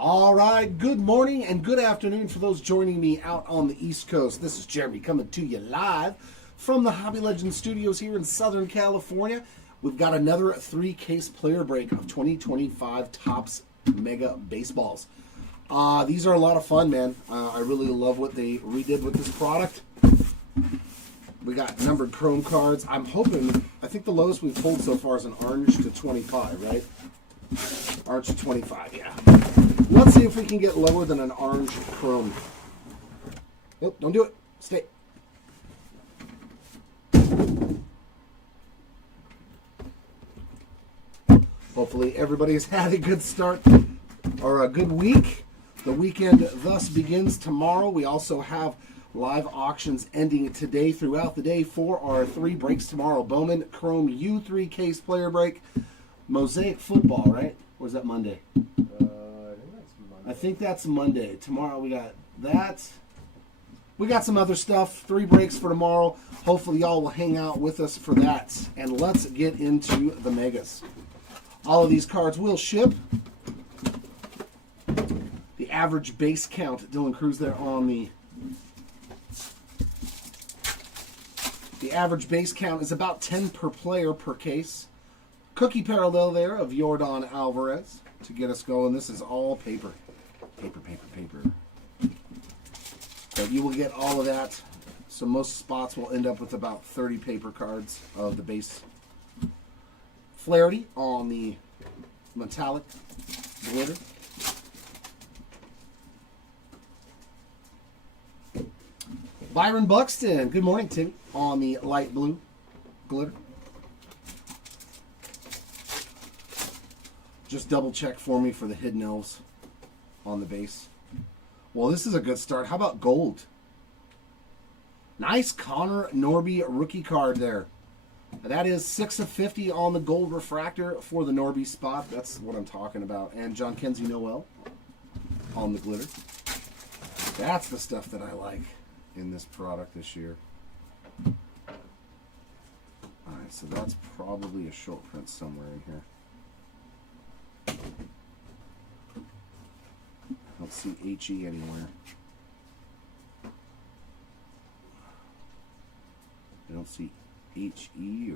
All right, good morning and good afternoon for those joining me out on the East Coast. This is Jeremy coming to you live from the Hobby Legends studios here in Southern California. We've got another 3-case player break of 2025 Topps Mega Baseballs. These are a lot of fun, man. I really love what they redid with this product. We got numbered chrome cards. I'm hoping, I think the lowest we've pulled so far is an orange to 25, right? Orange to 25, yeah. Let's see if we can get lower than an orange chrome. Nope, don't do it. Stay. Hopefully everybody has had a good start or a good week. The weekend thus begins tomorrow. We also have live auctions ending today throughout the day for our 3 breaks tomorrow. Bowman Chrome U3 case player break. Mosaic football, right? Or is that Monday? I think that's Monday. Tomorrow we got that. We got some other stuff. 3 breaks for tomorrow. Hopefully y'all will hang out with us for that. And let's get into the megas. All of these cards will ship. The average base count, Dylan Cruz there on the average base count is about 10 per player per case. Cookie parallel there of Yordan Alvarez to get us going. This is all paper. Paper. But you will get all of that. So most spots will end up with about 30 paper cards of the base. Flaherty on the metallic glitter. Byron Buxton, good morning, Tim, on the light blue glitter. Just double check for me for the hidden elves on the base. Well, this is a good start. How about gold? Nice Connor Norby rookie card there. That is 6 of 50 on the gold refractor for the Norby spot. That's what I'm talking about. And John Kenzie Noel on the glitter. That's the stuff that I like in this product this year. Alright, so that's probably a short print somewhere in here. I don't see HE anywhere. I don't see HE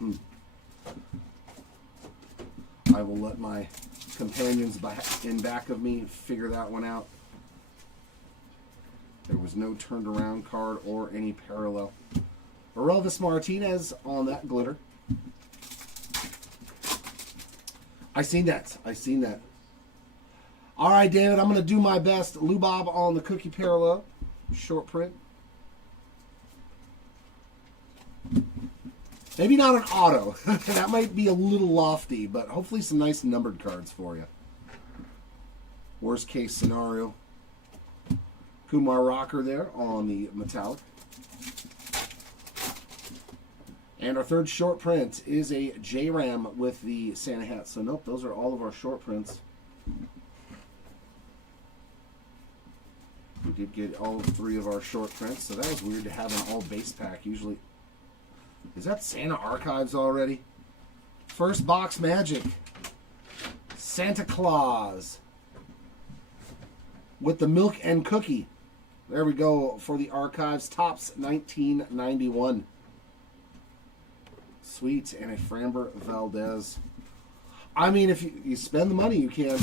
or... I will let my companions in back of me figure that one out. There was no turned around card or any parallel. Orelvis Martinez on that glitter. I seen that. All right, David, I'm going to do my best. Lubob on the cookie parallel. Short print. Maybe not an auto. That might be a little lofty, but hopefully some nice numbered cards for you. Worst case scenario. Kumar Rocker there on the metallic. And our third short print is a J-Ram with the Santa hat. So nope, those are all of our short prints. We did get all 3 of our short prints, so that was weird to have an all base pack. Usually, is that Santa Archives already? First box magic. Santa Claus with the milk and cookie. There we go for the Archives. Topps 1991. Sweet, and a Framber Valdez. I mean, if you spend the money, you can.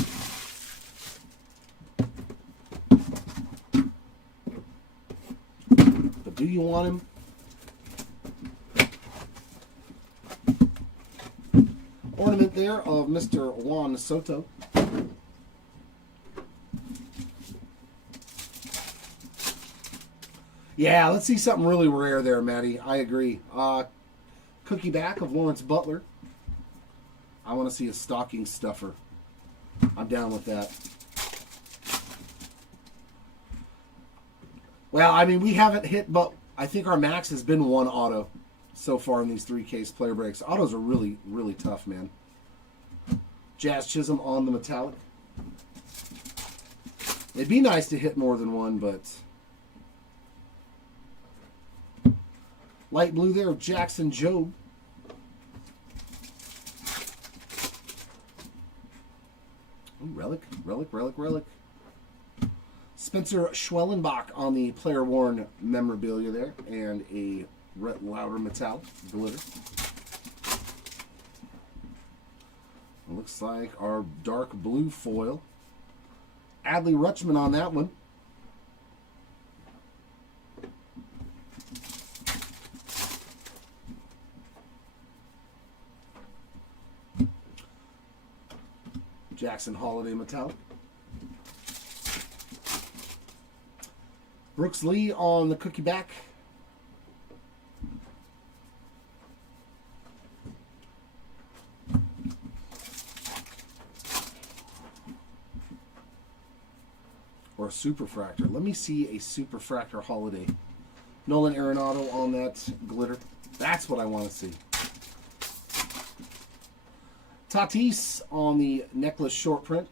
But do you want him? Ornament there of Mr. Juan Soto. Yeah, let's see something really rare there, Maddie. I agree. Cookie back of Lawrence Butler. I want to see a stocking stuffer. I'm down with that. Well, I mean, we haven't hit, but I think our max has been 1 auto so far in these 3-case player breaks. Autos are really, really tough, man. Jazz Chisholm on the metallic. It'd be nice to hit more than 1, but... Light blue there of Jackson Jobe. Ooh, relic. Spencer Schwellenbach on the player worn memorabilia there, and a Rhett Lauder metallic glitter. It looks like our dark blue foil. Adley Rutschman on that one. Jackson Holiday metallic. Brooks Lee on the cookie back. Or a Superfractor. Let me see a Superfractor Holiday. Nolan Arenado on that glitter. That's what I want to see. Tatis on the necklace short print.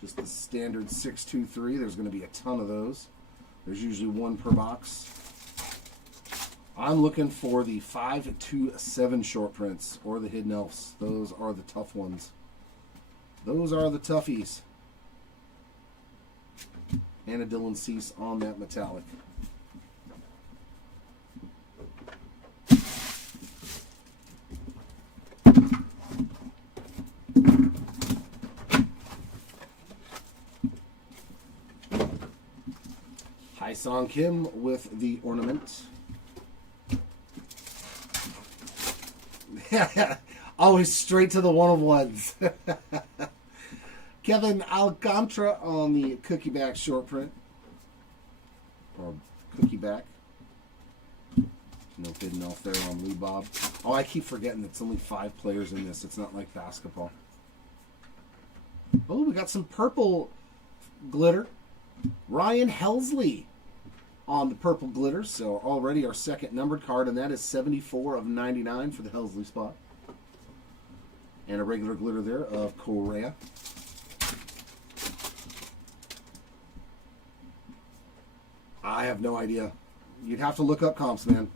Just the standard 623. There's going to be a ton of those. There's usually one per box. I'm looking for the 5-7 short prints or the Hidden Elves. Those are the tough ones. Those are the toughies. And a Dylan Cease on that metallic. Song Kim with the ornament. Always straight to the one-of-ones. Kevin Alcantara on the cookie back short print. Or cookie back. No Hidden Elf there on Lou Bob. Oh, I keep forgetting it's only 5 players in this. It's not like basketball. Oh, we got some purple glitter. Ryan Helsley on the purple glitter, so already our second numbered card, and that is 74 of 99 for the Helsley spot. And a regular glitter there of Correa. I have no idea. You'd have to look up comps, man.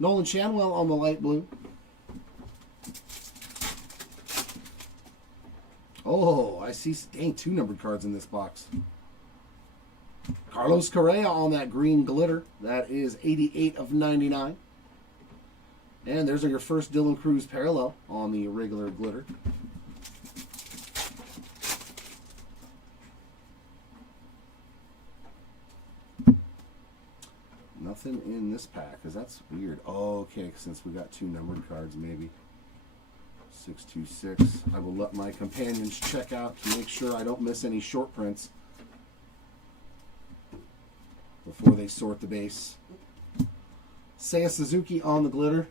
Nolan Shanwell on the light blue. Oh, I see. Dang, 2 numbered cards in this box. Carlos Correa on that green glitter. That is 88 of 99. And there's your first Dylan Cruz parallel on the regular glitter. Nothing in this pack, because that's weird. Oh, okay, since we got 2 numbered cards, maybe. 626. I will let my companions check out to make sure I don't miss any short prints before they sort the base. Seiya Suzuki on the glitter.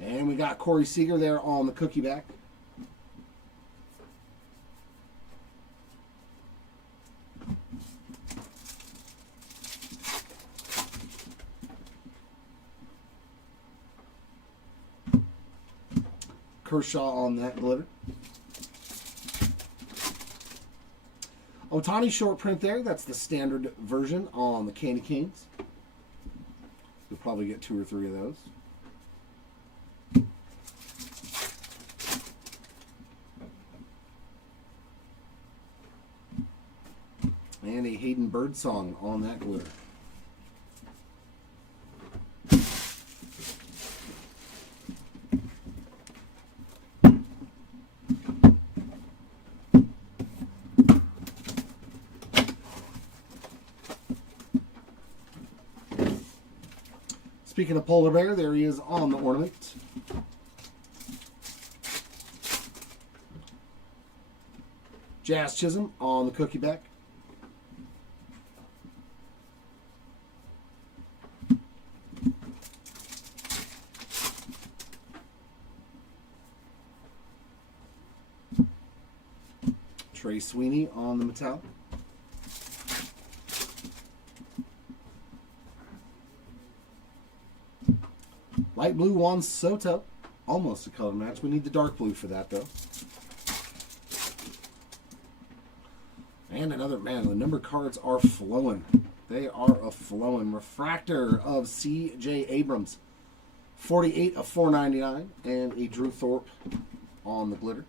And we got Corey Seager there on the cookie back. Kershaw on that glitter. Otani short print there. That's the standard version on the Candy Canes. You'll probably get 2 or 3 of those. And a Hayden Birdsong on that glitter. Speaking of Polar Bear, there he is on the ornament. Jazz Chisholm on the cookie back. Trey Sweeney on the metallic. Light blue Juan Soto. Almost a color match. We need the dark blue for that, though. And another, man, the number cards are flowing. They are a flowing. Refractor of C.J. Abrams. 48 of 499, and a Drew Thorpe on the glitter.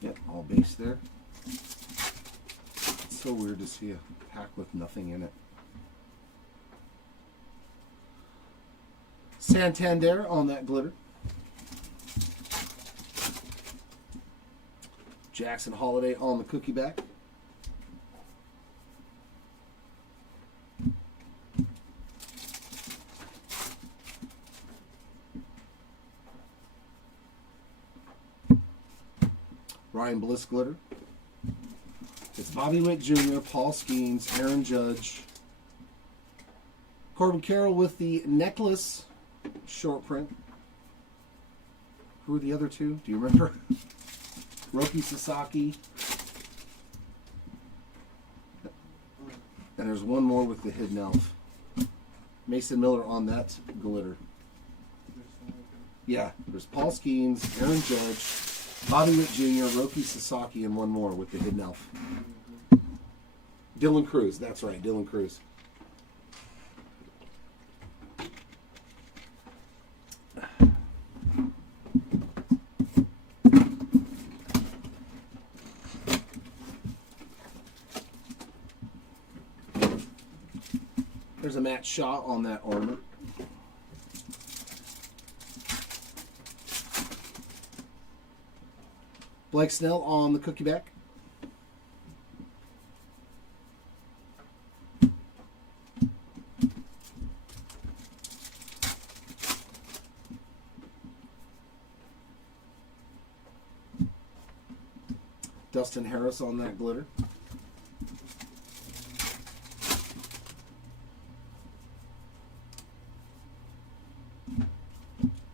Yep, all base there. It's so weird to see a pack with nothing in it. Santander on that glitter. Jackson Holiday on the cookie back. Ryan Bliss glitter. It's Bobby Witt Jr., Paul Skeens, Aaron Judge, Corbin Carroll with the necklace short print. Who are the other two? Do you remember? Roki Sasaki. And there's one more with the hidden elf. Mason Miller on that glitter. Yeah, there's Paul Skeens, Aaron Judge, Bobby Witt Jr., Roki Sasaki, and one more with the hidden elf. Dylan Cruz. That's right, Dylan Cruz. There's a Matt Shaw on that ornament. Blake Snell on the cookie back. Dustin Harris on that glitter.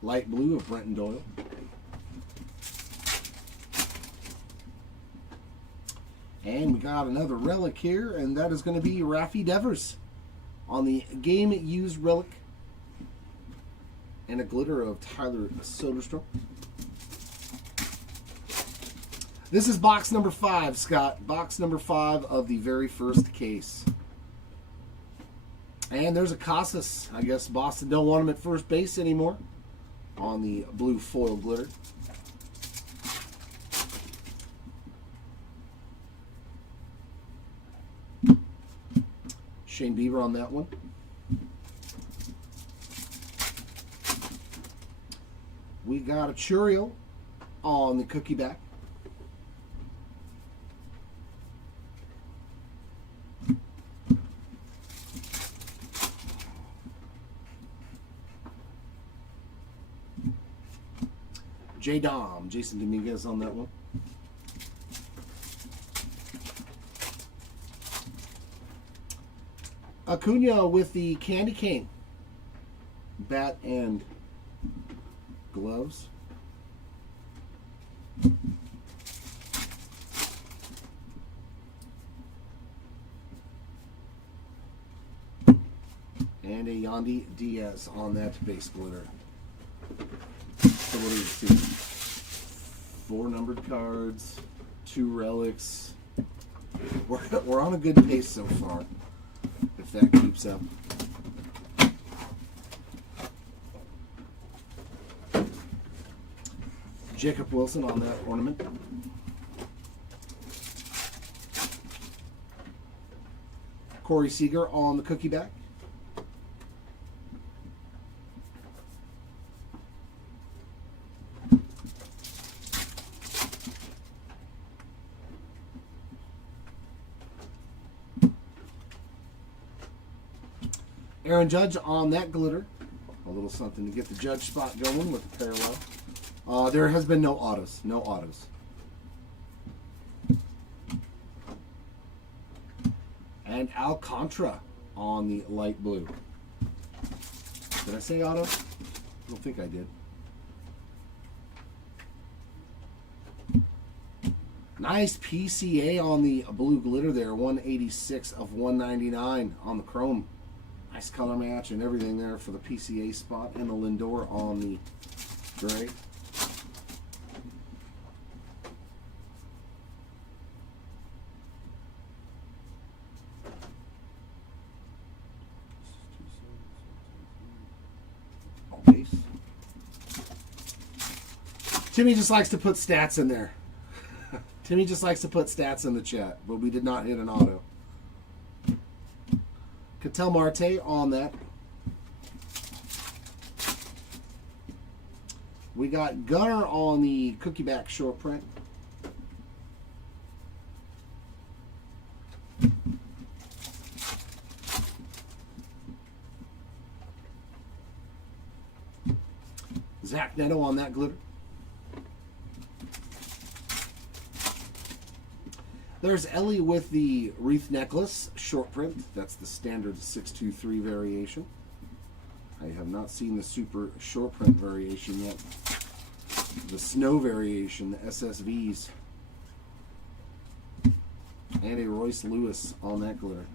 Light blue of Brenton Doyle. And we got another relic here, and that is going to be Rafi Devers on the game used relic. And a glitter of Tyler Soderstrom. This is box number 5, Scott. Box number 5 of the very first case. And there's a Casas. I guess Boston don't want him at first base anymore on the blue foil glitter. Shane Bieber on that one. We got a Churiel on the cookie back. J. Dom, Jason Dominguez on that one. Acuna with the candy cane. Bat and gloves. And a Yandy Diaz on that base glitter. So what do you see? 4 numbered cards, 2 relics. We're on a good pace so far, if that keeps up. Jacob Wilson on that ornament. Corey Seager on the cookie back. Aaron Judge on that glitter. A little something to get the Judge spot going with the parallel. There has been no autos. No autos. And Alcantara on the light blue. Did I say auto? I don't think I did. Nice PCA on the blue glitter there. 186 of 199 on the chrome Nice color match and everything there for the PCA spot, and the Lindor on the gray. Base. Timmy just likes to put stats in there. Timmy just likes to put stats in the chat, but we did not hit an auto. Ketel Marte on that. We got Gunnar on the cookie back short print. Zach Neto on that glitter. There's Ellie with the wreath necklace short print. That's the standard 623 variation. I have not seen the super short print variation yet. The snow variation, the SSVs. And a Royce Lewis on that glitter.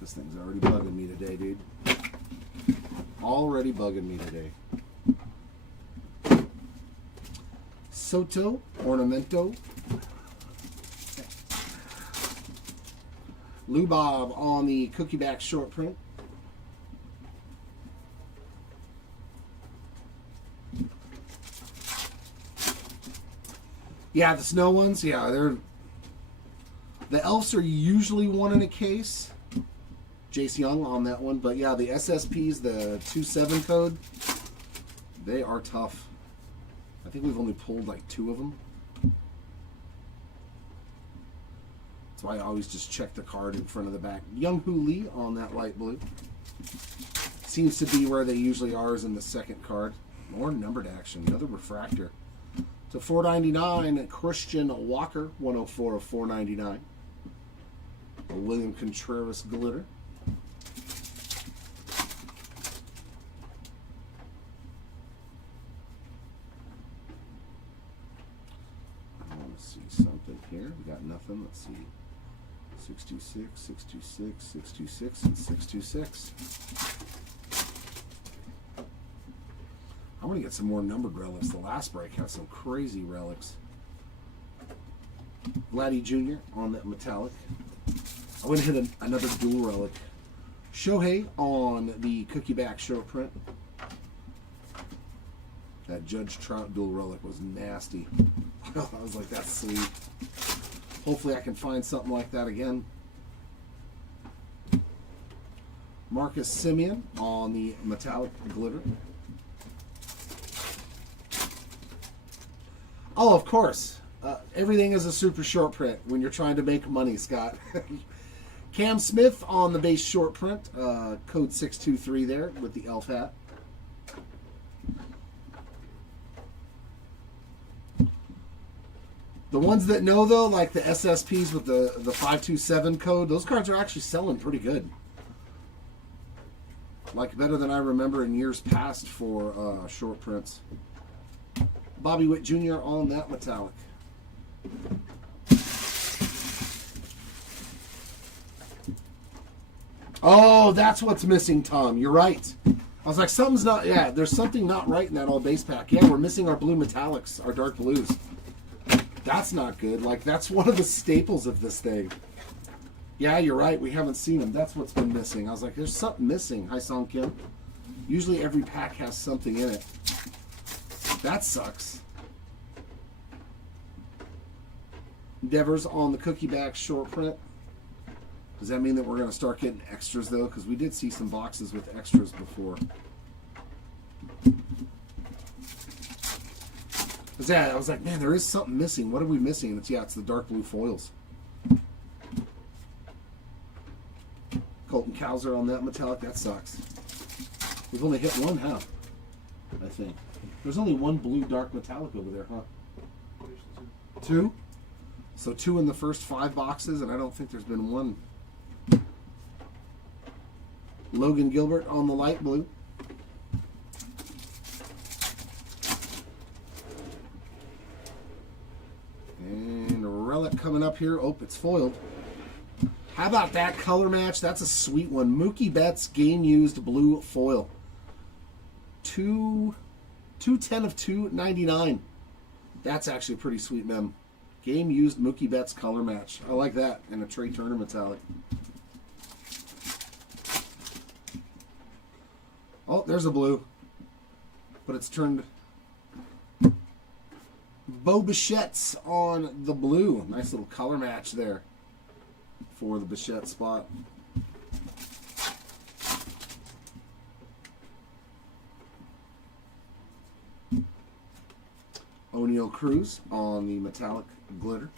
This thing's already bugging me today, dude. Already bugging me today. Soto, Ornamento. Lou Bob on the cookie back short print. Yeah, the snow ones, yeah, they're the elves are usually one in a case. Jace Young on that one, but yeah, the SSPs, the 2.7 code, they are tough. I think we've only pulled like 2 of them. That's why I always just check the card in front of the back. Young Hoo Lee on that light blue. Seems to be where they usually are, is in the second card. More numbered action, another refractor. To 499, Christian Walker, 104 of 499. A William Contreras glitter. Something here. We got nothing. Let's see. 626, 626, 626, and 626. I want to get some more numbered relics. The last break has some crazy relics. Vladdy Jr. on that metallic. I went and hit another dual relic. Shohei on the cookie back short print. That Judge Trout dual relic was nasty. I was like, that's sweet. Hopefully I can find something like that again. Marcus Simeon on the metallic glitter. Oh, of course. Everything is a super short print when you're trying to make money, Scott. Cam Smith on the base short print. Code 623 there with the elf hat. The ones that know, though, like the SSPs with the 527 code, those cards are actually selling pretty good. Like, better than I remember in years past for short prints. Bobby Witt Jr. on that metallic. Oh, that's what's missing, Tom. You're right. I was like, something's not, yeah, there's something not right in that all base pack. Yeah, we're missing our blue metallics, our dark blues. That's not good. Like, that's one of the staples of this thing. Yeah, you're right. We haven't seen them. That's what's been missing. I was like, there's something missing. Hi, Song Kim. Usually every pack has something in it. That sucks. Devers on the cookie back short print. Does that mean that we're going to start getting extras, though? Because we did see some boxes with extras before. Yeah, I was like, man, there is something missing. What are we missing? And it's the dark blue foils. Colton Cowser on that metallic. That sucks. We've only hit one, huh? I think. There's only one blue dark metallic over there, huh? 2? So 2 in the first 5 boxes, and I don't think there's been one. Logan Gilbert on the light blue. coming up here. Oh, it's foiled. How about that color match? That's a sweet one. Mookie Betts game used blue foil. 210 of 299. That's actually a pretty sweet mem. Game used Mookie Betts color match. I like that. And a Trey Turner metallic. Oh, there's a blue. But it's turned Bo Bichette's on the blue. Nice little color match there for the Bichette spot. O'Neal Cruz on the metallic glitter.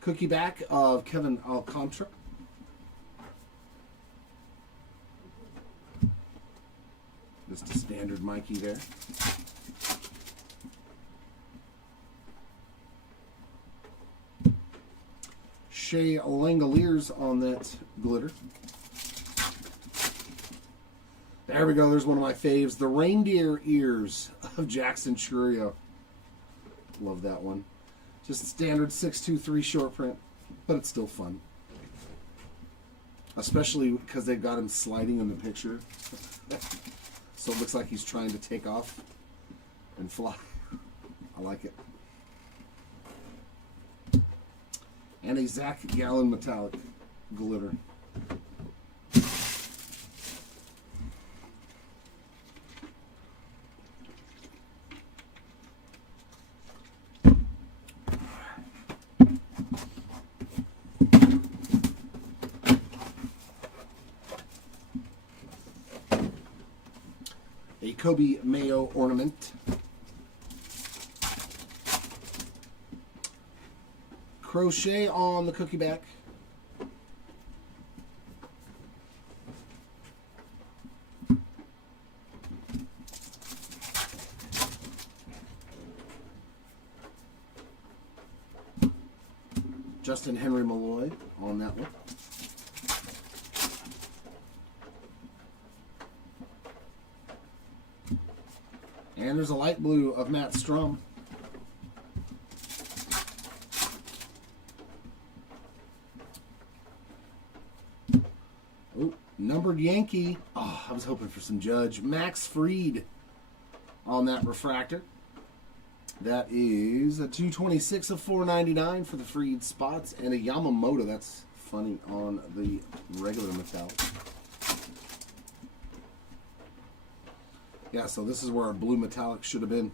Cookie back of Kevin Alcantara. Just a standard Mikey there. Shea Langoliers on that glitter. There we go. There's one of my faves. The reindeer ears of Jackson Chourio. Love that one. Just standard 623 short print, but it's still fun. Especially because they've got him sliding in the picture. So it looks like he's trying to take off and fly. I like it. And a Zach Gallen metallic glitter. A Kobe Mayo ornament. Crochet on the cookie back. Justin Henry Malloy on that one. And there's a light blue of Matt Strum. Oh, numbered Yankee. Oh, I was hoping for some Judge. Max Fried on that refractor. That is a 226 of 499 for the Fried spots. And a Yamamoto. That's funny on the regular metallic. Yeah, so this is where our blue metallic should have been.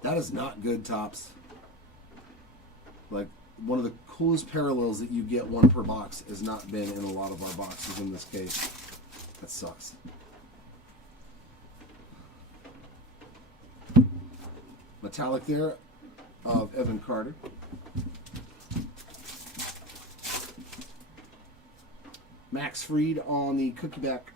That is not good, Topps. Like, one of the coolest parallels that you get one per box has not been in a lot of our boxes in this case. That sucks. Metallic there of Evan Carter. Max Fried on the cookie back.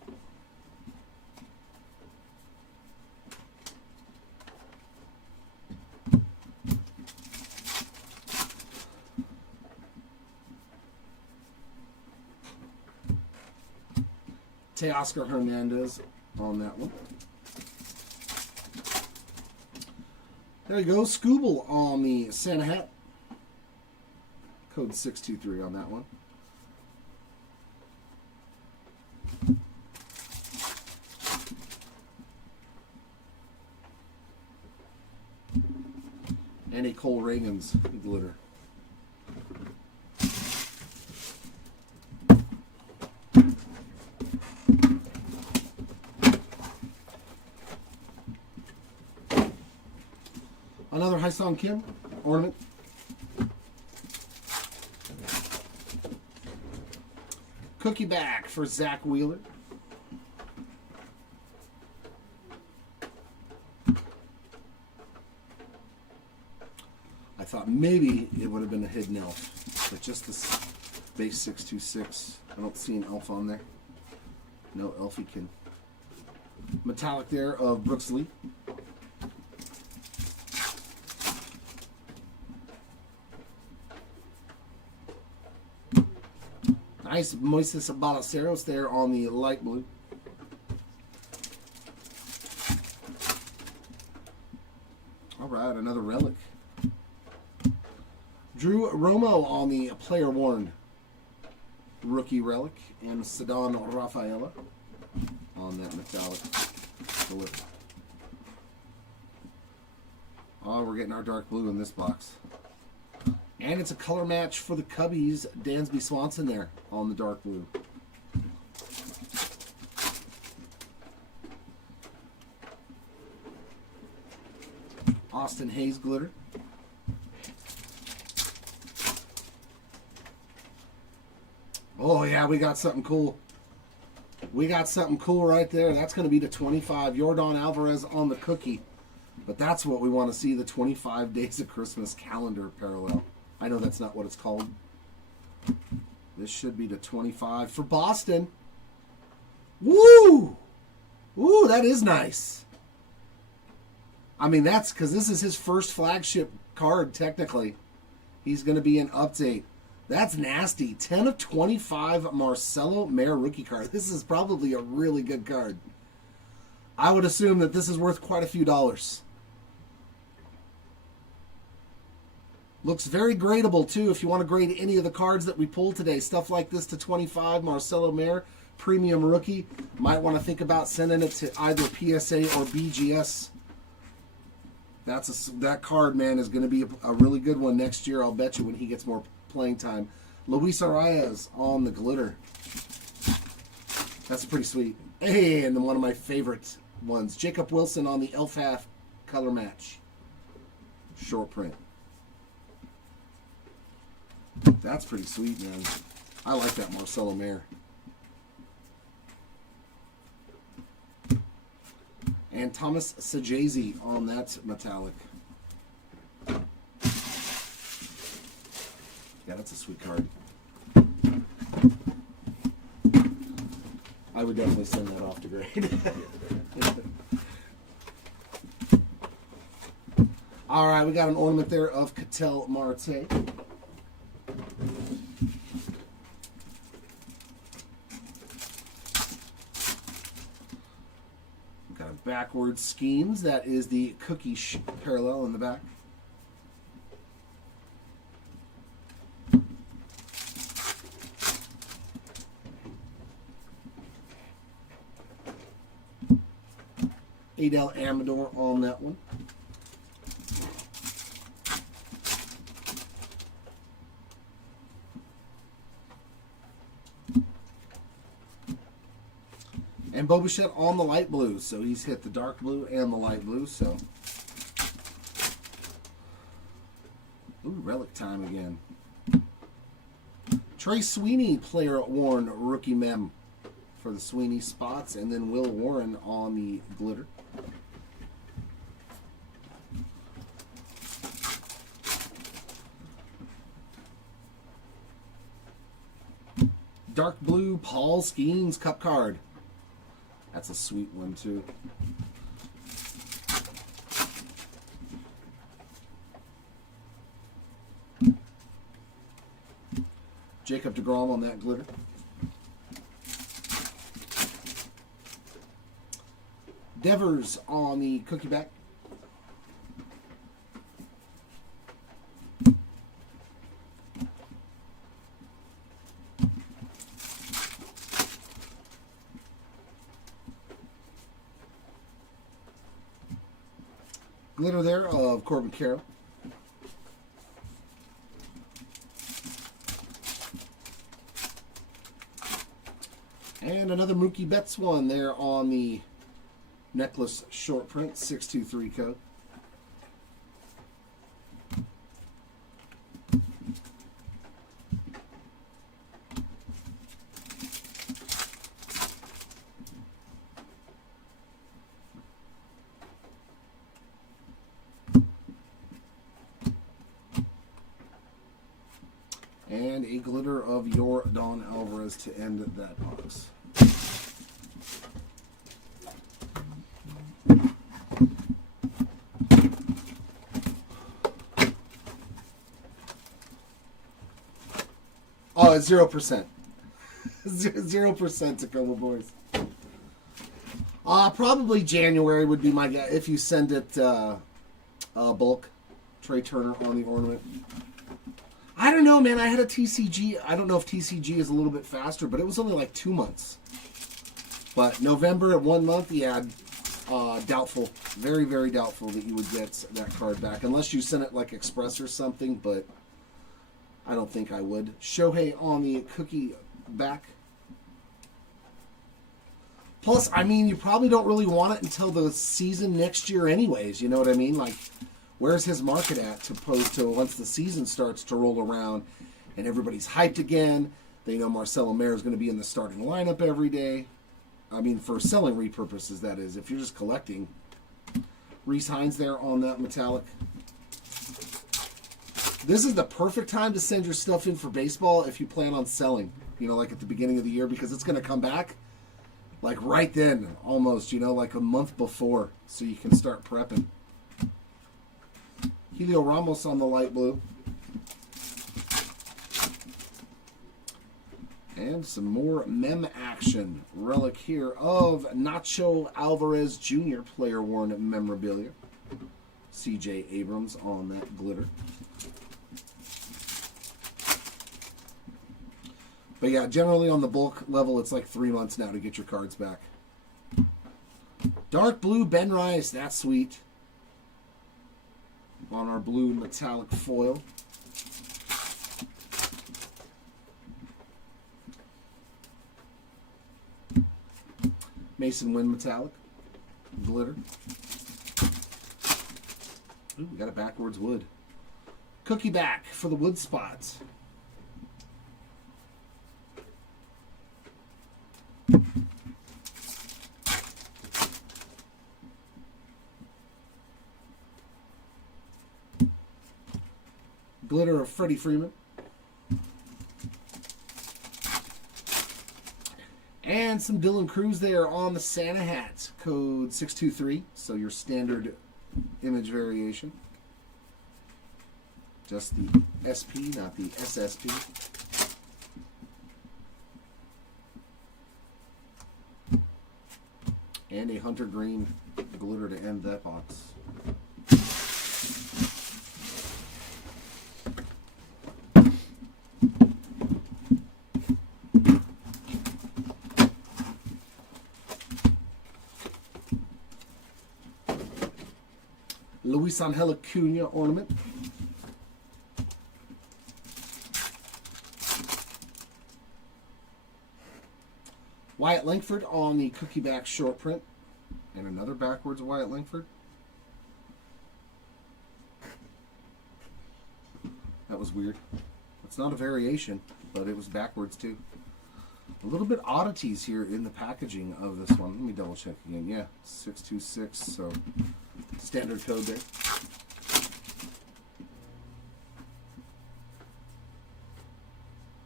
Teoscar Hernandez on that one. There you go. Scooble on the Santa hat. Code 623 on that one. And a Cole Reagan's glitter. Another Hyosung Kim ornament. Cookie back for Zach Wheeler. I thought maybe it would have been a hidden elf, but just this base 626. I don't see an elf on there. No Elfiekin. Metallic there of Brooks Lee. Nice Moises Balaceros there on the light blue. All right, another relic. Drew Romo on the player worn rookie relic, and Cedon Rafaela on that metallic blue. Oh, we're getting our dark blue in this box. And it's a color match for the Cubbies. Dansby Swanson there on the dark blue. Austin Hayes glitter. Oh, yeah, we got something cool. We got something cool right there. That's going to be the 25. Yordan Alvarez on the cookie. But that's what we want to see, the 25 Days of Christmas calendar parallel. I know that's not what it's called. This should be the 25 for Boston. Woo! Woo, that is nice. I mean, that's because this is his first flagship card, technically. He's going to be an update. That's nasty. 10 of 25 Marcelo Mayer rookie card. This is probably a really good card. I would assume that this is worth quite a few dollars. Looks very gradable, too, if you want to grade any of the cards that we pulled today. Stuff like this to 25, Marcelo Mayer, premium rookie. Might want to think about sending it to either PSA or BGS. That card, man, is going to be a really good one next year, I'll bet you, when he gets more playing time. Luis Arias on the glitter. That's pretty sweet. Hey, and then one of my favorite ones, Jacob Wilson on the Elfaf color match. Short print. That's pretty sweet, man. I like that Marcelo Mayer. And Thomas Sajazi on that metallic. Yeah, that's a sweet card. I would definitely send that off to grade. All right, we got an ornament there of Ketel Marte. Got backwards schemes. That is the cookie parallel in the back. Adel Amador on that one. And Bo Bichette on the light blue. So he's hit the dark blue and the light blue. So, ooh, relic time again. Trey Sweeney, player worn rookie mem for the Sweeney spots. And then Will Warren on the glitter. Dark blue Paul Skeens cup card. That's a sweet one, too. Jacob deGrom on that glitter. Devers on the cookie back. Glitter there of Corbin Carroll. And another Mookie Betts one there on the necklace short print, 623 code. And a glitter of Yordan Alvarez to end that box. Oh, it's 0%. 0% Tacoma boys. Probably January would be my guess if you send it bulk. Trey Turner on the ornament. I don't know, man. I had a TCG. I don't know if TCG is a little bit faster, but it was only like 2 months. But November at 1 month, yeah, doubtful. Very, very doubtful that you would get that card back. Unless you sent it like Express or something, but I don't think I would. Shohei on the cookie back. Plus, I mean, you probably don't really want it until the season next year anyways. You know what I mean? Like, where's his market at to opposed to once the season starts to roll around and everybody's hyped again. They know Marcelo Mayer is going to be in the starting lineup every day. I mean, for selling repurposes, that is. If you're just collecting. Reese Hines there on that metallic. This is the perfect time to send your stuff in for baseball if you plan on selling. You know, like at the beginning of the year, because it's going to come back. Like right then, almost, you know, like a month before. So you can start prepping. Helio Ramos on the light blue. And some more mem action. Relic here of Nacho Alvarez Jr. player worn memorabilia. CJ Abrams on that glitter. But yeah, generally on the bulk level, it's like 3 months now to get your cards back. Dark blue Ben Rice, that's sweet. On our blue metallic foil. Mason Wynn metallic. Glitter. Ooh, we got a backwards wood. Cookie back for the wood spots. Glitter of Freddie Freeman. And some Dylan Cruz there on the Santa hat. Code 623. So your standard image variation. Just the SP, not the SSP. And a Hunter Green glitter to end that box. Luis Angel Acuna ornament. Wyatt Langford on the cookie back short print. And another backwards Wyatt Langford. That was weird. It's not a variation, but it was backwards too. A little bit oddities here in the packaging of this one. Let me double check again. Yeah, 626, so standard code there.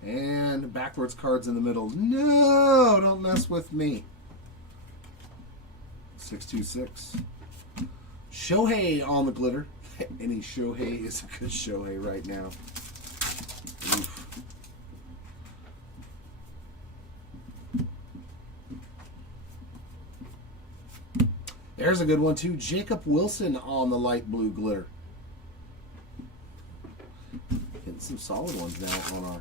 And backwards cards in the middle. No, don't mess with me. 626. Shohei on the glitter. Any Shohei is a good Shohei right now. Oof. There's a good one too. Jacob Wilson on the light blue glitter. Getting some solid ones now on our...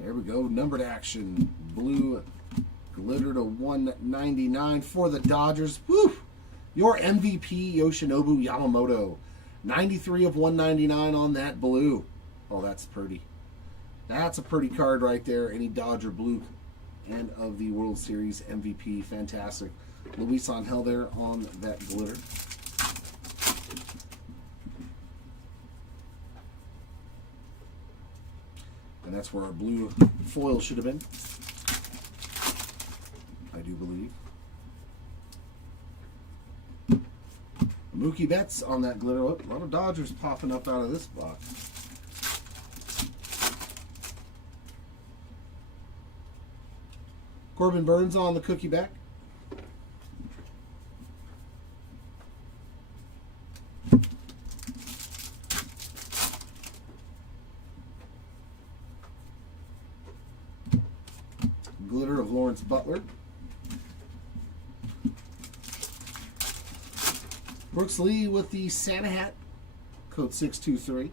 There we go. Numbered action. Blue glitter to 199 for the Dodgers. Woo! Your MVP, Yoshinobu Yamamoto. 93 of 199 on that blue. Oh, that's pretty. That's a pretty card right there. Any Dodger blue and of the World Series MVP. Fantastic. Luis Angel there on that glitter. And that's where our blue foil should have been. I do believe. Mookie Betts on that glitter. Oh, a lot of Dodgers popping up out of this box. Corbin Burns on the cookie back. Glitter of Lawrence Butler. Brooks Lee with the Santa hat, code 623.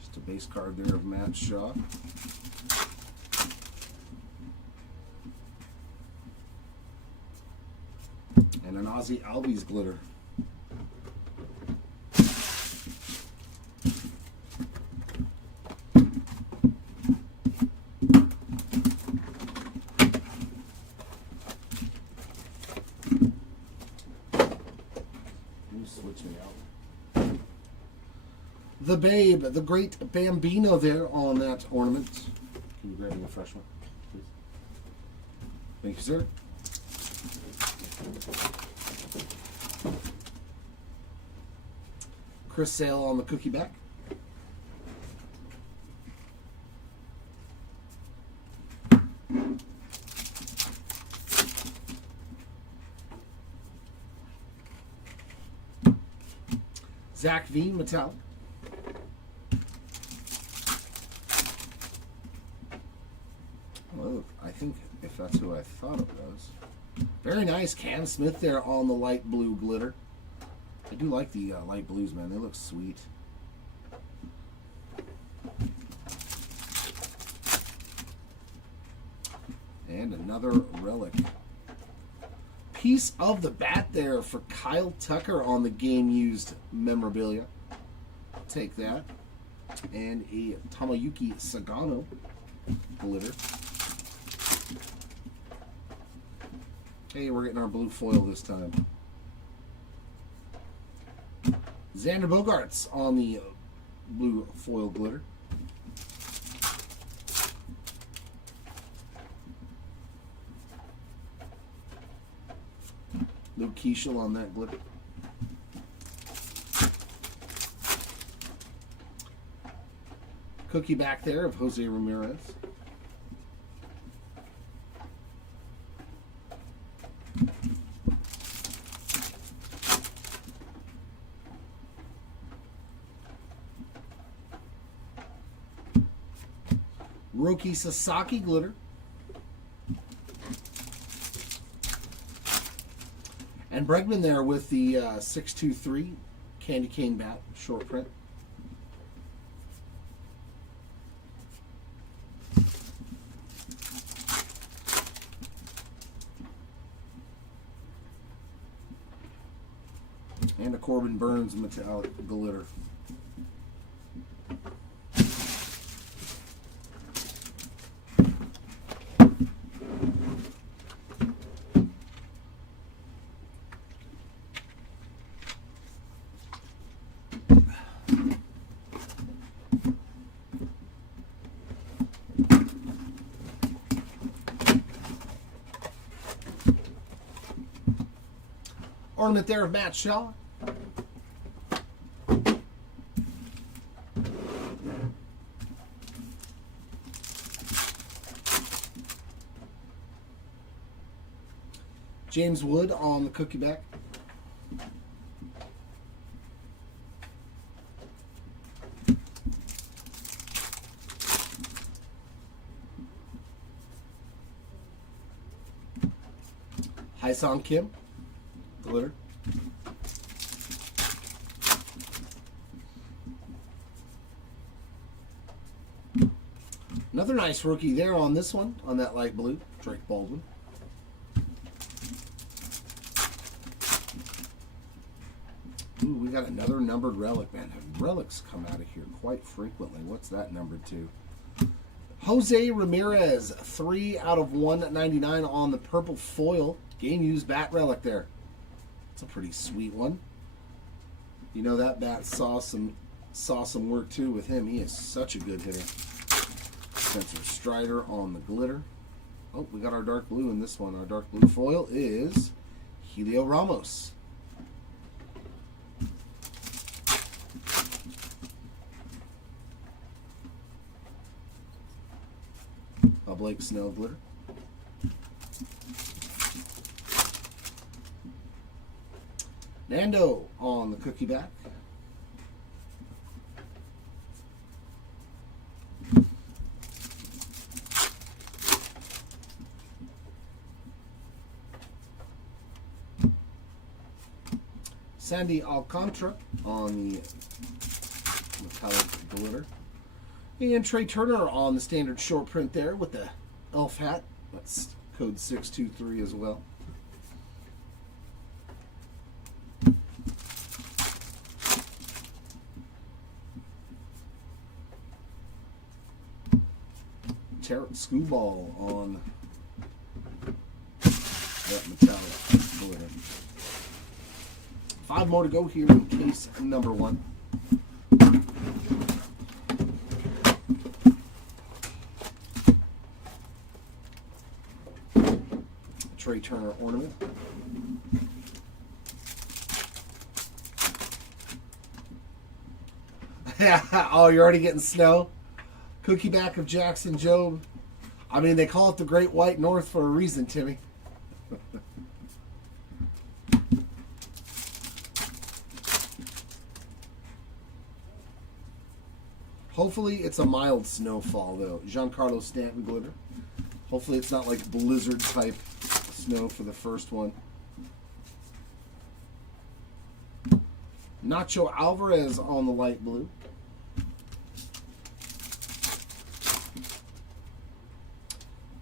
Just a base card there of Matt Shaw. And an Ozzy Albies glitter. Switch me out. The Babe, the great Bambino there on that ornament. Can you grab me a fresh one, please? Thank you, sir. Chris Sale on the cookie back. Zach V, metallic. Well, I think if that's who I thought it was. Very nice. Cam Smith there on the light blue glitter. I do like the light blues, man. They look sweet. And another relic. Piece of the bat there for Kyle Tucker on the game-used memorabilia. Take that. And a Tomoyuki Sagano glitter. Hey, we're getting our blue foil this time. Xander Bogaerts on the blue foil glitter. Luke Keishel on that glitter. Cookie back there of Jose Ramirez. Roki Sasaki glitter. And Bregman there with the 623 candy cane bat short print. And a Corbin Burns metallic glitter. Ornament there of Matt Shaw. James Wood on the cookie back. Hyesung Kim glitter. Another nice rookie there on this one, on that light blue, Drake Baldwin. Ooh, we got another numbered relic, man. Relics come out of here quite frequently. What's that numbered to? Jose Ramirez, 3 out of 199 on the purple foil. Game used bat relic there. It's a pretty sweet one. You know that bat saw some work too with him. He is such a good hitter. Spencer Strider on the glitter. Oh, we got our dark blue in this one. Our dark blue foil is Helio Ramos. A Blake Snell glitter. Nando on the cookie back. Sandy Alcantara on the metallic glitter. And Trey Turner on the standard short print there with the elf hat. That's code 623 as well. Tarot Screwball on that metallic glitter. 5 more to go here in case number 1. Trey Turner ornament. Oh, you're already getting snow? Cookie back of Jackson Jobe. I mean, they call it the Great White North for a reason, Timmy. Hopefully it's a mild snowfall, though. Giancarlo Stanton glitter. Hopefully it's not like blizzard type snow for the first one. Nacho Alvarez on the light blue.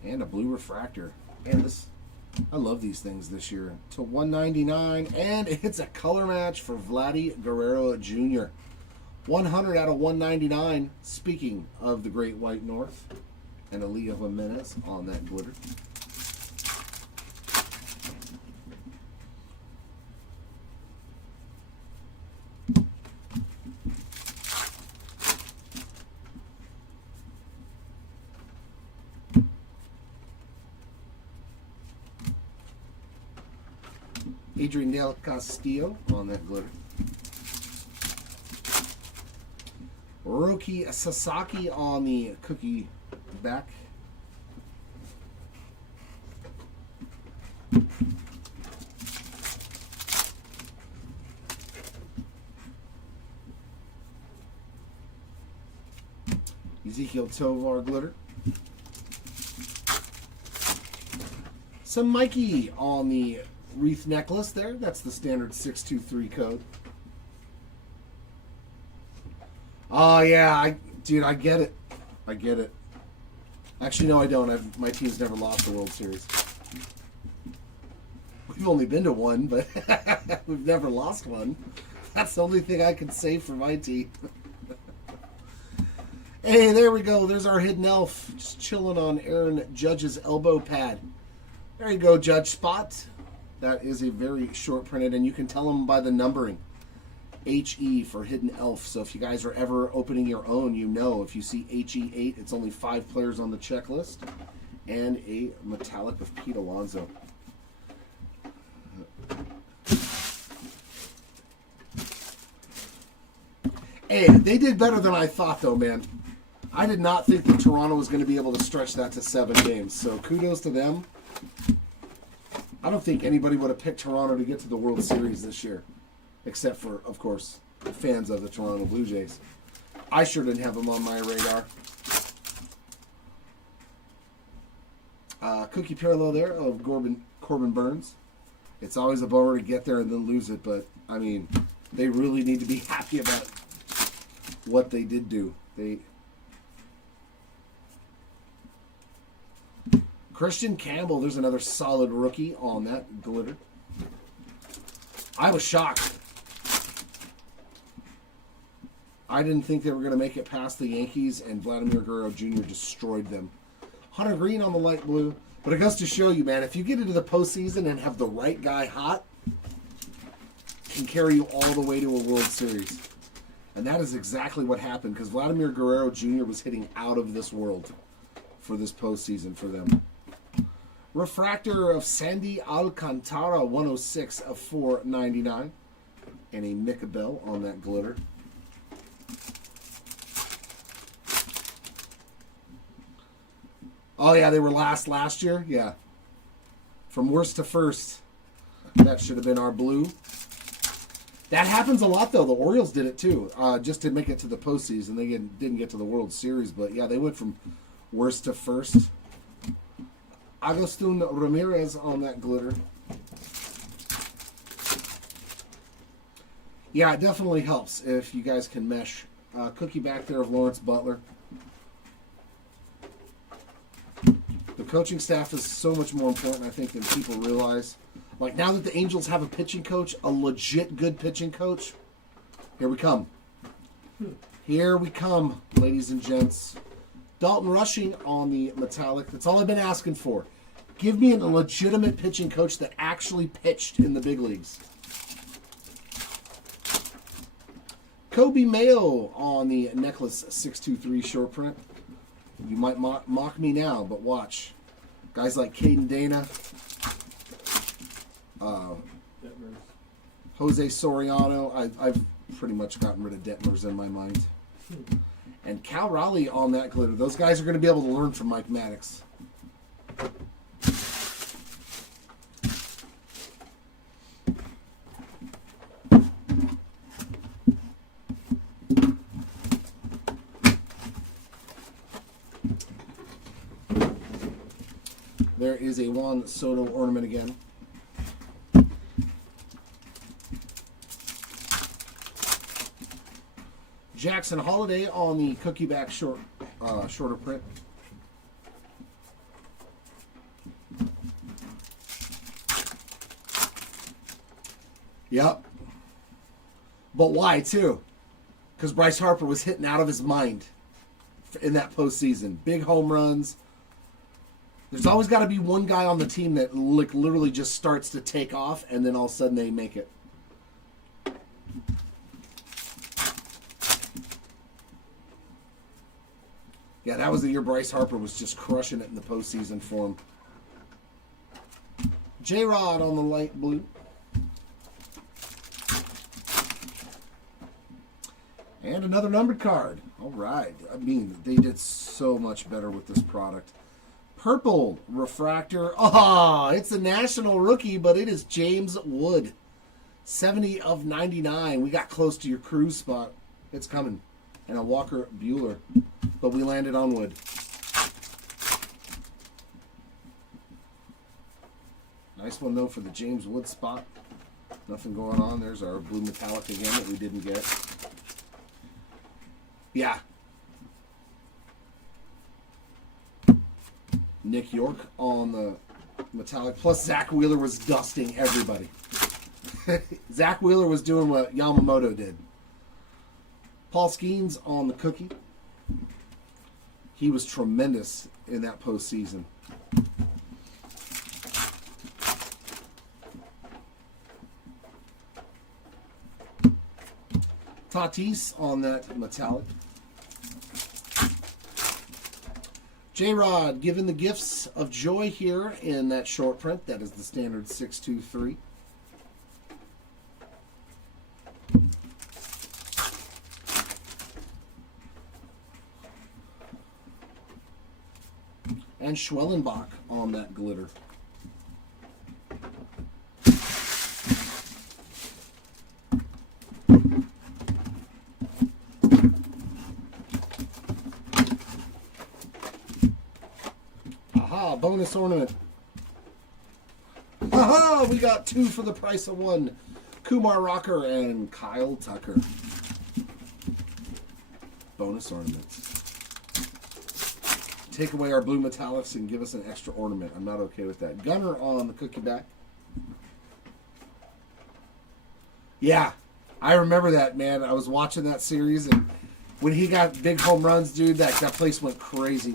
And a blue refractor. And this, I love these things this year. To 199, and it's a color match for Vladdy Guerrero Jr. 100 out of 199. Speaking of the Great White North, and Aaliyah Jimenez on that glitter. Adrian Del Castillo on that glitter. Roki Sasaki on the cookie back. Ezekiel Tovar glitter. Some Mikey on the wreath necklace there. That's the standard 623 code. Oh, yeah. Dude, I get it. I get it. Actually, no, I don't. My team's never lost the World Series. We've only been to one, but we've never lost one. That's the only thing I can say for my team. Hey, there we go. There's our hidden elf. Just chilling on Aaron Judge's elbow pad. There you go, Judge Spot. That is a very short printed, and you can tell them by the numbering. HE for Hidden Elf. So if you guys are ever opening your own, you know if you see HE8, it's only 5 players on the checklist. And a metallic of Pete Alonso. Hey, they did better than I thought, though, man. I did not think that Toronto was going to be able to stretch that to 7 games. So kudos to them. I don't think anybody would have picked Toronto to get to the World Series this year. Except for, of course, fans of the Toronto Blue Jays. I sure didn't have them on my radar. Cookie parallel there of Corbin Burns. It's always a bummer to get there and then lose it, but, I mean, they really need to be happy about what they did do. Christian Campbell, there's another solid rookie on that glitter. I was shocked. I didn't think they were going to make it past the Yankees, and Vladimir Guerrero Jr. destroyed them. Hunter Green on the light blue. But it goes to show you, man, if you get into the postseason and have the right guy hot, can carry you all the way to a World Series. And that is exactly what happened, because Vladimir Guerrero Jr. was hitting out of this world for this postseason for them. Refractor of Sandy Alcantara, 106 of 499. And a MEGABOX on that glitter. Oh, yeah, they were last year? Yeah. From worst to first. That should have been our blue. That happens a lot, though. The Orioles did it, too. Just to make it to the postseason. They didn't get to the World Series. But, yeah, they went from worst to first. Agustin Ramirez on that glitter. Yeah, it definitely helps if you guys can mesh. Cookie back there of Lawrence Butler. The coaching staff is so much more important, I think, than people realize. Like, now that the Angels have a pitching coach, a legit good pitching coach, here we come. Here we come, ladies and gents. Dalton Rushing on the metallic. That's all I've been asking for. Give me a legitimate pitching coach that actually pitched in the big leagues. Kobe Mayo on the necklace 623 short print. You might mock me now, but watch. Guys like Caden Dana, Jose Soriano. I've pretty much gotten rid of Detmers in my mind. And Cal Raleigh on that glitter. Those guys are going to be able to learn from Mike Maddox. There is a Juan Soto ornament again. Jackson Holiday on the cookie back shorter print. Yep. But why, too? Because Bryce Harper was hitting out of his mind in that postseason. Big home runs. There's always got to be one guy on the team that literally just starts to take off, and then all of a sudden they make it. Yeah, that was the year Bryce Harper was just crushing it in the postseason for him. J-Rod on the light blue. And another numbered card. All right. I mean, they did so much better with this product. Purple refractor. Oh, it's a national rookie, but it is James Wood. 70 of 99. We got close to your cruise spot. It's coming. And a Walker Buehler. But we landed on Wood. Nice one, though, for the James Wood spot. Nothing going on. There's our blue metallic again that we didn't get. Yeah. Nick York on the metallic. Plus, Zach Wheeler was dusting everybody. Zach Wheeler was doing what Yamamoto did. Paul Skeens on the cookie. He was tremendous in that postseason. Tatis on that metallic. J-Rod giving the gifts of joy here in that short print. That is the standard 623. And Schwellenbach on that glitter. Aha, bonus ornament. Aha, we got two for the price of one. Kumar Rocker and Kyle Tucker. Bonus ornaments. Take away our blue metallics and give us an extra ornament. I'm not okay with that. Gunner on the cookie back. Yeah, I remember that, man. I was watching that series, and when he got big home runs, dude, that place went crazy,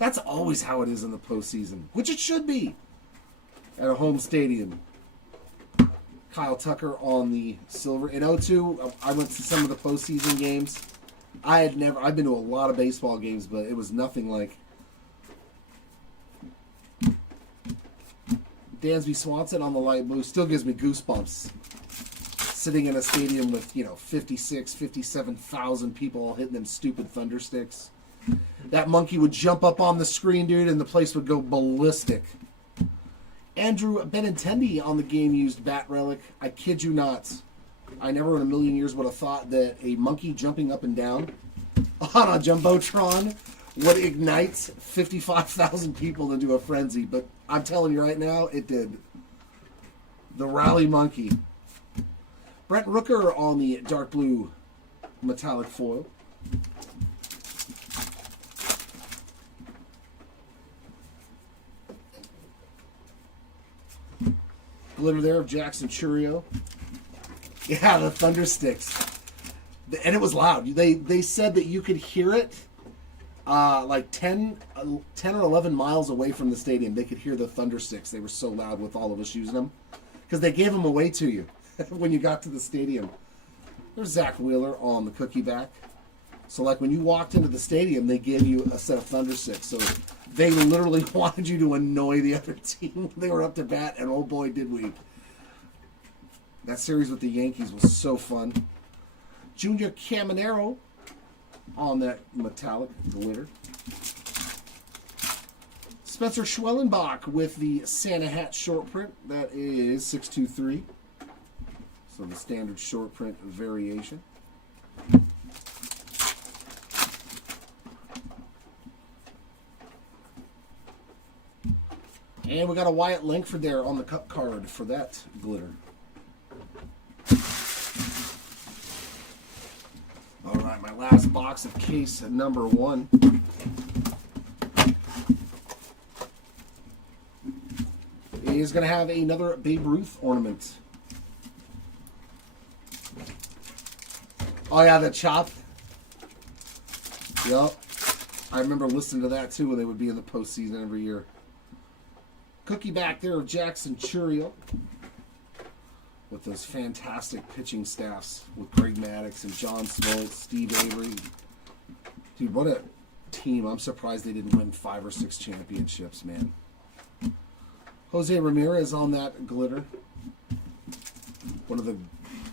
that's always how it is in the postseason, which it should be at a home stadium. Kyle Tucker on the silver. In 2002, I went to some of the postseason games. I've been to a lot of baseball games, but it was nothing like Dansby Swanson on the light blue. Still gives me goosebumps. Sitting in a stadium with, 56, 57,000 people all hitting them stupid thunder sticks. That monkey would jump up on the screen, dude, and the place would go ballistic. Andrew Benintendi on the game-used bat relic. I kid you not. I never in a million years would have thought that a monkey jumping up and down on a Jumbotron would ignite 55,000 people into a frenzy. But I'm telling you right now, it did. The Rally Monkey. Brent Rooker on the dark blue metallic foil. Glitter there of Jackson Churio. Yeah, the Thunder Sticks. And it was loud. They said that you could hear it like 10 or 11 miles away from the stadium. They could hear the Thunder Sticks. They were so loud with all of us using them. Because they gave them away to you when you got to the stadium. There's Zach Wheeler on the cookie back. So like when you walked into the stadium, they gave you a set of Thunder Sticks. So they literally wanted you to annoy the other team when they were up to bat, and oh boy did we. That series with the Yankees was so fun. Junior Caminero on that metallic glitter. Spencer Schwellenbach with the Santa Hat short print. That is 623. So the standard short print variation. And we got a Wyatt Langford there on the cup card for that glitter. All right, my last box of case number 1. Is going to have another Babe Ruth ornament. Oh yeah, the chop. Yep. I remember listening to that too when they would be in the postseason every year. Cookie back there of Jackson Churio with those fantastic pitching staffs with Greg Maddux and John Smoltz, Steve Avery. Dude, what a team. I'm surprised they didn't win 5 or 6 championships, man. Jose Ramirez on that glitter. One of the,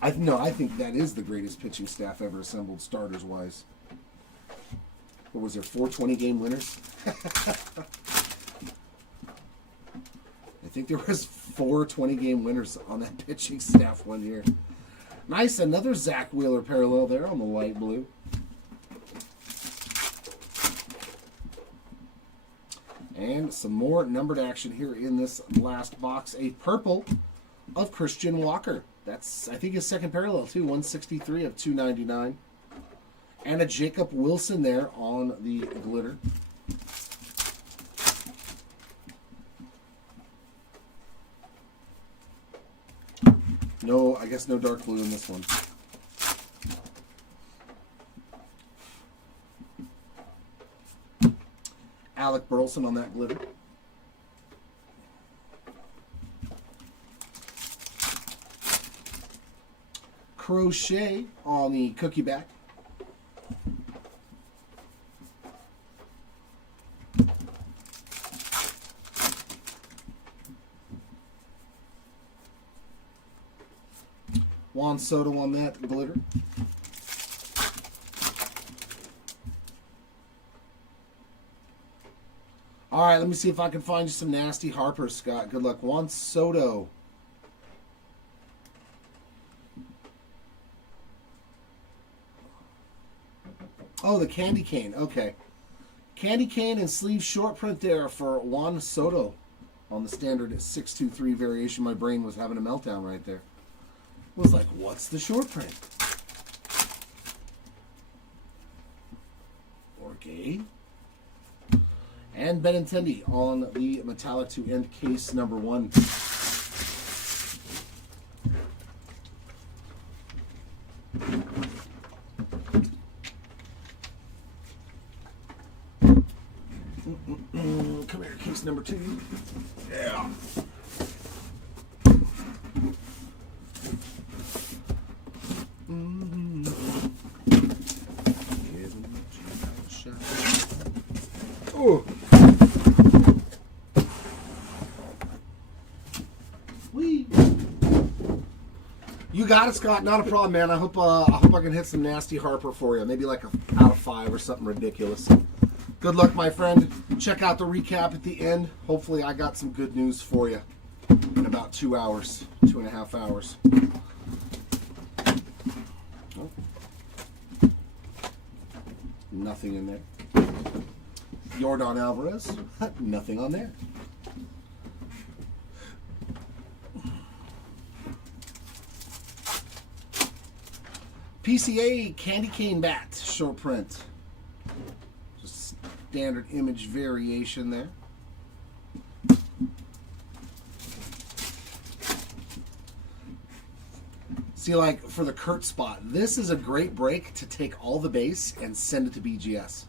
I think that is the greatest pitching staff ever assembled, starters-wise. What was there, 4 20-game winners? I think there was 4 20-game winners on that pitching staff one year. Nice, another Zach Wheeler parallel there on the light blue. And some more numbered action here in this last box. A purple of Christian Walker. That's, I think, his second parallel, too. 163 of 299. And a Jacob Wilson there on the glitter. No, I guess no dark blue in this one. Alec Burleson on that glitter. Crochet on the cookie back. Juan Soto on that glitter. All right, let me see if I can find you some nasty Harper, Scott. Good luck. Juan Soto. Oh, the candy cane. Okay. Candy cane and sleeve short print there for Juan Soto on the standard 623 variation. My brain was having a meltdown right there. I was like, what's the short print? Okay. And Benintendi on the metallic to end case number 1. Come here, case number 2. Yeah. Oh. Wee. You got it, Scott. Not a problem, man. I hope I can hit some nasty Harper for you. Maybe like a out of 5 or something ridiculous. Good luck, my friend. Check out the recap at the end. Hopefully, I got some good news for you in about 2 hours, 2.5 hours. Oh. Nothing in there. Yordan Alvarez, nothing on there. PCA Candy Cane Bat short print. Just standard image variation there. See, like for the Kurt spot, this is a great break to take all the base and send it to BGS.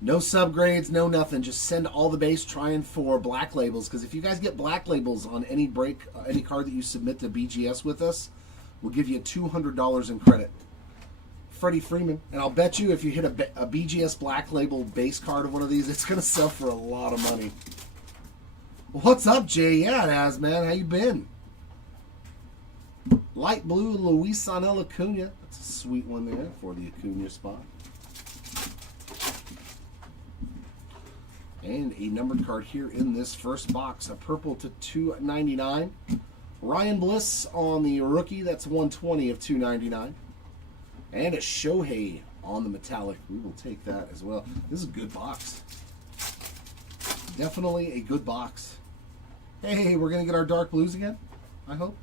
No subgrades, no nothing. Just send all the base trying for black labels. Because if you guys get black labels on any break, any card that you submit to BGS with us, we'll give you $200 in credit. Freddie Freeman. And I'll bet you if you hit a BGS black label base card of one of these, it's going to sell for a lot of money. What's up, Jay? Yeah, it has, man. How you been? Light blue Luis Anel Acuna. That's a sweet one there for the Acuna spot. And a numbered card here in this first box. A purple to 299. Ryan Bliss on the rookie. That's 120 of 299. And a Shohei on the metallic. We will take that as well. This is a good box. Definitely a good box. Hey, we're going to get our dark blues again, I hope.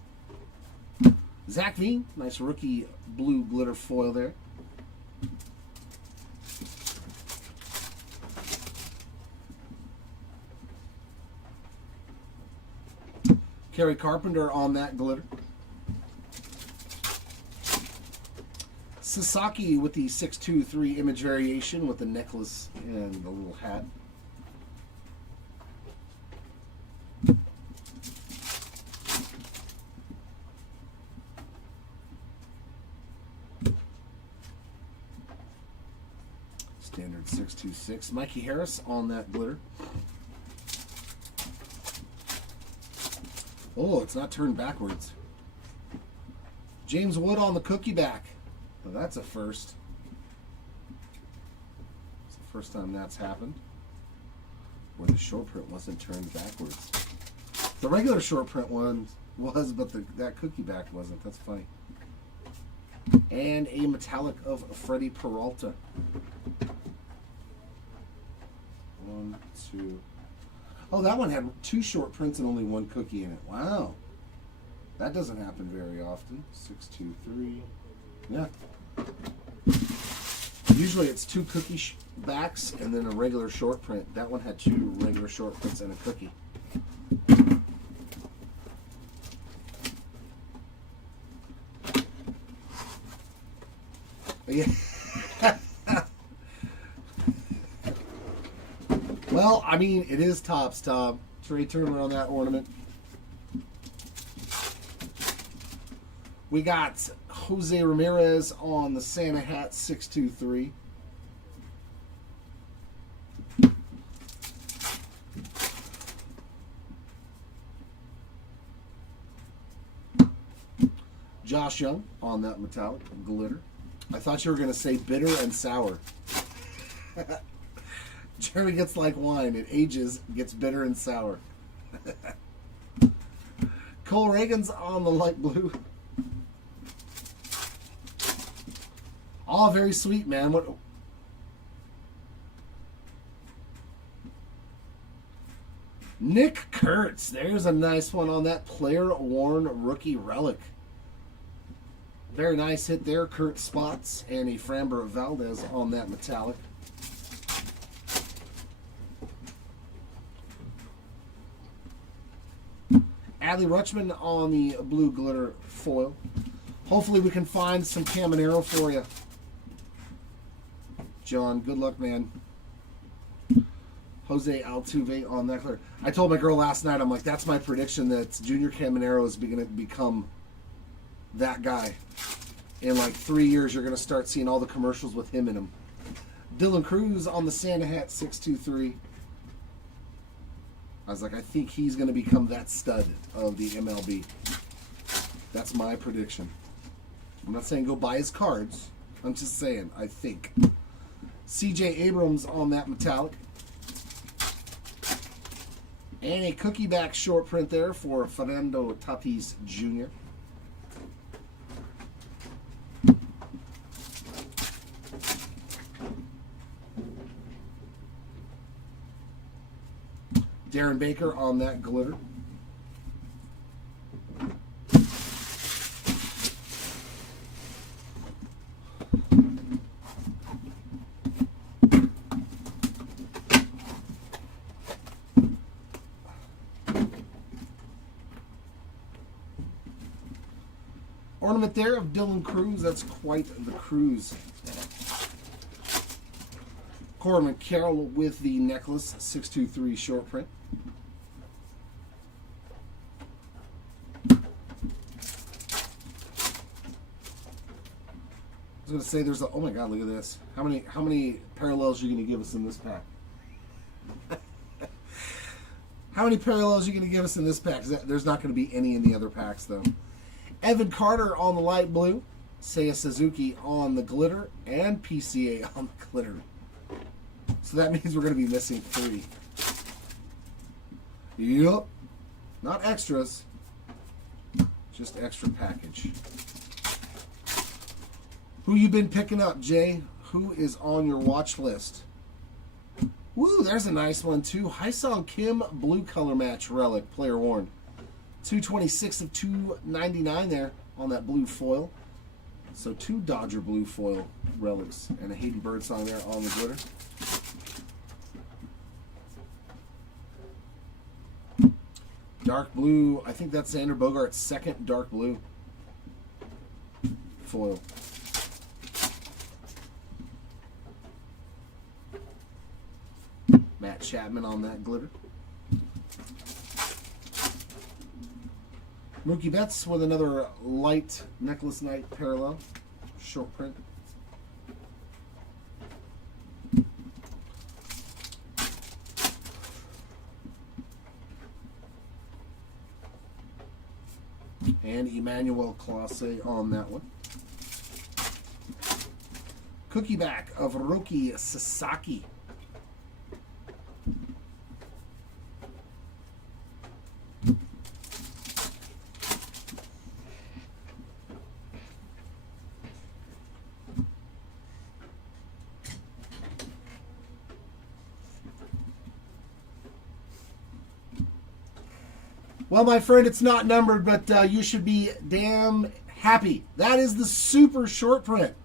Zach Veen, nice rookie blue glitter foil there. Kerry Carpenter on that glitter. Sasaki with the 623 image variation with the necklace and the little hat. Standard 626. Mikey Harris on that glitter. Oh, it's not turned backwards. James Wood on the cookie back. Well, that's a first. It's the first time that's happened. Where the short print wasn't turned backwards. The regular short print one was, but that cookie back wasn't. That's funny. And a metallic of Freddie Peralta. 1, 2. Oh, that one had 2 short prints and only 1 cookie in it. Wow. That doesn't happen very often. 6, 2, 3. Yeah. Usually it's 2 cookie backs and then a regular short print. That one had 2 regular short prints and a cookie. Yeah. Well, I mean, it is Topps top. Trey Turner on that ornament. We got Jose Ramirez on the Santa Hat 623. Josh Young on that metallic glitter. I thought you were going to say bitter and sour. Jeremy gets like wine. It ages, gets bitter and sour. Cole Reagan's on the light blue. Oh, very sweet, man. What? Nick Kurtz. There's a nice one on that player-worn rookie relic. Very nice hit there. Kurt spots and a Framber Valdez on that metallic. Adley Rutschman on the blue glitter foil. Hopefully we can find some Caminero for you. John, good luck, man. Jose Altuve on that glitter. I told my girl last night, I'm like, that's my prediction that Junior Caminero is going to become that guy. In like 3 years, you're going to start seeing all the commercials with him in them. Dylan Cruz on the Santa Hat 623. I was like, I think he's going to become that stud of the MLB. That's my prediction. I'm not saying go buy his cards. I'm just saying, I think. CJ Abrams on that metallic. And a cookie back short print there for Fernando Tatis Jr. Darren Baker on that glitter. ornament there of Dylan Cruz. That's quite the cruise. Corbin Carroll with the necklace, 623 short print. I was going to say there's a, oh my god, look at this. How many parallels are you going to give us in this pack? How many parallels are you going to give us in this pack? There's not going to be any in the other packs though. Evan Carter on the light blue, Seiya Suzuki on the glitter, and PCA on the glitter. So that means we're going to be missing 3. Yup. Not extras. Just extra package. Who you been picking up, Jay? Who is on your watch list? Woo, there's a nice one too. Hyesung Kim blue color match relic, player worn. 226 of 299 there on that blue foil. So 2 Dodger blue foil relics and a Hayden Birdsong there on the glitter. Dark blue, I think that's Xander Bogaerts' second dark blue foil. Matt Chapman on that glitter. Mookie Betts with another light Necklace Night parallel, short print. And Emmanuel Clase on that one. Cookie back of Roki Sasaki. Well, my friend, it's not numbered, but you should be damn happy. That is the super short print.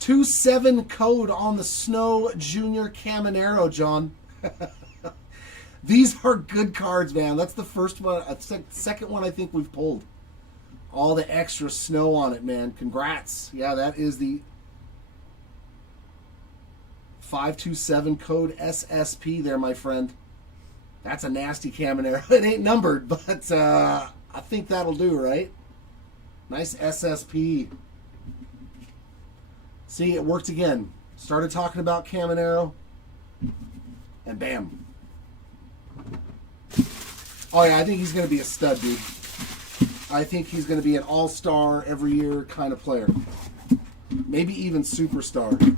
2-7 code on the Snow Junior Caminero, John. These are good cards, man. That's the first one. Second one I think we've pulled. All the extra snow on it, man. Congrats. Yeah, that is the 527 code SSP there, my friend. That's a nasty Caminero. It ain't numbered, but I think that'll do, right? Nice SSP. See, it worked again. Started talking about Caminero, and bam. Oh, yeah, I think he's going to be a stud, dude. I think he's going to be an all-star every year kind of player. Maybe even superstar.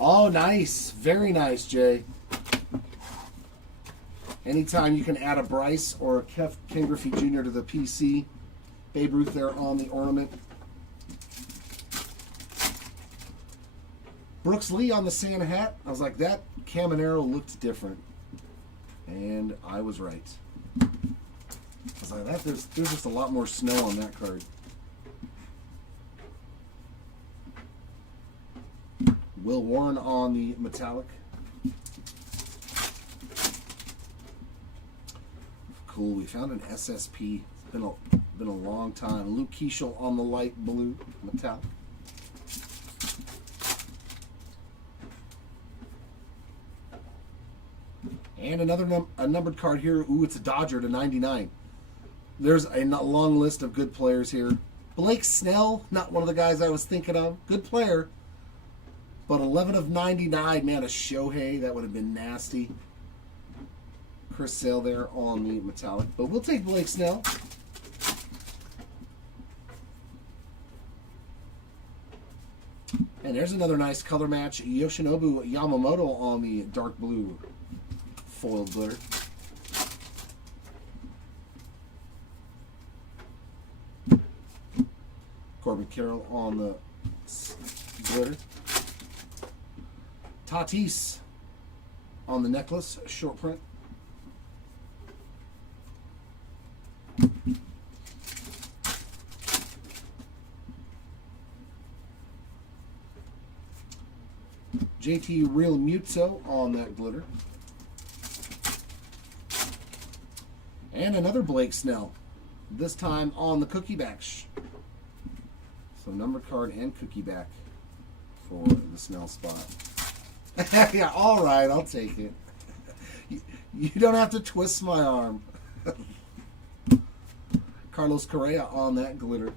Oh, nice. Very nice, Jay. Anytime you can add a Bryce or a Ken Griffey Jr. to the PC. Babe Ruth there on the ornament. Brooks Lee on the Santa hat. I was like, that Caminero looked different. And I was right. I was like, there's just a lot more snow on that card. Will Warren on the metallic. Cool. We found an SSP. It's been a long time. Luke Keeschel on the light blue metallic. And another a numbered card here. Ooh, it's a Dodger to 99. There's a long list of good players here. Blake Snell, not one of the guys I was thinking of. Good player. But 11 of 99, man, a Shohei, that would have been nasty. Chris Sale there on the metallic. But we'll take Blake Snell. And there's another nice color match. Yoshinobu Yamamoto on the dark blue foil glitter. Corbin Carroll on the glitter. Tatis on the necklace, short print. JT Real Muto on that glitter. And another Blake Snell. this time on the cookie back. So number card and cookie back for the Snell spot. Yeah, all right, I'll take it. You don't have to twist my arm. Carlos Correa on that glitter.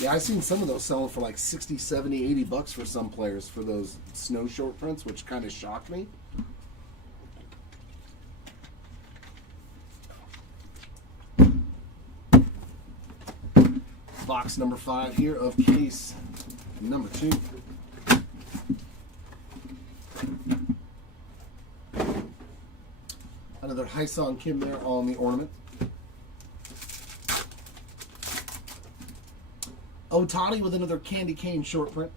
Yeah, I've seen some of those selling for like 60, 70, 80 bucks for some players for those snow short prints, which kind of shocked me. Box number 5 here of case number 2. Another Hyson Kim there on the ornament. Ohtani with another candy cane short print.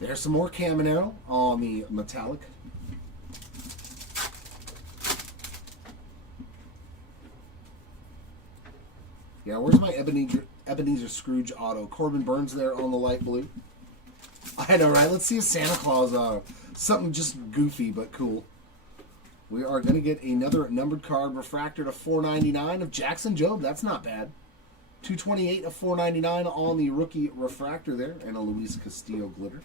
There's some more Caminero on the metallic. Yeah, where's my Ebenezer Scrooge auto? Corbin Burns there on the light blue. I know, right? Let's see a Santa Claus auto. Something just goofy but cool. We are going to get another numbered card refractor to $4.99 of Jackson Jobe. That's not bad. $228 of $4.99 on the rookie refractor there, and a Luis Castillo glitter.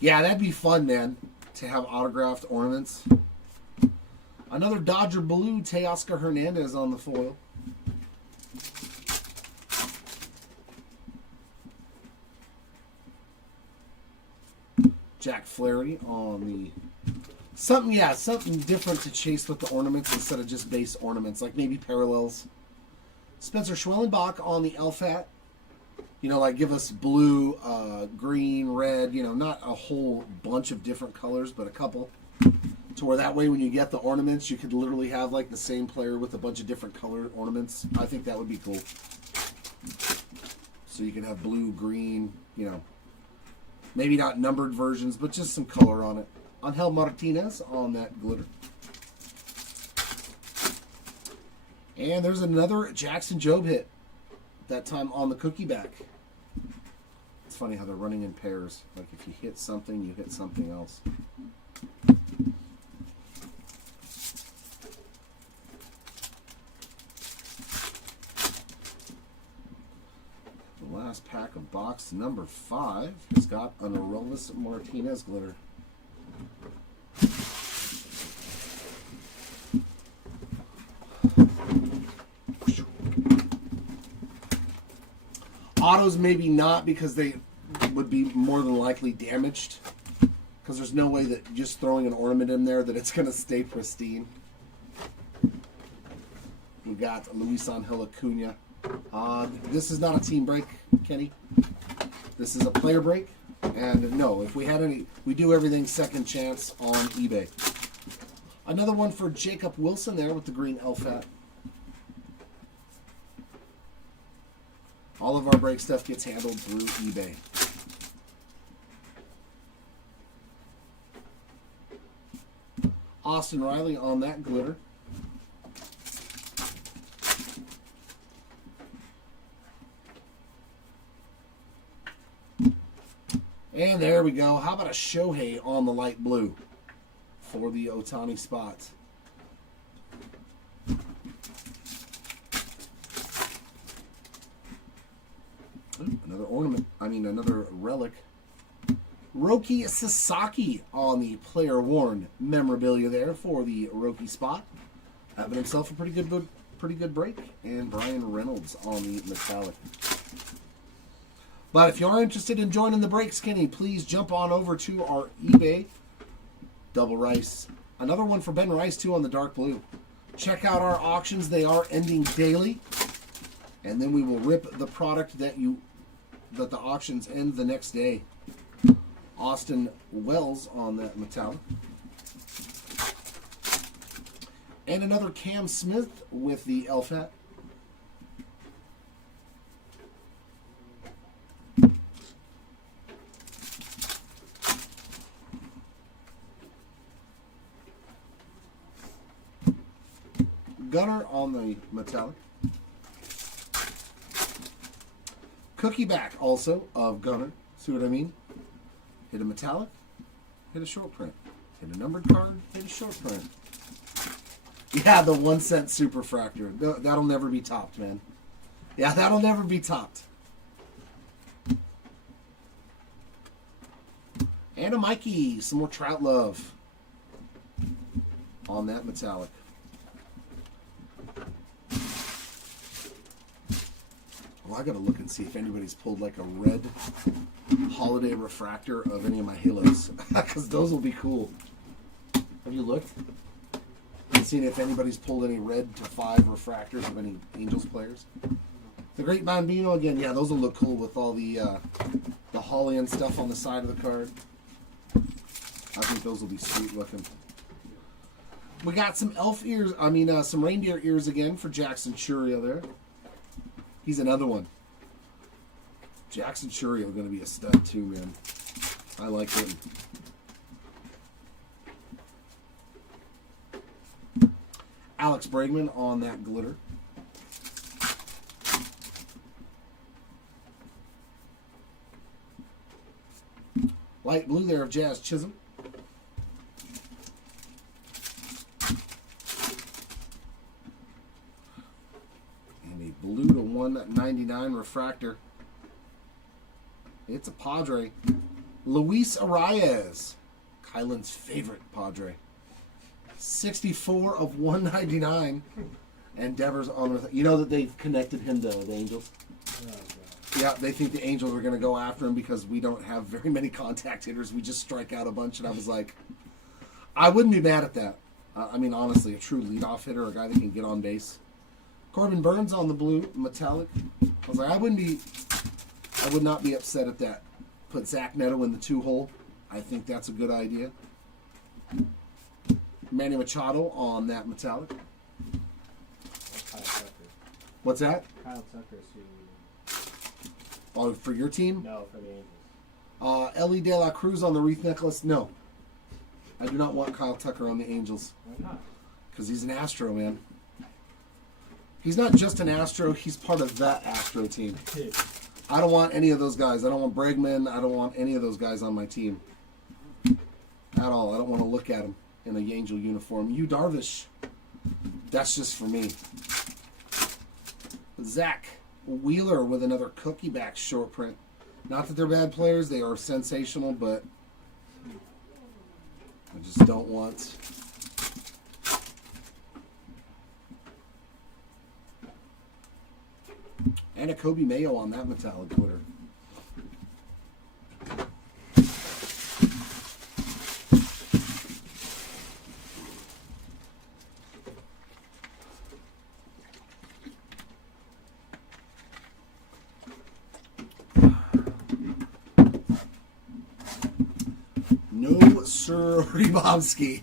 Yeah, that'd be fun, man, to have autographed ornaments. Another Dodger blue, Teoscar Hernandez on the foil. Jack Flaherty on the something different to chase with the ornaments instead of just base ornaments, like maybe parallels. Spencer Schwellenbach on the Elfat. You know, like give us blue, green, red, you know, not a whole bunch of different colors, but a couple. To where that way when you get the ornaments, you could literally have like the same player with a bunch of different color ornaments. I think that would be cool. So you can have blue, green, you know, maybe not numbered versions, but just some color on it. Angel Martinez on that glitter. And there's another Jackson Jobe hit. That time on the cookie back. It's funny how they're running in pairs. Like if you hit something, you hit something else. The last pack of box number 5 has got an Aroldis Martinez glitter. Autos maybe not, because they would be more than likely damaged, because there's no way that just throwing an ornament in there that it's going to stay pristine. We got Luis Angel Acuna. This is not a team break, Kenny. This is a player break. And no, if we had any, we do everything second chance on eBay. Another one for Jacob Wilson there with the green Elfat. All of our break stuff gets handled through eBay. Austin Riley on that glitter. And there we go. How about a Shohei on the light blue for the Ohtani spot? Another ornament. Another relic. Roki Sasaki on the player worn memorabilia there for the Roki spot. Having himself a pretty good break. And Brian Reynolds on the metallic. But if you are interested in joining the breaks, Kenny, please jump on over to our eBay. Double Rice. Another one for Ben Rice too on the dark blue. Check out our auctions. They are ending daily. And then we will rip the product that the auctions end the next day. Austin Wells on that metallic. And another Cam Smith with the Elfat. Gunner on the metallic. Cookie back also of Gunner. See what I mean? Hit a metallic, hit a short print. Hit a numbered card, hit a short print. Yeah, the 1 cent superfractor. That'll never be topped, man. Yeah, that'll never be topped. And a Mikey. Some more Trout love on that metallic. Well, I gotta look and see if anybody's pulled like a red holiday refractor of any of my Halos, because those will be cool. Have you looked and seen if anybody's pulled any red to 5 refractors of any Angels players? The Great Bambino again, yeah, those will look cool with all the holly and stuff on the side of the card. I think those will be sweet looking. We got some elf ears, some reindeer ears again for Jackson Churio there. He's another one. Jackson Churio going to be a stud too, man. I like him. Alex Bregman on that glitter. Light blue there of Jazz Chisholm. And a blue to 199 refractor. It's a Padre. Luis Arias. Kylan's favorite Padre. 64 of 199. And Devers on. You know that they've connected him to the Angels? Yeah, they think the Angels are going to go after him because we don't have very many contact hitters. We just strike out a bunch. And I was like, I wouldn't be mad at that. Honestly, a true leadoff hitter, a guy that can get on base. Corbin Burns on the blue, metallic. I was like, I would not be upset at that. Put Zach Neto in the 2-hole. I think that's a good idea. Manny Machado on that metallic. What's that? Kyle Tucker's who... Oh, for your team? No, for the Angels. Ellie De La Cruz on the wreath necklace? No. I do not want Kyle Tucker on the Angels. Why not? Because he's an Astro, man. He's not just an Astro, he's part of that Astro team. I don't want any of those guys. I don't want Bregman. I don't want any of those guys on my team. At all. I don't want to look at them in a Angel uniform. Yu Darvish. That's just for me. Zach Wheeler with another cookie back short print. Not that they're bad players. They are sensational, but I just don't want... And a Kobe Mayo on that metallic glitter. No, Sir Rybomski.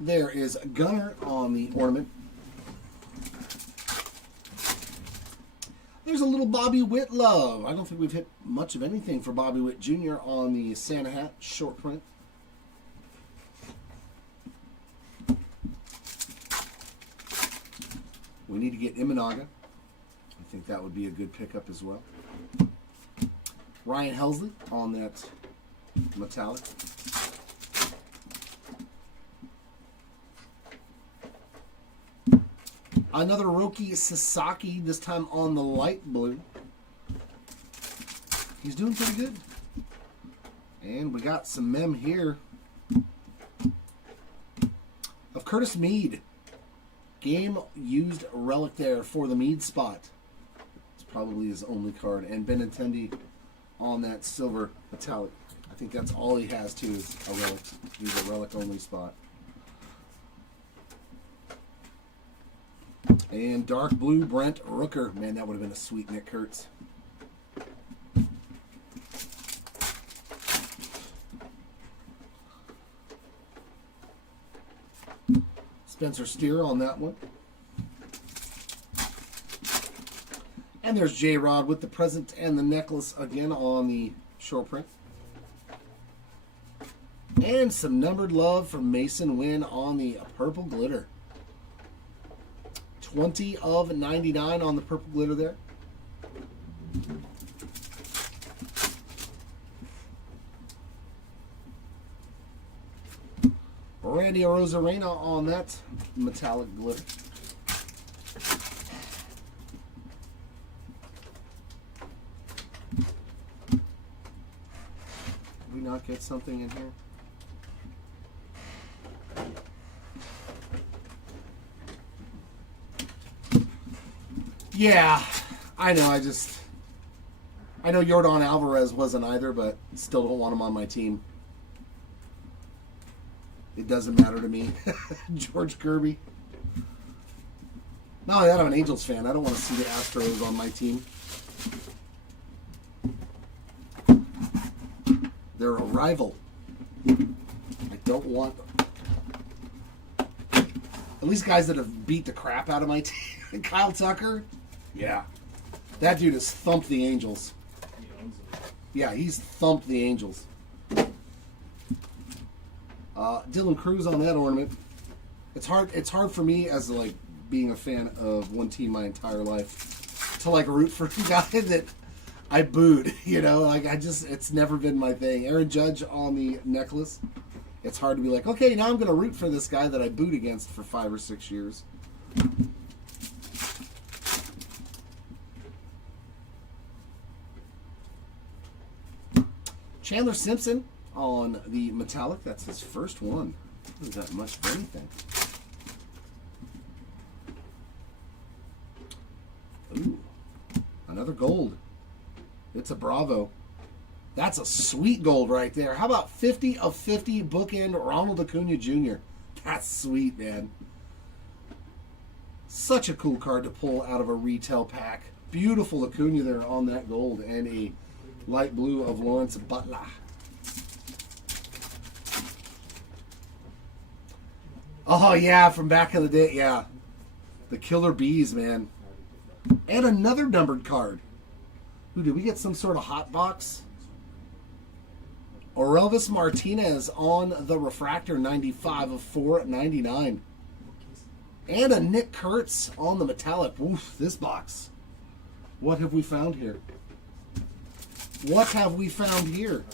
There is Gunner on the ornament. There's a little Bobby Witt love. I don't think we've hit much of anything for Bobby Witt Jr. on the Santa hat short print. We need to get Imanaga. I think that would be a good pickup as well. Ryan Helsley on that metallic. Another Roki Sasaki, this time on the light blue. He's doing pretty good. And we got some mem here of Curtis Mead. Game used relic there for the Mead spot. It's probably his only card. And Benintendi on that silver metallic. I think that's all he has too is a relic. He's a relic only spot. And dark blue Brent Rooker. Man, that would have been a sweet Nick Kurtz. Spencer Steer on that one. And there's J-Rod with the present and the necklace again on the short print. And some numbered love from Mason Wynn on the purple glitter. 20 of 99 on the purple glitter there. Randy Rosarena on that metallic glitter. Did we not get something in here? Yeah, I know. I know Yordan Alvarez wasn't either, but still don't want him on my team. It doesn't matter to me. George Kirby. Not only that, I'm an Angels fan. I don't want to see the Astros on my team. They're a rival. I don't want at least guys that have beat the crap out of my team. Kyle Tucker. Yeah. That dude has thumped the Angels. Yeah, he's thumped the Angels. Dylan Cruz on that ornament. It's hard for me as like being a fan of one team my entire life to like root for a guy that I booed. You know, like it's never been my thing. Aaron Judge on the necklace. It's hard to be like, okay, now I'm going to root for this guy that I booed against for 5 or 6 years. Chandler Simpson on the metallic. That's his first one. Isn't that much for anything? Ooh, another gold. It's a Bravo. That's a sweet gold right there. How about 50 of 50 bookend Ronald Acuna Jr.? That's sweet, man. Such a cool card to pull out of a retail pack. Beautiful Acuna there on that gold, and a light blue of Lawrence Butler. Oh, yeah, from back in the day, yeah. The Killer Bees, man. And another numbered card. Who, did we get some sort of hot box? Orelvis Martinez on the refractor, 95 of 499. And a Nick Kurtz on the metallic. Oof, this box. What have we found here? What have we found here?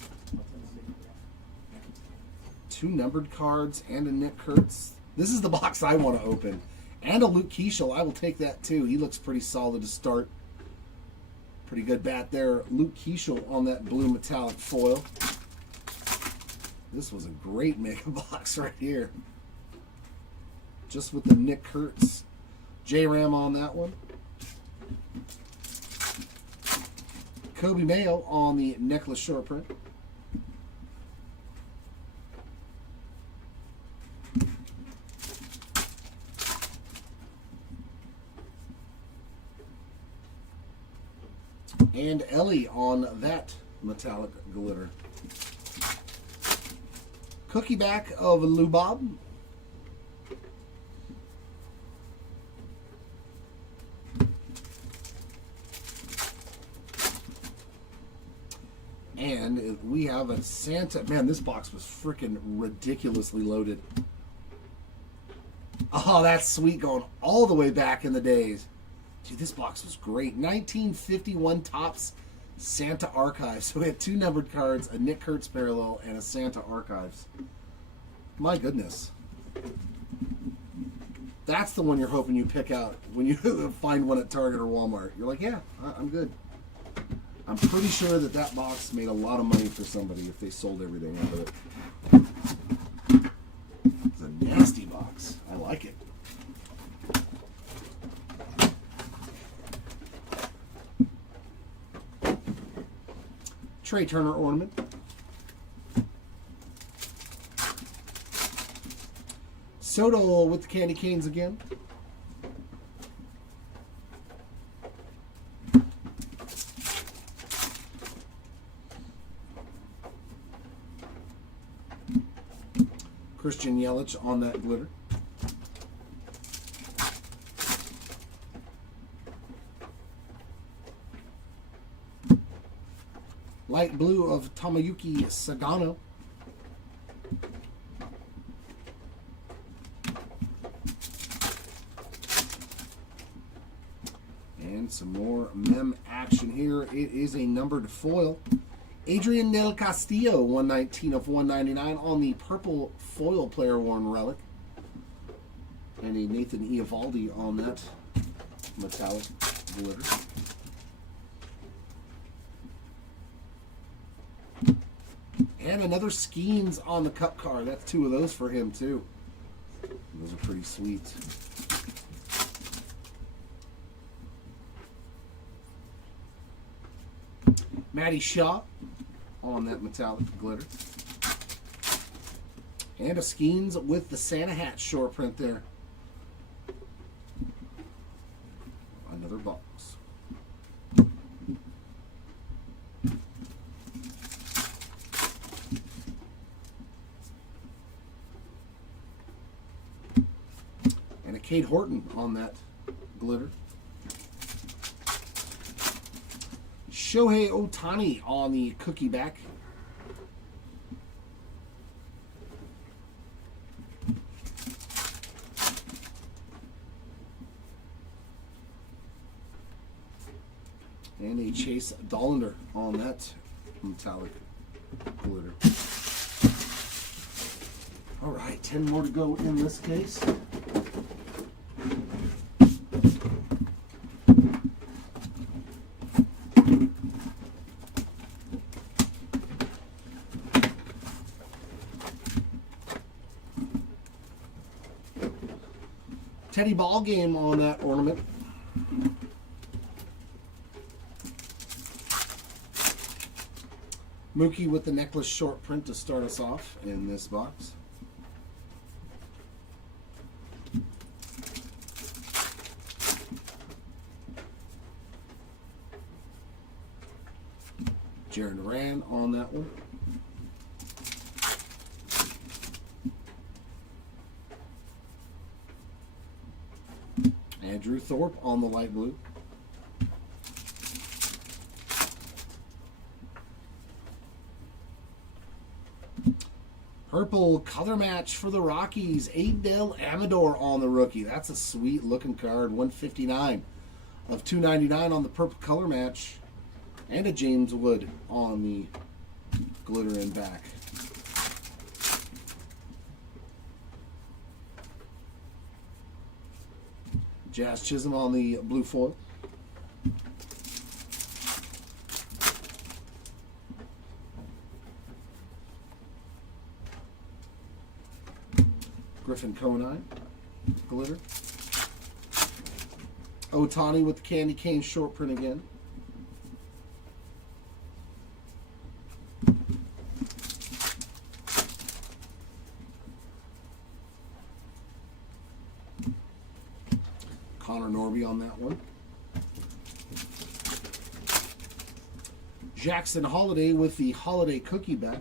2 numbered cards and a Nick Kurtz. This is the box I want to open. And a Luke Keeschel. I will take that too. He looks pretty solid to start. Pretty good bat there. Luke Keeschel on that blue metallic foil. This was a great mega box right here. Just with the Nick Kurtz J-Ram on that one. Kobe Mayo on the necklace short print. And Ellie on that metallic glitter. Cookie back of Lou Bob. And we have a Santa. Man, this box was freaking ridiculously loaded. Oh, that's sweet, going all the way back in the days. Dude, this box was great. 1951 Topps Santa Archives. So we had 2 numbered cards, a Nick Kurtz parallel, and a Santa Archives. My goodness. That's the one you're hoping you pick out when you find one at Target or Walmart. You're like, yeah, I'm good. I'm pretty sure that box made a lot of money for somebody if they sold everything out of it. It's a nasty box. I like it. Trey Turner ornament. Soto with the candy canes again. Christian Yelich on that glitter. Light blue of Tomoyuki Sagano. Some more mem action here. It is a numbered foil. Adrian Del Castillo, 119 of 199 on the purple foil player worn relic. And a Nathan Eovaldi on that metallic glitter. And another Skeens on the cup card. That's 2 of those for him, too. Those are pretty sweet. Matty Shaw on that metallic glitter. And a Skeens with the Santa hat short print there. Another box. And a Cade Horton on that glitter. Shohei Ohtani on the cookie back. And a Chase Dollander on that metallic glitter. All right, 10 more to go in this case. Teddy Ball Game on that ornament. Mookie with the necklace short print to start us off in this box. Jaron Duran on that one. Andrew Thorpe on the light blue. Purple color match for the Rockies. Adel Amador on the rookie. That's a sweet looking card. 159 of 299 on the purple color match. And a James Wood on the glitter and back. Jazz Chisholm on the blue foil. Griffin Conine glitter. Ohtani with the candy cane short print again. Connor Norby on that one. Jackson Holiday with the holiday cookie back.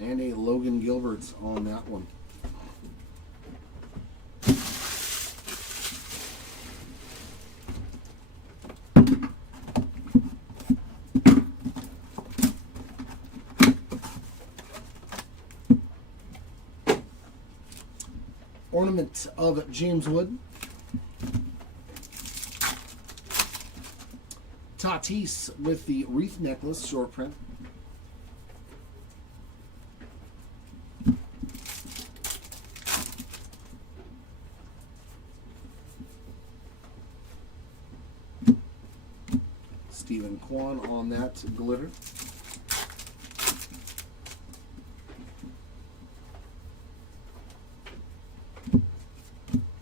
And a Logan Gilbert on that one. Ornament of James Wood. Tatis with the wreath necklace short print. Stephen Kwan on that glitter.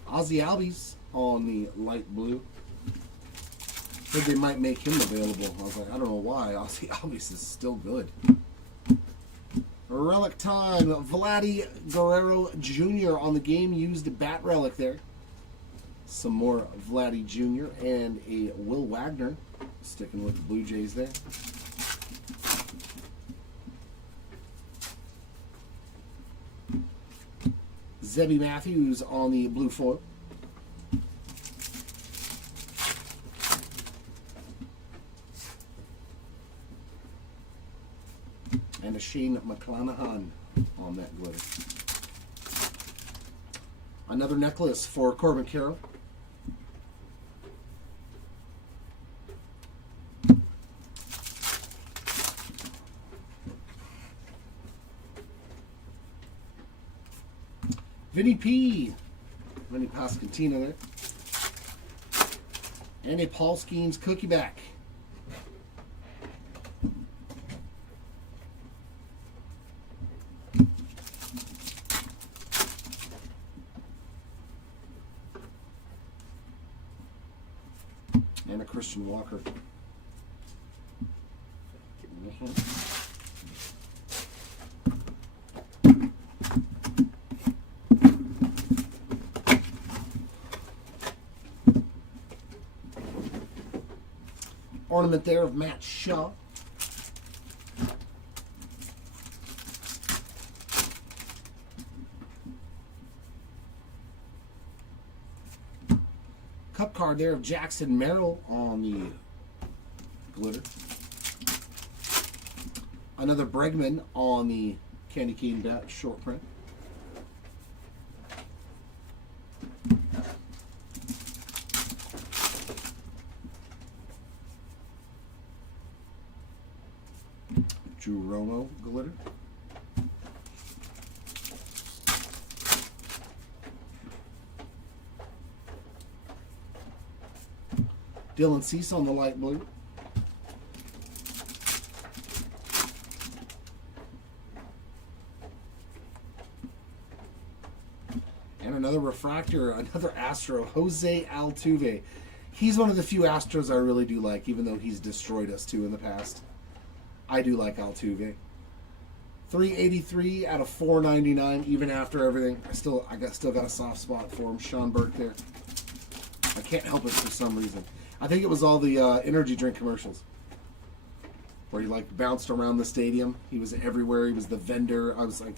Ozzy Albies on the light blue. Said they might make him available. I was like, I don't know why. Ozzy Albies is still good. Relic time. Vladdy Guerrero Jr. on the game used bat relic there. Some more Vladdy Jr. and a Will Wagner. Sticking with the Blue Jays there. Zebby Matthews on the blue foil. Shane McClanahan on that glitter. Another necklace for Corbin Carroll. Vinny P. Vinny Pasquantino there. And a Paul Skeens cookie back. And a Christian Walker. Ornament there of Matt Shaw. Cup card there of Jackson Merrill on the glitter. Another Bregman on the candy cane bat short print. Drew Romo glitter. Dylan Cease on the light blue. And another refractor, another Astro, Jose Altuve. He's one of the few Astros I really do like, even though he's destroyed us too in the past. I do like Altuve. 383 out of 499, even after everything. I still got a soft spot for him. Sean Burke there. I can't help it for some reason. I think it was all the energy drink commercials where he like bounced around the stadium. He was everywhere. He was the vendor. I was like,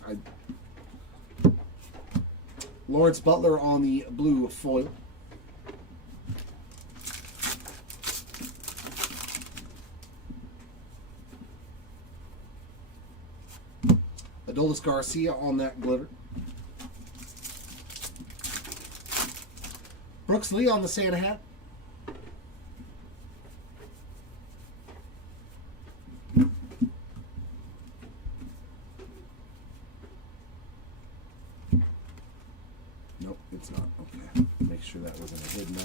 Lawrence Butler on the blue foil. Adolis Garcia on that glitter. Brooks Lee on the Santa hat. Nope, it's not. Okay. Make sure that wasn't a hidden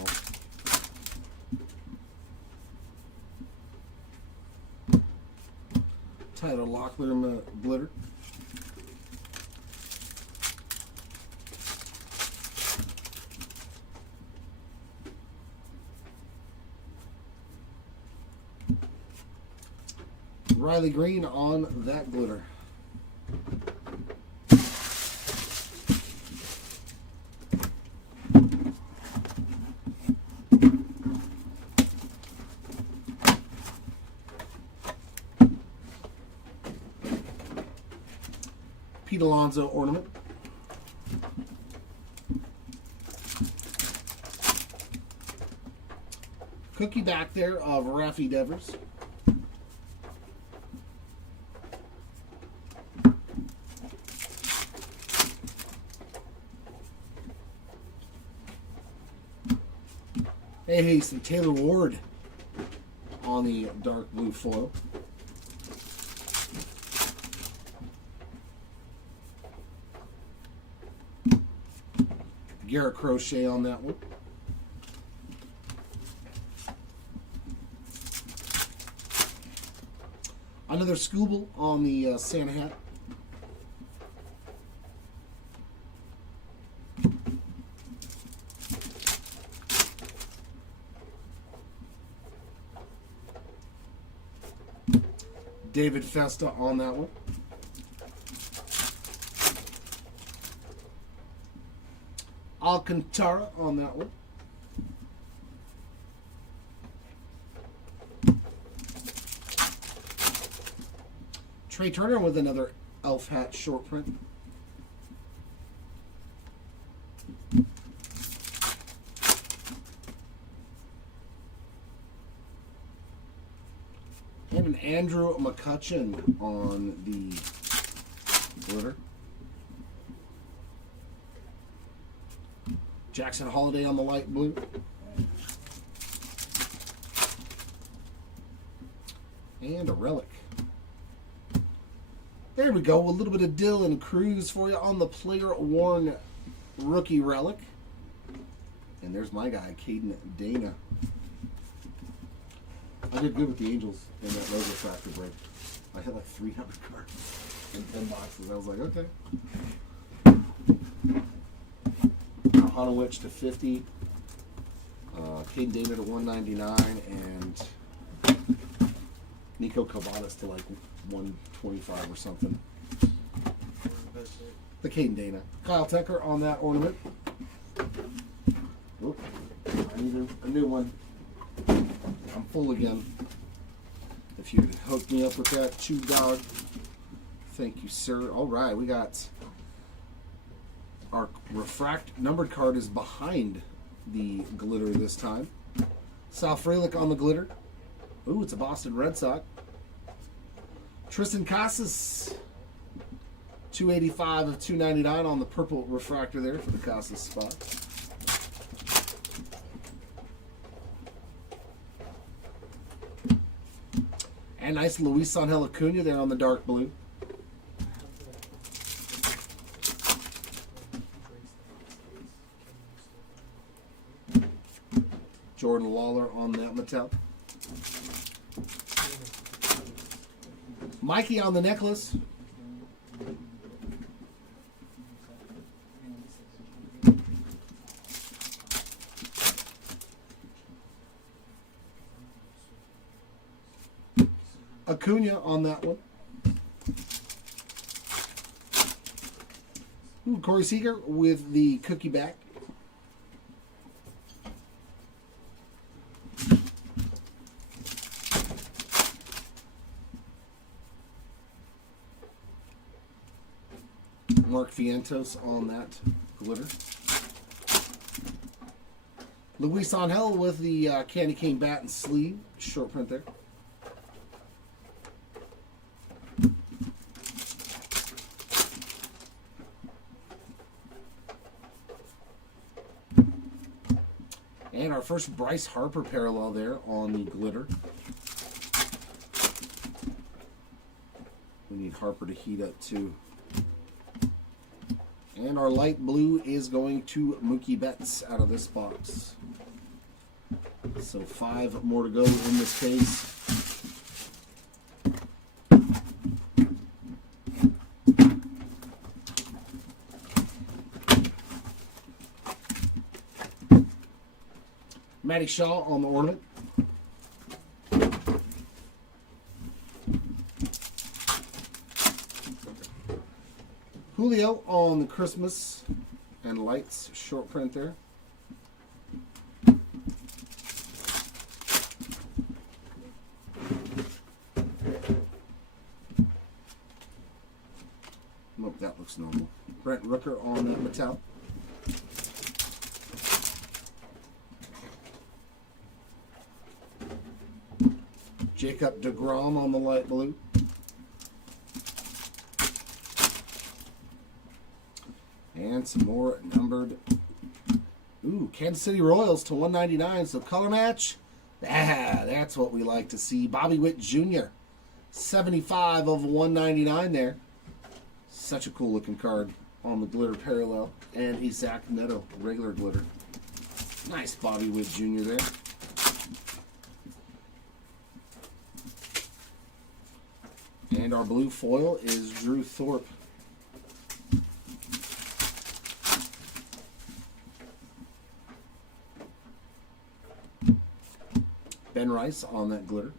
L. Tyler Locklear glitter. Riley Green on that glitter. Pete Alonso ornament. Cookie back there of Raffy Devers. Hey, some Taylor Ward on the dark blue foil. Garrett Crochet on that one. Another Scooble on the Santa hat. David Festa on that one. Alcantara on that one. Trey Turner with another elf hat short print. And an Andrew McCutcheon on the glitter. Jackson Holiday on the light blue. And a relic. There we go. A little bit of Dylan Cruz for you on the player worn rookie relic. And there's my guy, Caden Dana. I did good with the Angels in that Road Refractor break. I had like 300 cards in 10 boxes. I was like, okay. Hanowich to 50. Caden Dana to 199. And Nico Cavadas to like 125 or something. The Caden Dana. Kyle Tucker on that ornament. Oop, I need a new one. I'm full again. If you'd hook me up with that chew dog, thank you, sir. All right, we got our refract numbered card is behind the glitter this time. Sal Frelick on the glitter. Ooh, it's a Boston Red Sox. Tristan Casas, 285 of 299 on the purple refractor there for the Casas spot. And nice Luis Angel Acuna there on the dark blue. Jordan Lawler on that metal. Mikey on the necklace. Acuna on that one. Ooh, Corey Seager with the cookie back. Mark Vientos on that glitter. Luis Angel with the candy cane bat and sleeve. Short print there. And our first Bryce Harper parallel there on the glitter. We need Harper to heat up too. And our light blue is going to Mookie Betts out of this box. So 5 more to go in this case. Matty Shaw on the ornament. Julio on the Christmas and lights short print there. Nope, that looks normal. Brent Rooker on that metal. Jacob deGrom on the light blue. And some more numbered. Ooh, Kansas City Royals to 199. So color match. Ah, that's what we like to see. Bobby Witt Jr. 75 of 199 there. Such a cool looking card on the glitter parallel. And a Zach Neto regular glitter. Nice Bobby Witt Jr. there. And our blue foil is Drew Thorpe. Ben Rice on that glitter.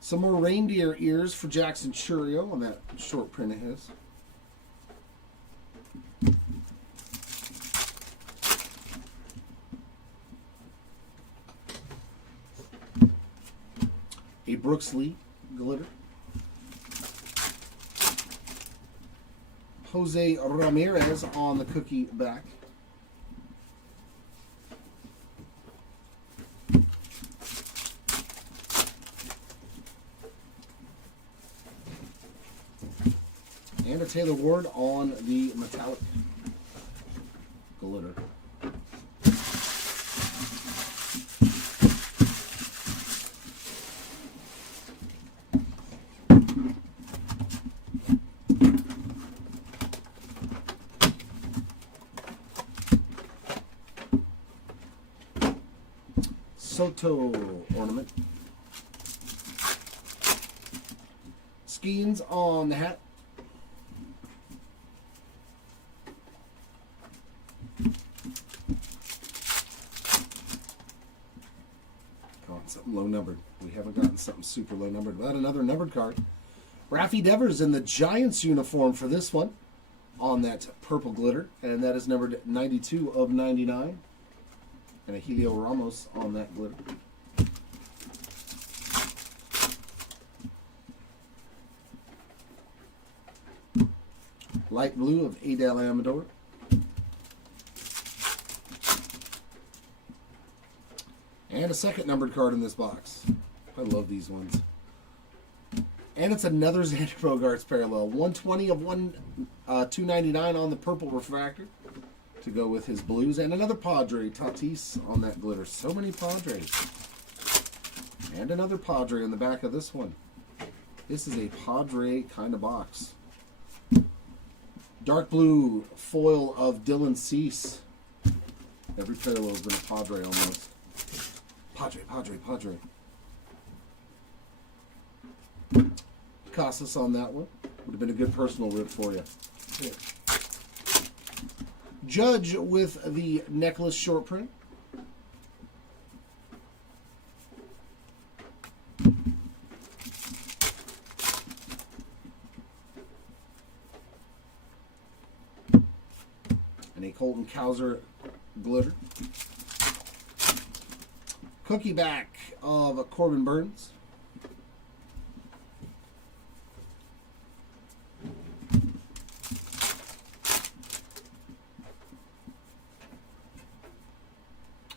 Some more reindeer ears for Jackson Churio on that short print of his. A Brooks Lee glitter. Jose Ramirez on the cookie back. And a Taylor Ward on the metallic glitter. Soto ornament. Skeins on the hat. Something low numbered. We haven't gotten something super low numbered. But another numbered card. Raffy Devers in the Giants uniform for this one on that purple glitter. And that is numbered 92 of 99. And a Helio Ramos on that glitter. Light blue of Adel Amador. And a second numbered card in this box. I love these ones. And it's another Xander Bogaerts parallel. 120 of 299 on the purple refractor to go with his blues. And another Padre, Tatis on that glitter. So many Padres. And another Padre on the back of this one. This is a Padre kind of box. Dark blue foil of Dylan Cease. Every parallel has been a Padre almost. Padre. Casas on that one. Would have been a good personal rip for you. Yeah. Judge with the necklace short print. And a Colton Cowser glitter. Cookie back of Corbin Burns.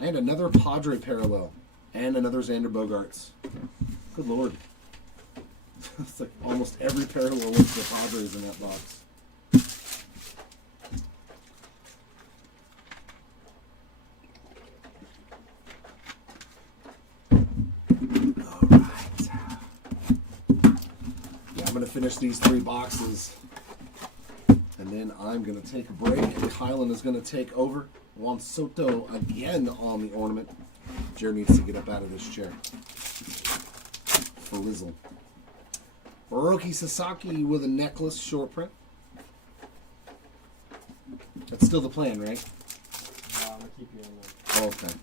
And another Padre parallel. And another Xander Bogaerts. Good Lord. It's like almost every parallel looks the Padres in that box. Finish these 3 boxes, and then I'm going to take a break, and Kylan is going to take over. Juan Soto again on the ornament. Jerry needs to get up out of this chair. For Lizzle. Hiroki Sasaki with a necklace short print. That's still the plan, right? I'm going to keep you in there. Oh, okay.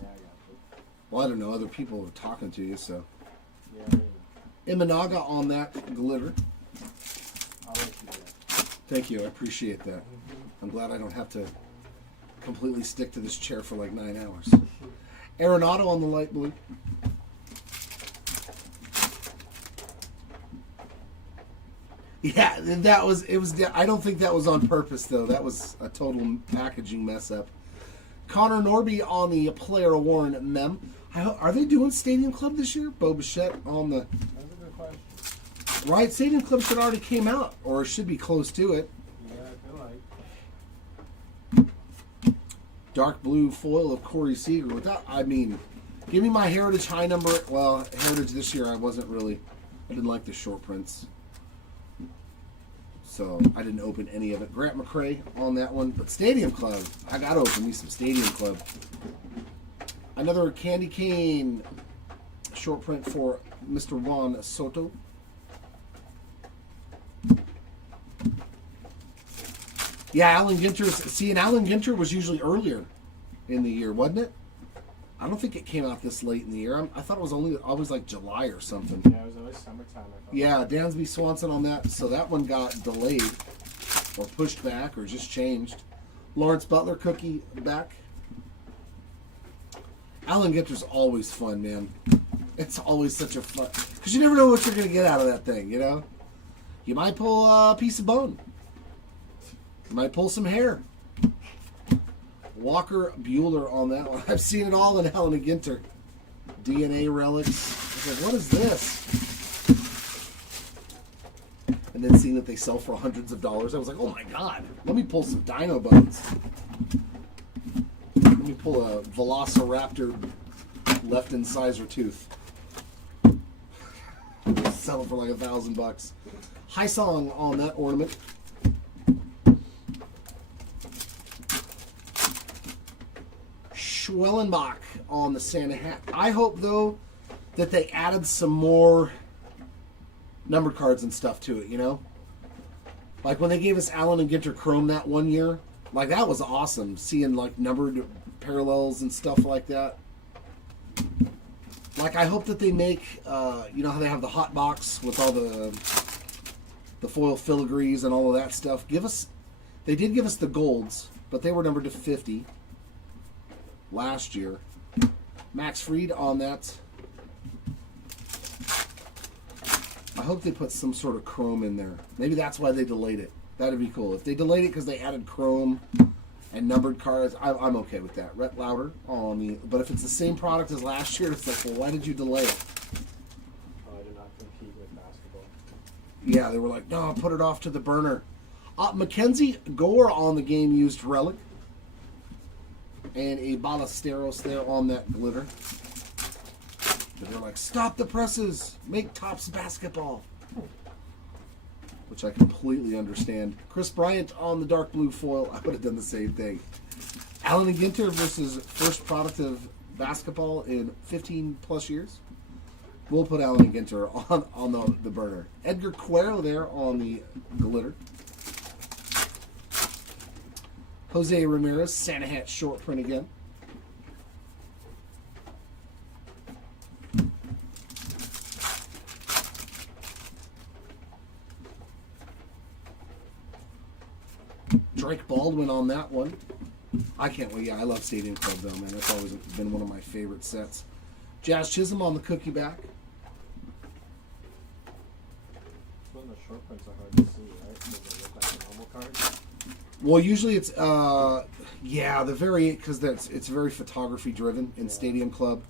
Yeah, I got you. Well, I don't know. Other people are talking to you, so. Yeah, maybe. Imanaga on that glitter. I'll let you do that. Thank you. I appreciate that. I'm glad I don't have to completely stick to this chair for like 9 hours. Arenado on the light blue. Yeah, it was. I don't think that was on purpose though. That was a total packaging mess up. Connor Norby on the player worn mem. Are they doing Stadium Club this year? Bo Bichette on the. That's a good question. Right, Stadium Club should already came out, or should be close to it. Yeah, I feel like. Dark blue foil of Corey Seager. Without, I mean, give me my Heritage high number. Well, Heritage this year I didn't like the short prints. So I didn't open any of it. Grant McCray on that one. But Stadium Club, I got to open me some Stadium Club. Another Candy Cane short print for Mr. Juan Soto. Yeah, Alan Ginter's. See, and Alan Ginter was usually earlier in the year, wasn't it? I don't think it came out this late in the year. I thought it was always like July or something. Yeah, it was always summertime. I thought. Yeah, Dansby Swanson on that. So that one got delayed or pushed back or just changed. Lawrence Butler cookie back. Alan Ginter's always fun, man. It's always such a fun. Because you never know what you're going to get out of that thing, you know? You might pull a piece of bone. You might pull some hair. Walker Bueller on that one. I've seen it all in Alan Ginter. DNA relics. I was like, what is this? And then seeing that they sell for hundreds of dollars, I was like, oh my god, let me pull some dino bones. Let me pull a Velociraptor left incisor tooth. Sell it for like $1,000. High song on that ornament. Schwellenbach on the Santa hat. I hope though that they added some more numbered cards and stuff to it, you know? Like when they gave us Allen and Ginter Chrome that one year, like that was awesome. Seeing like numbered parallels and stuff like that. Like I hope that they make, you know how they have the hot box with all the foil filigrees and all of that stuff. They did give us the golds, but they were numbered to 50 last year. Max Fried on that. I hope they put some sort of chrome in there. Maybe that's why they delayed it. That'd be cool. If they delayed it because they added chrome and numbered cards, I'm okay with that. Rhett Lauder on the. But if it's the same product as last year, it's like, well, why did you delay it? Oh, I did not compete with basketball. Yeah, they were like, no, put it off to the burner. Mackenzie Gore on the game used relic. And a Ballesteros there on that glitter. They're like, stop the presses, make Topps basketball. Which I completely understand. Chris Bryant on the dark blue foil. I would have done the same thing. Allen and Ginter versus first product of basketball in 15 plus years. We'll put Allen and Ginter on the burner. Edgar Cuero there on the glitter. Jose Ramirez, Santa hat short print again. Drake Baldwin on that one. I can't wait. Yeah, I love Stadium Club though, man. That's always been one of my favorite sets. Jazz Chisholm on the cookie back. When the short prints are hard to see, right? Because they look like a normal card. Well, usually it's yeah, because it's very photography driven in Stadium Club.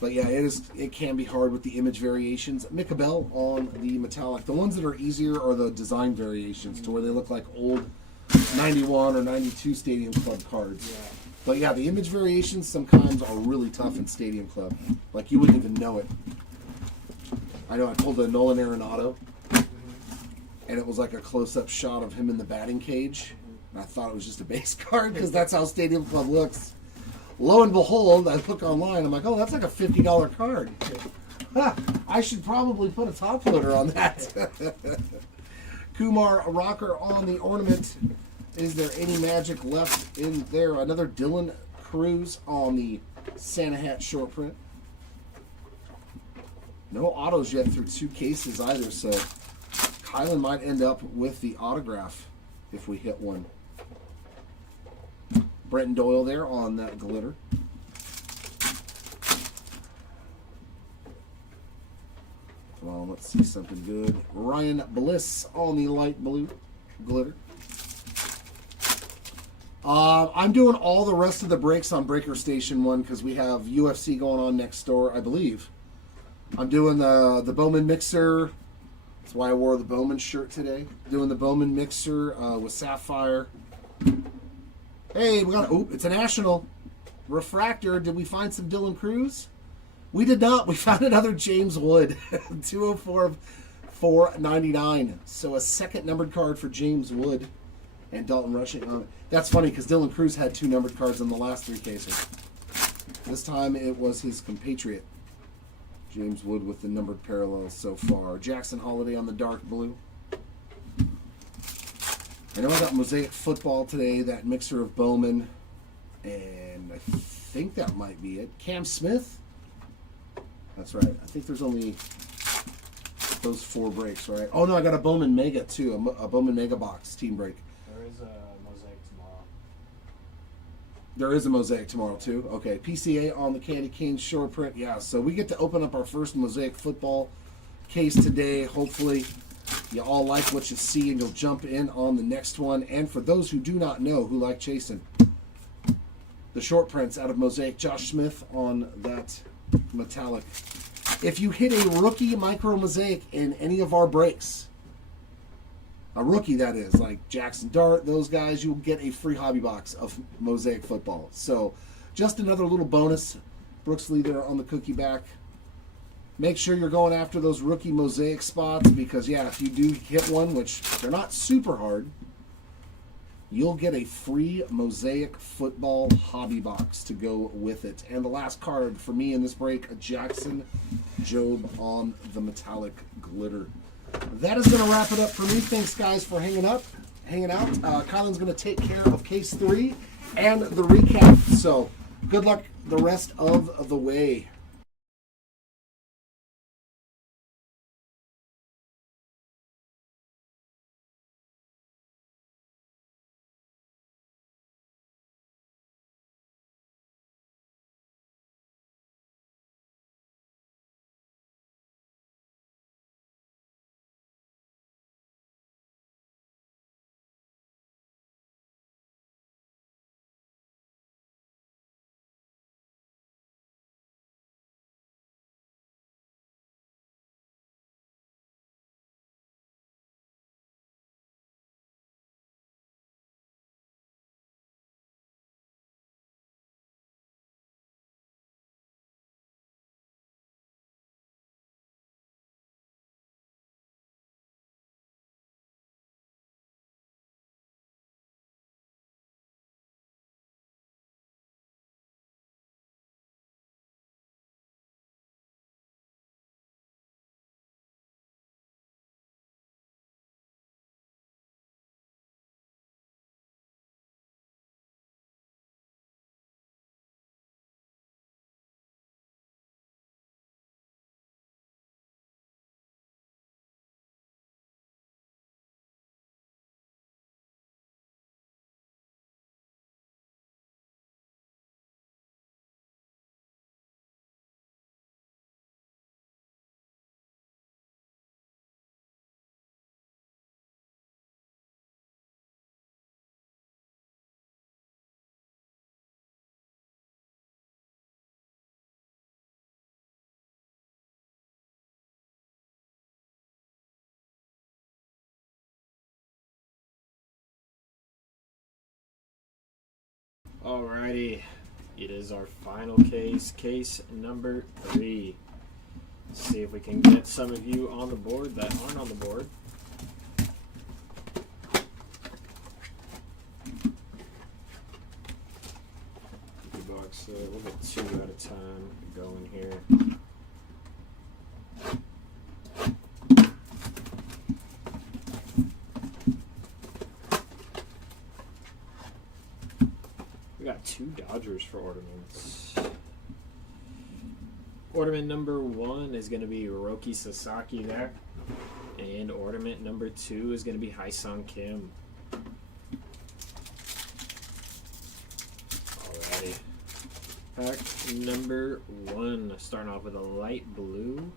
But yeah, it can be hard with the image variations. Micabel on the metallic. The ones that are easier are the design variations to where they look like old 91 or 92 Stadium Club cards. Yeah. But yeah, the image variations sometimes are really tough in Stadium Club. Like you wouldn't even know it. I know I pulled a Nolan Arenado and it was like a close-up shot of him in the batting cage. And I thought it was just a base card because that's how Stadium Club looks. Lo and behold, I look online. I'm like, oh, that's like a $50 card. I should probably put a top loader on that. Kumar Rocker on the ornament. Is there any magic left in there? Another Dylan Cruz on the Santa hat short print. No autos yet through 2 cases either, so Kylan might end up with the autograph if we hit one. Brenton Doyle there on that glitter. Come on, let's see something good. Ryan Bliss on the light blue glitter. I'm doing all the rest of the breaks on Breaker Station 1 because we have UFC going on next door, I believe. I'm doing the Bowman Mixer. That's why I wore the Bowman shirt today. Doing the Bowman Mixer with Sapphire. Hey, we got it's a national refractor. Did we find some Dylan Cruz? We did not. We found another James Wood, 204 of 499. So a second numbered card for James Wood and Dalton Rushing. That's funny because Dylan Cruz had 2 numbered cards in the last 3 cases. This time it was his compatriot, James Wood, with the numbered parallels so far. Jackson Holiday on the dark blue. I know I got Mosaic Football today, that mixer of Bowman, and I think that might be it. Cam Smith? That's right. I think there's only those 4 breaks, right? Oh, no, I got a Bowman Mega, too, a Bowman MEGABOX team break. There is a Mosaic tomorrow. There is a Mosaic tomorrow, too? Okay, PCA on the Candy Cane short print. Yeah, so we get to open up our first Mosaic Football case today, hopefully. You all like what you see, and you'll jump in on the next one. And for those who do not know, who like chasing, the short prints out of Mosaic. Josh Smith on that metallic If you hit a rookie micro mosaic in any of our breaks, a rookie that is, like Jackson Dart, those guys, you'll get a free hobby box of Mosaic Football. So just another little bonus. Brooks Lee there on the cookie back. Make sure you're going after those rookie mosaic spots because, yeah, if you do hit one, which they're not super hard, you'll get a free Mosaic Football hobby box to go with it. And the last card for me in this break, a Jackson Jobe on the metallic glitter. That is going to wrap it up for me. Thanks, guys, for hanging out. Kylan's going to take care of case 3 and the recap. So good luck the rest of the way. Alrighty, it is our final case number 3. See if we can get some of you on the board that aren't on the board. MEGABOX, we'll get 2 at a time going here. We got 2 Dodgers for ornaments. Ornament number 1 is going to be Roki Sasaki there. And ornament number 2 is going to be Haesung Kim. Alrighty. Pack number 1, starting off with a light blue.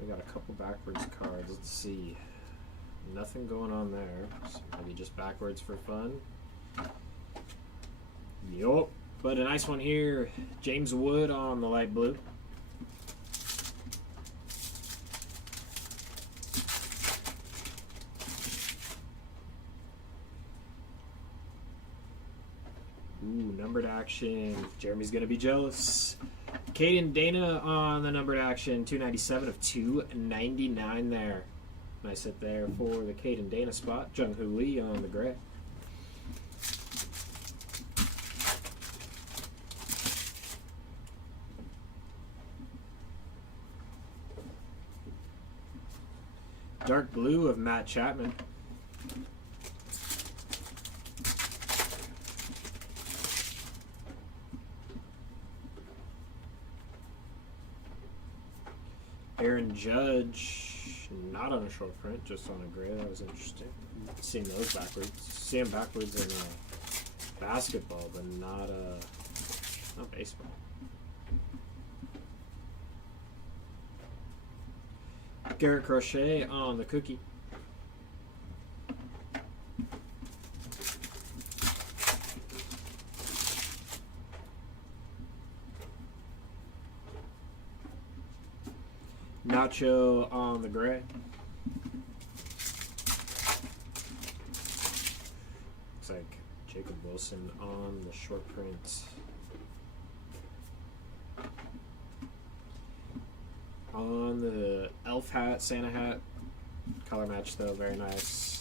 We got a couple backwards cards. Let's see. Nothing going on there. So maybe just backwards for fun. Yup. But a nice one here. James Wood on the light blue. Ooh, numbered action. Jeremy's going to be jealous. Caden Dana on the numbered action. 297 of 299 there. Nice hit there for the Caden Dana spot. Jung-Hoo Lee on the gray. Dark blue of Matt Chapman. Aaron Judge, not on a short print, just on a gray. That was interesting. Seeing those backwards. See them backwards in basketball, but not baseball. Garrett Crochet on the cookie. Nacho on the gray. Looks like Jacob Wilson on the short print. On the elf hat, Santa hat. Color match though, very nice.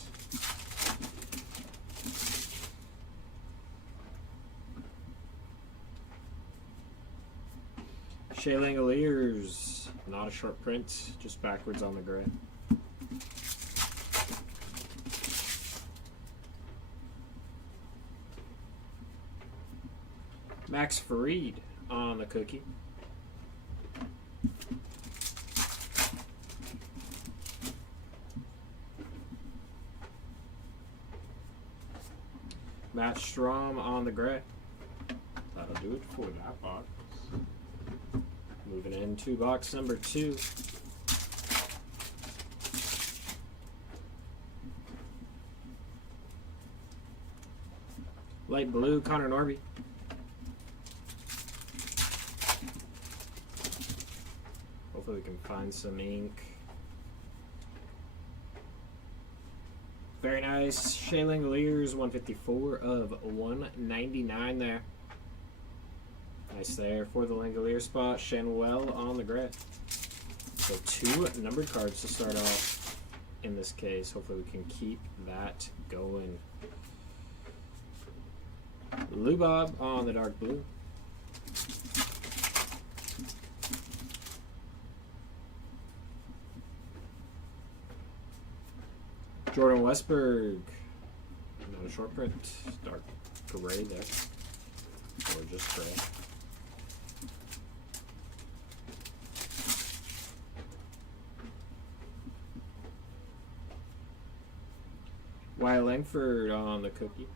Shea Langoliers, not a short print, just backwards on the gray. Max Fried on the cookie. Matt Strom on the gray. That'll do it for that box. Moving into box number 2. Light blue, Connor Norby. Hopefully we can find some ink. Very nice. Shea Langoliers, 154 of 199 there. Nice there for the Langolier spot. Shanwell on the gray. So 2 numbered cards to start off in this case. Hopefully we can keep that going. Lubob on the dark blue. Jordan Westberg, not a short print, dark gray there, or just gray. Wyatt Langford on the cookie.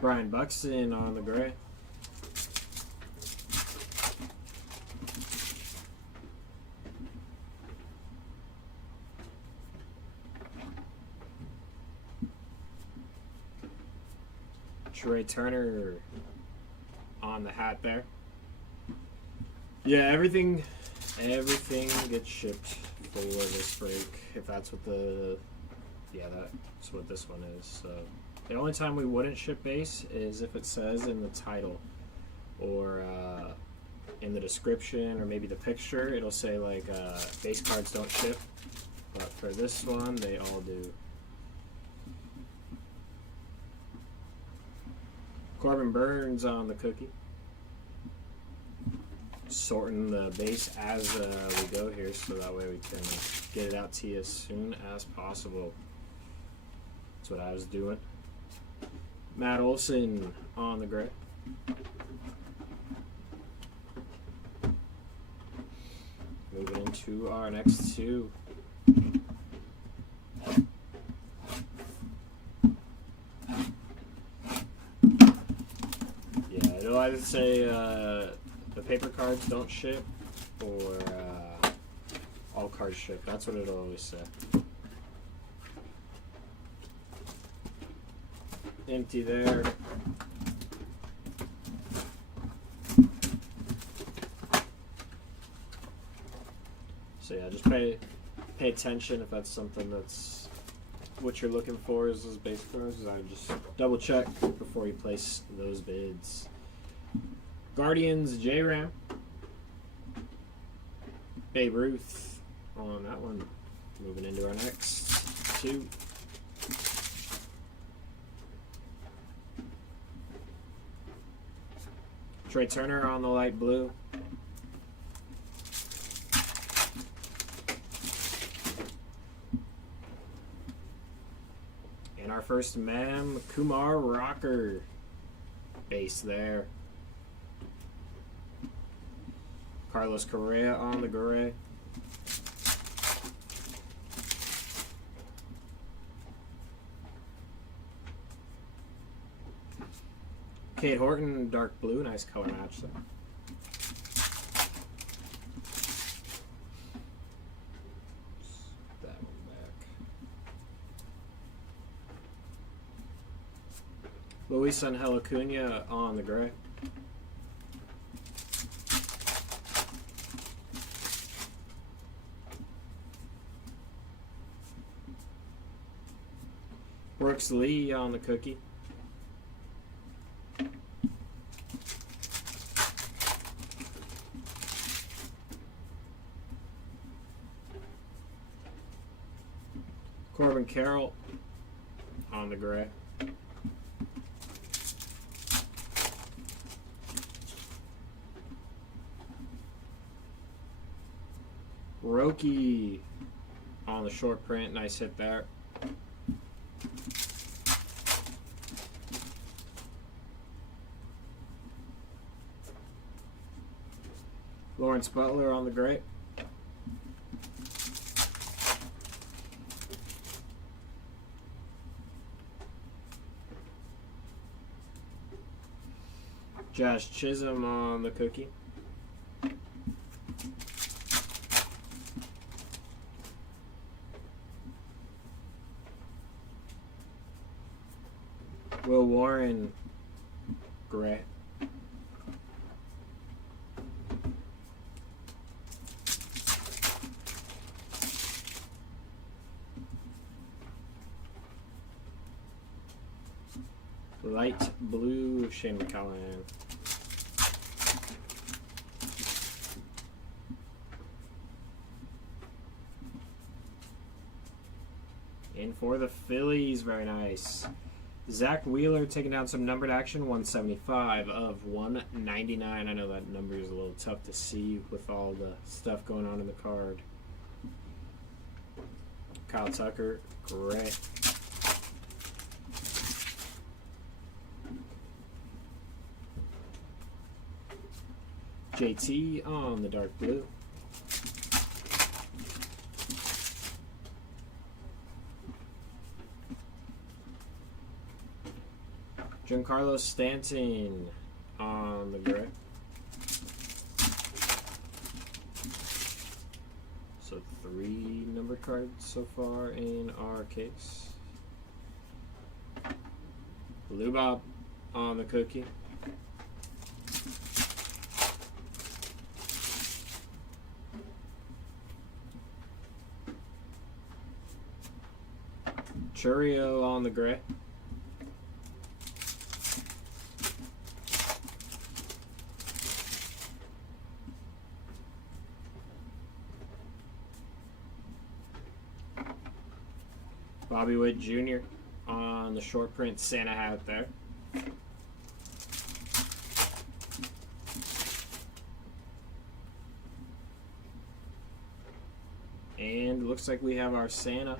Brian Buxton on the gray. Trey Turner on the hat there. Yeah, everything gets shipped for this break, if that's what that's what this one is. So the only time we wouldn't ship base is if it says in the title or in the description or maybe the picture, it'll say like base cards don't ship. But for this one, they all do. Corbin Burns on the cookie. Sorting the base as we go here so that way we can get it out to you as soon as possible. That's what I was doing. Matt Olson on the gray. Moving into our next 2. Yeah, it'll either say the paper cards don't ship or all cards ship. That's what it'll always say. Empty there. So yeah, just pay attention if that's something that's what you're looking for is those base cards. I just double check before you place those bids. Guardians J-Ram. Babe Ruth on that one. Moving into our next 2. Trey Turner on the light blue. And our first Mam Kumar Rocker base there. Carlos Correa on the gray. Kate Horton, dark blue, nice color match there. That one back. Luis Angel Acuna on the gray. Brooks Lee on the cookie. Corbin Carroll on the gray. Roki on the short print. Nice hit there. Lawrence Butler on the gray. Josh Chisholm on the cookie. Will Warren gray. Light blue Shane McCallum. And for the Phillies, very nice. Zach Wheeler taking down some numbered action, 175 of 199. I know that number is a little tough to see with all the stuff going on in the card. Kyle Tucker, great. JT on the dark blue. Giancarlo Stanton on the gray. So 3 numbered cards so far in our case. Blue Bob on the cookie. Churio on the gray. Bobby Witt Jr. on the short print Santa hat there. And looks like we have our Santa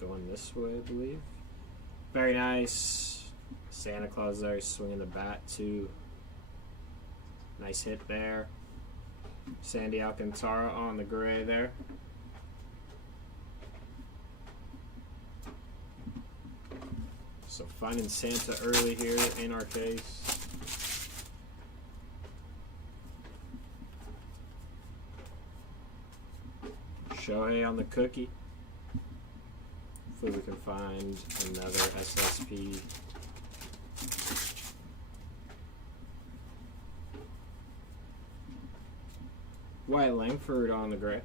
going this way, I believe. Very nice. Santa Claus there swinging the bat too. Nice hit there. Sandy Alcantara on the gray there. So finding Santa early here in our case. Shohei on the cookie. Hopefully we can find another SSP. Wyatt Langford on the gray.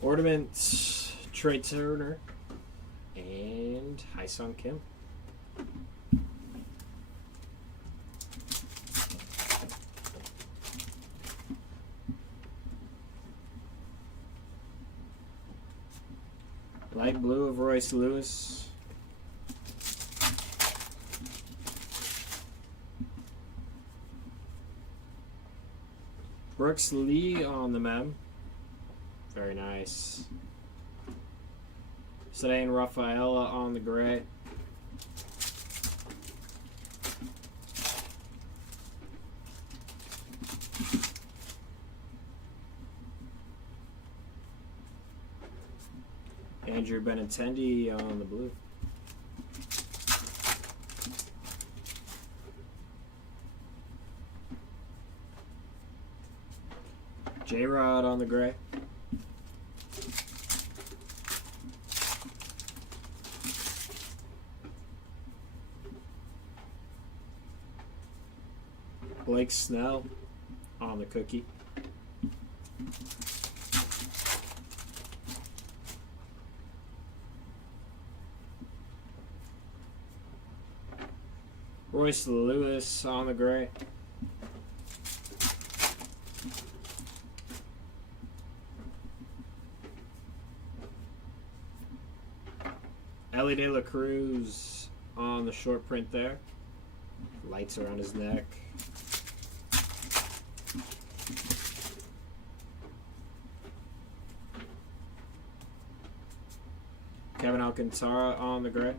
Ornaments, Trey Turner, and Hyesung Kim. Light blue of Royce Lewis. Brooks Lee on the mem. Very nice. Sedan Rafaela on the gray. Andrew Benintendi on the blue. J-Rod on the gray. Blake Snell on the cookie. Royce Lewis on the gray. Ellie De La Cruz on the short print there. Lights around his neck. Kevin Alcantara on the gray.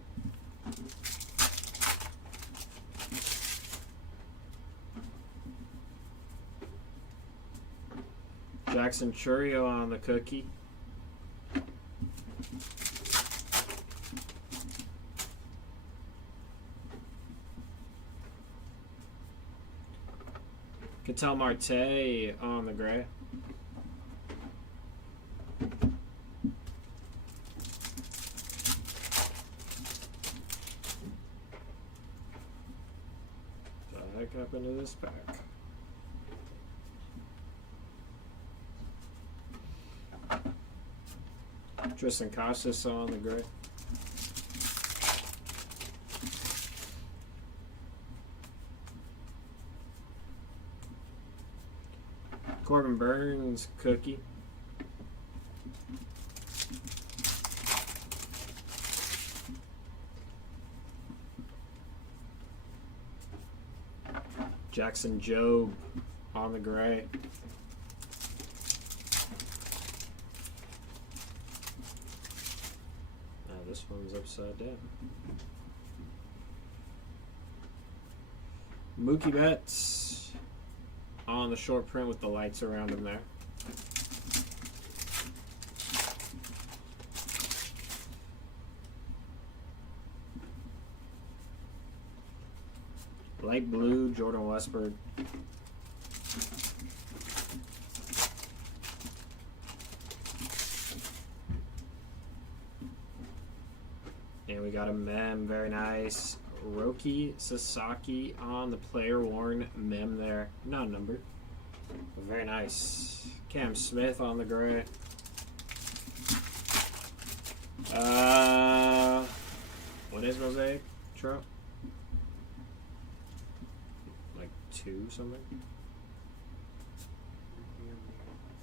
Jackson Churio on the cookie. Ketel Marte on the gray. What the heck happened to this pack? Tristan Casas on the gray. Corbin Burns cookie. Jackson Jobe on the gray. This one's upside down. Mookie Betts on the short print with the lights around him there. Light blue, Jordan Westberg. And we got a mem, very nice. Roki Sasaki on the player worn mem there. Not numbered. Very nice. Cam Smith on the gray. What is Mosaic? Trout? Like 2 something?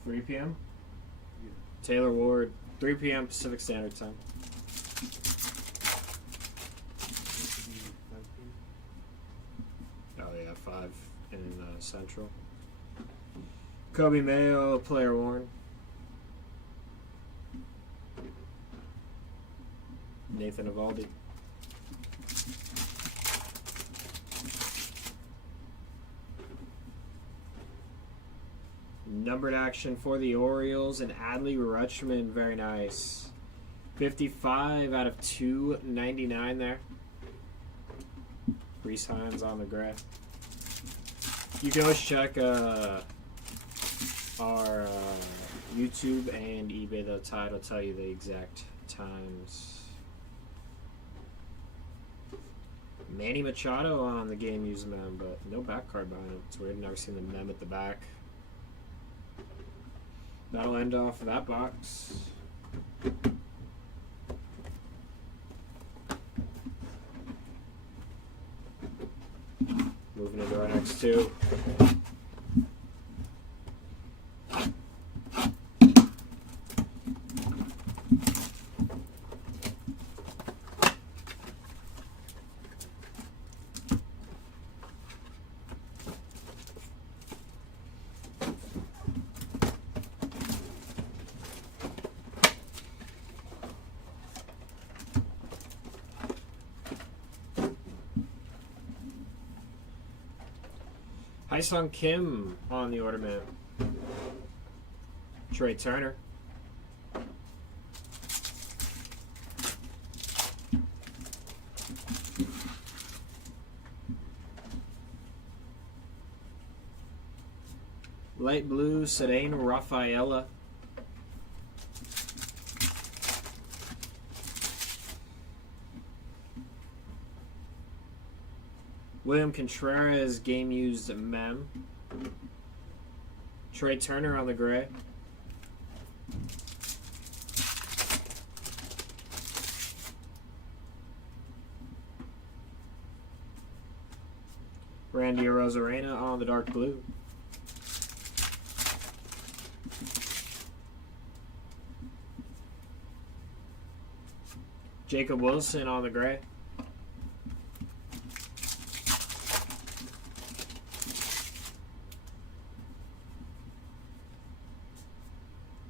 3 p.m.? Yeah. Taylor Ward, 3 p.m. Pacific Standard Time. Oh yeah, 5 in Central. Kobe Mayo, player worn. Nathan Eovaldi. Numbered action for the Orioles and Adley Rutschman, very nice. 55 out of 299 there. Reese Hines on the gray. You can always check our YouTube and eBay. The tide will tell you the exact times. Manny Machado on the game used mem, but no back card behind it. It's weird. Never seen the mem at the back. That'll end off that box. Moving into our next two. Hyesung Kim on the ornament. Trey Turner. Light blue, Sedane Rafaela. William Contreras, game used Mem. Trey Turner on the gray. Randy Rosarena on the dark blue. Jacob Wilson on the gray.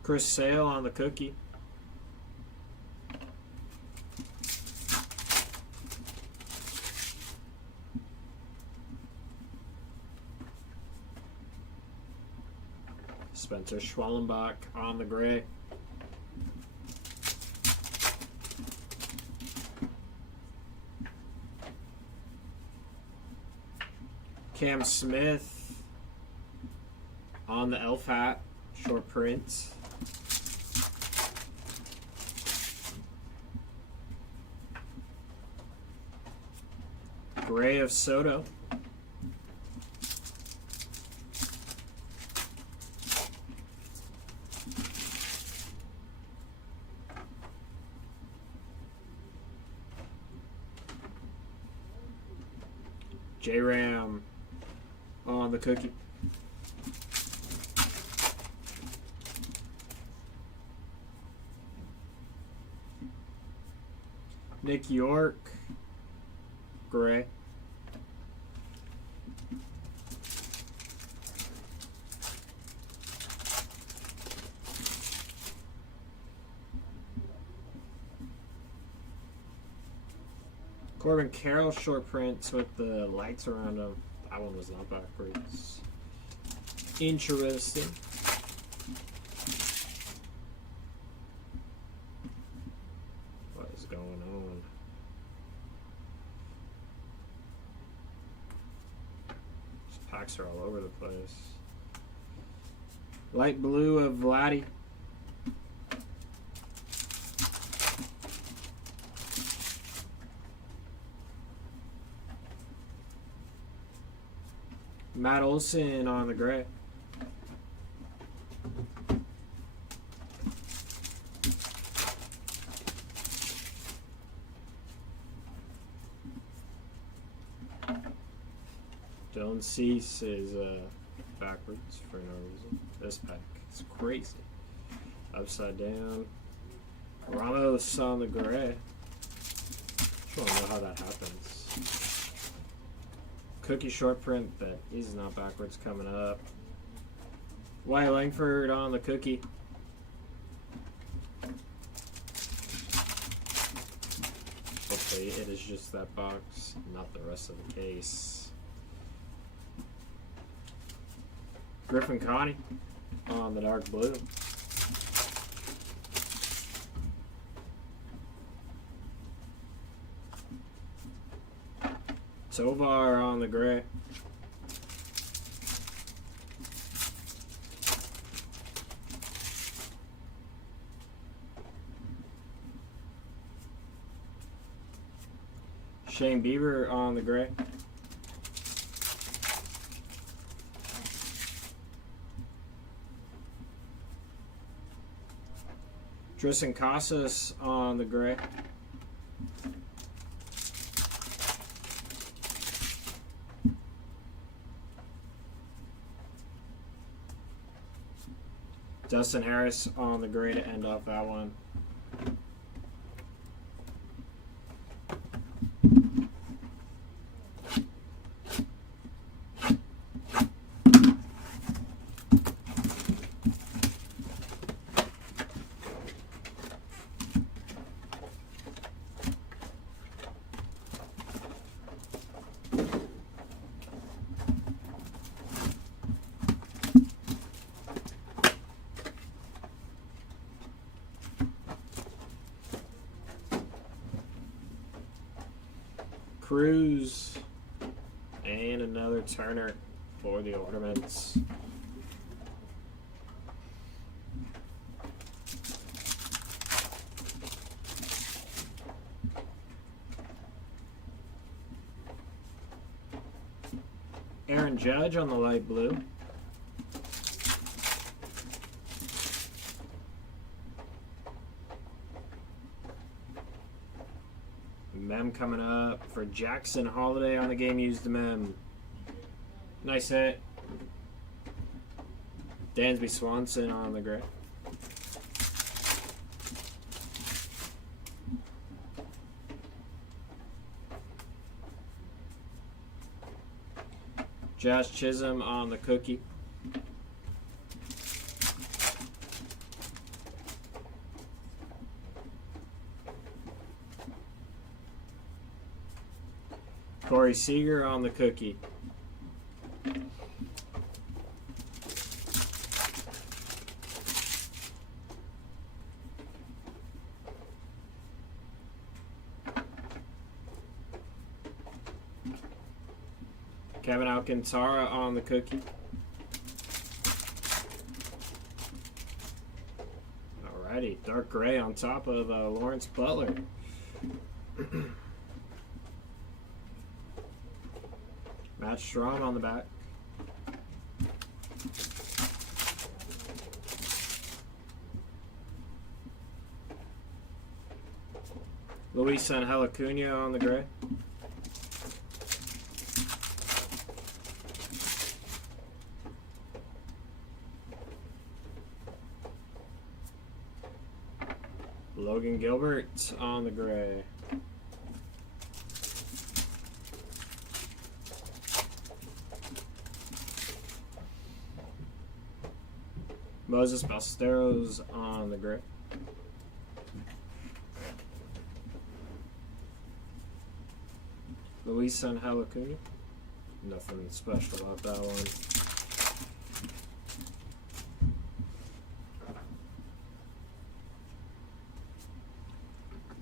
Chris Sale on the cookie. Spencer Schwellenbach on the gray. Cam Smith on the elf hat, short print. Gray of Soto. J-Ram on the cookie. Nick York, gray. Corbin Carroll short prints with the lights around him. That one was not backwards. Interesting. What is going on? These packs are all over the place. Light blue of Vladdy. Matt Olson on the gray. Dylan Cease is backwards for no reason. This pack is crazy. Upside down. Ramos on the gray. I don't know how that happens. Cookie short print that is not backwards coming up. Wyatt Langford on the cookie. Hopefully it is just that box, not the rest of the case. Griffin Connie on the dark blue. Tovar on the gray. Shane Bieber on the gray. Tristan Casas on the gray. Dustin Harris on the gray to end off that one. Cruz, and another Turner for the ornaments. Aaron Judge on the light blue. Mem coming up for Jackson Holiday on the game used the mem. Nice hit. Dansby Swanson on the gray. Josh Chisholm on the cookie. Corey Seager on the cookie. Kevin Alcantara on the cookie. Alrighty, dark gray on top of Lawrence Butler. Matt Strom on the back. Luis Angel Acuna on the gray. Logan Gilbert on the gray. Moses Ballesteros on the gray. Luis Angel Acuna. Nothing special about that one.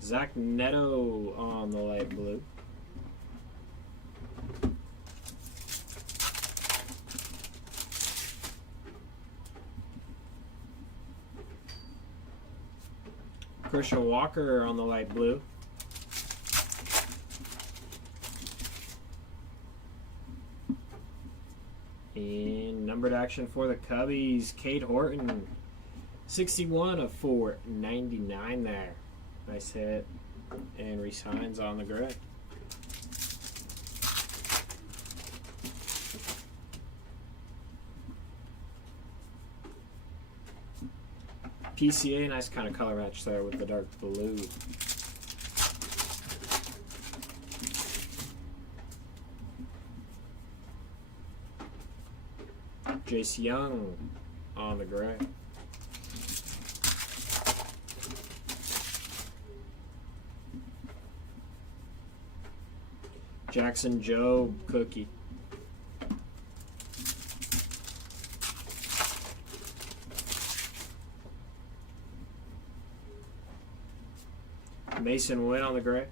Zach Neto on the light blue. Christian Walker on the light blue. And numbered action for the Cubbies, Cade Horton. 61 of 499 there. Nice hit. And Reese Hines on the gray. PCA, nice kind of color match there with the dark blue. Jace Young on the gray. Jackson Joe cookie. Mason Wynn on the gray.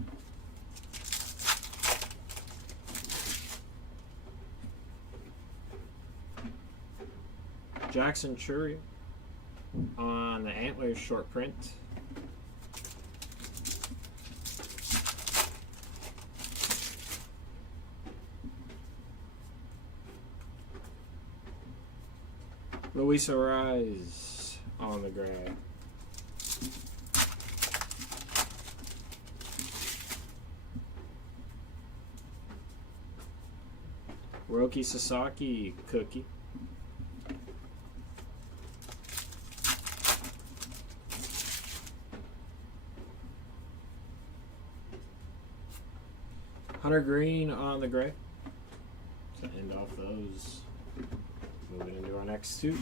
Jackson Churio on the Antlers short print. Luis Arise on the gray. Roki Sasaki cookie. Hunter Green on the gray. To end off those. Moving into our next two.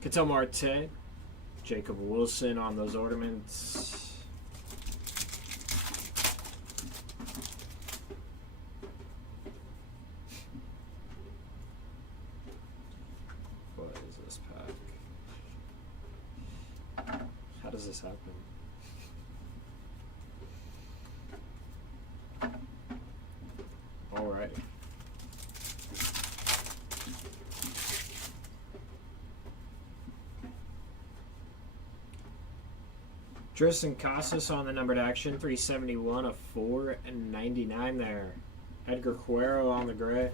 Ketel Marte, Jacob Wilson on those ornaments. What is this pack? How does this happen? Alright. Tristan Casas on the numbered action, 371 of 499 there. Edgar Cuero on the gray.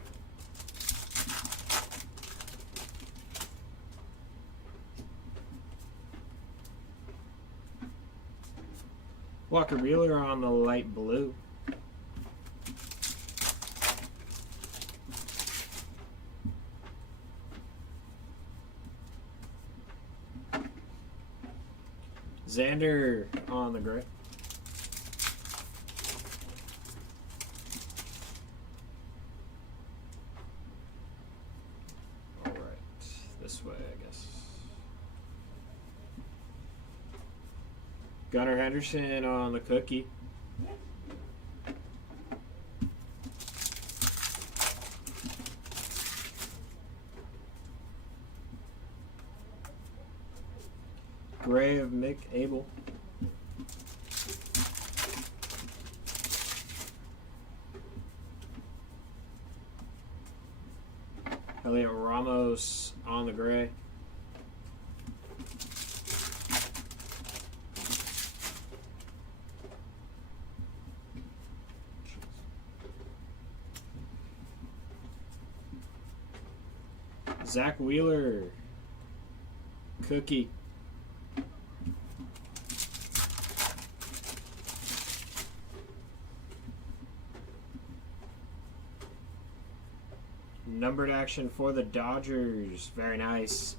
Walker Wheeler on the light blue. Xander on the gray. All right, this way, I guess. Gunnar Henderson on the cookie. Gray of Mick Abel. Elliot Ramos on the gray. Zach Wheeler. Cookie. Numbered action for the Dodgers. Very nice.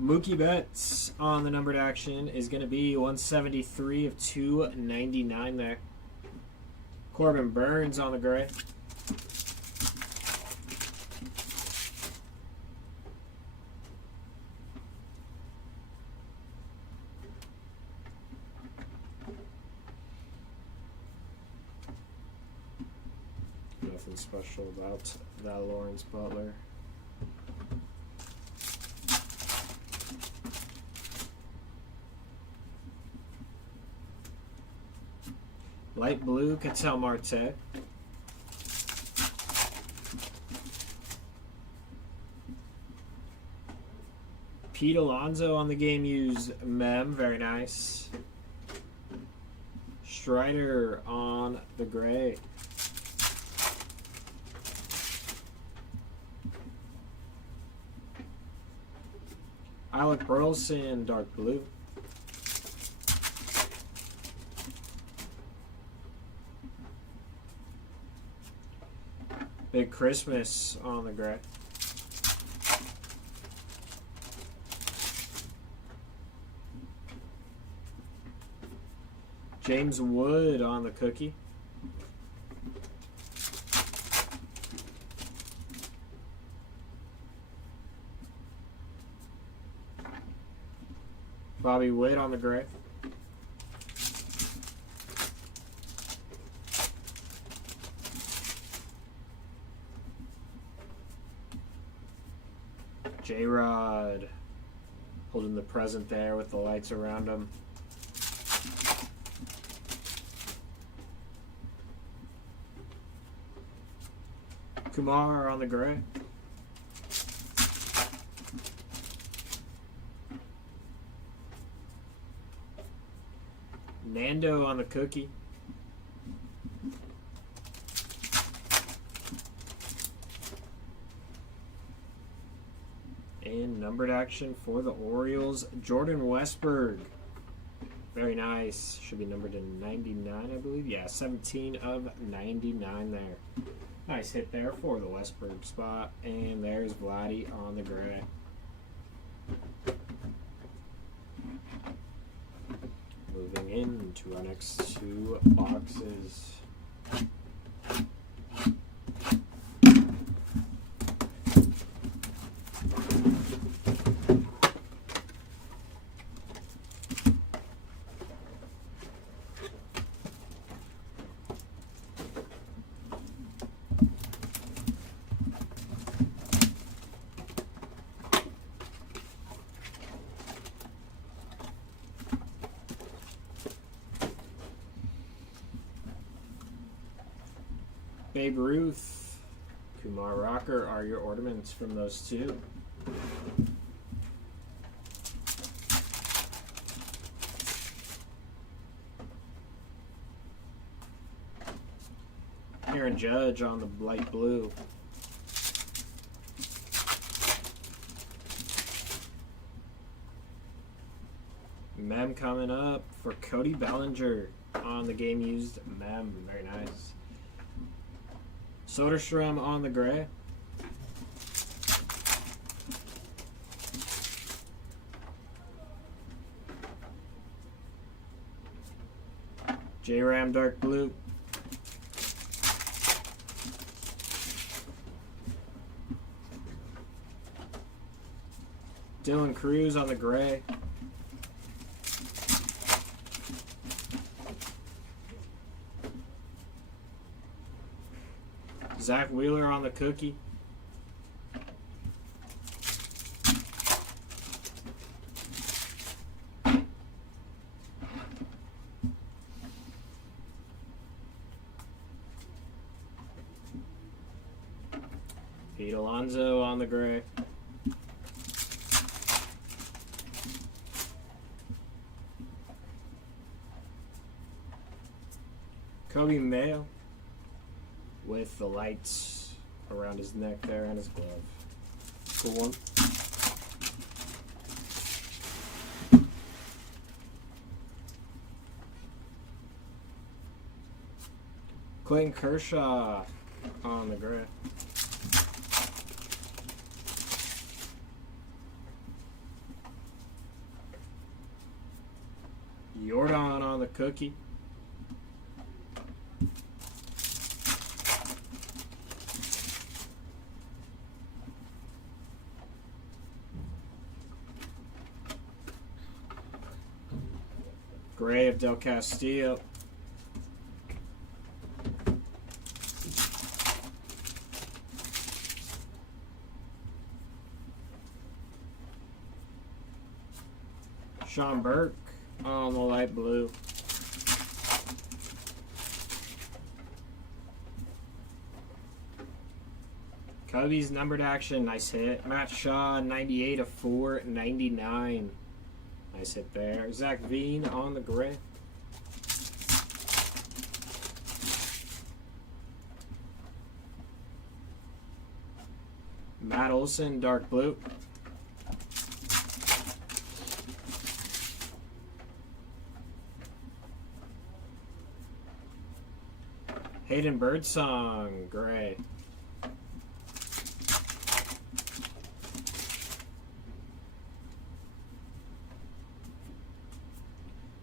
Mookie Betts on the numbered action is going to be 173 of 299 there. Corbin Burns on the gray. Nothing special about that Lawrence Butler. Light blue, Ketel Marte. Pete Alonso on the game used mem, very nice. Strider on the gray. Alec Burleson, dark blue. Big Christmas on the gray. James Wood on the cookie. Bobby Witt on the gray. J-Rod holding the present there with the lights around him. Kumar on the gray. Nando on the cookie. And numbered action for the Orioles, Jordan Westberg. Very nice. Should be numbered to 99, I believe. Yeah, 17 of 99 there. Nice hit there for the Westberg spot. And there's Vladdy on the gray. Moving into our next two boxes. Babe Ruth, Kumar Rocker are your ornaments from those two. Aaron Judge on the light blue. Mem coming up for Cody Bellinger on the game used Mem. Very nice. Soderstrom on the gray. J-Ram dark blue. Dylan Cruz on the gray. Zach Wheeler on the cookie. Pete Alonso on the gray. Kobe Mayo with the lights around his neck there and his glove. Cool one. Clayton Kershaw on the gray. Jordan on the cookie. Gray of Del Castillo. Sean Burke on the light blue. Cubbies numbered action. Nice hit. Matt Shaw, 98 of 499. Nice hit there. Zach Veen on the gray. Matt Olson, dark blue. Hayden Birdsong, gray.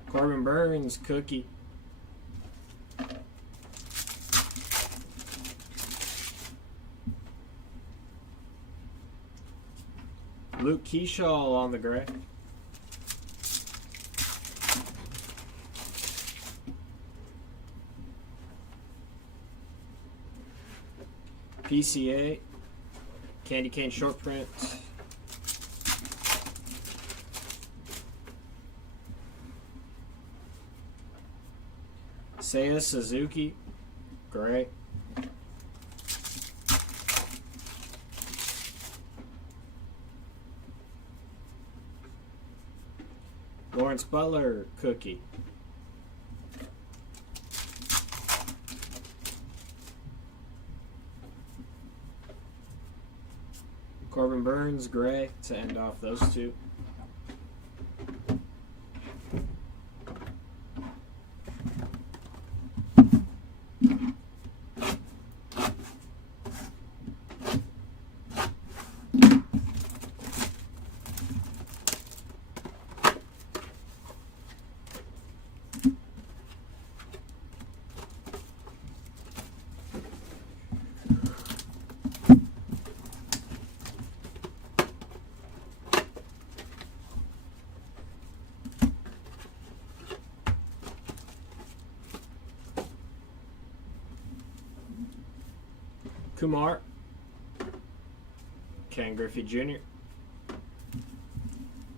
Corbin Burns, cookie. Luke Keyshaw on the gray. PCA, Candy Cane short print. Seiya Suzuki, gray. Lawrence Butler, cookie. Corbin Burns, gray, to end off those two. Kumar, Ken Griffey Jr.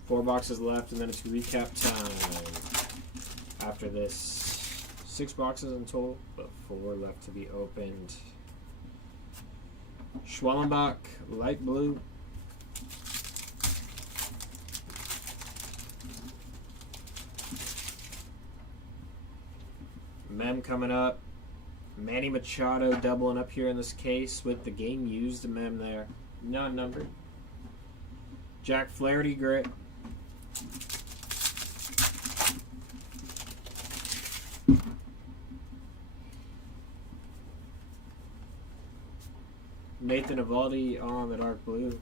4 boxes left, and then it's recap time. After this, 6 boxes in total, but 4 left to be opened. Schwellenbach, light blue. Mem coming up. Manny Machado doubling up here in this case with the game used mem there. Non-numbered. Jack Flaherty grit. Nathan Eovaldi on the dark blue.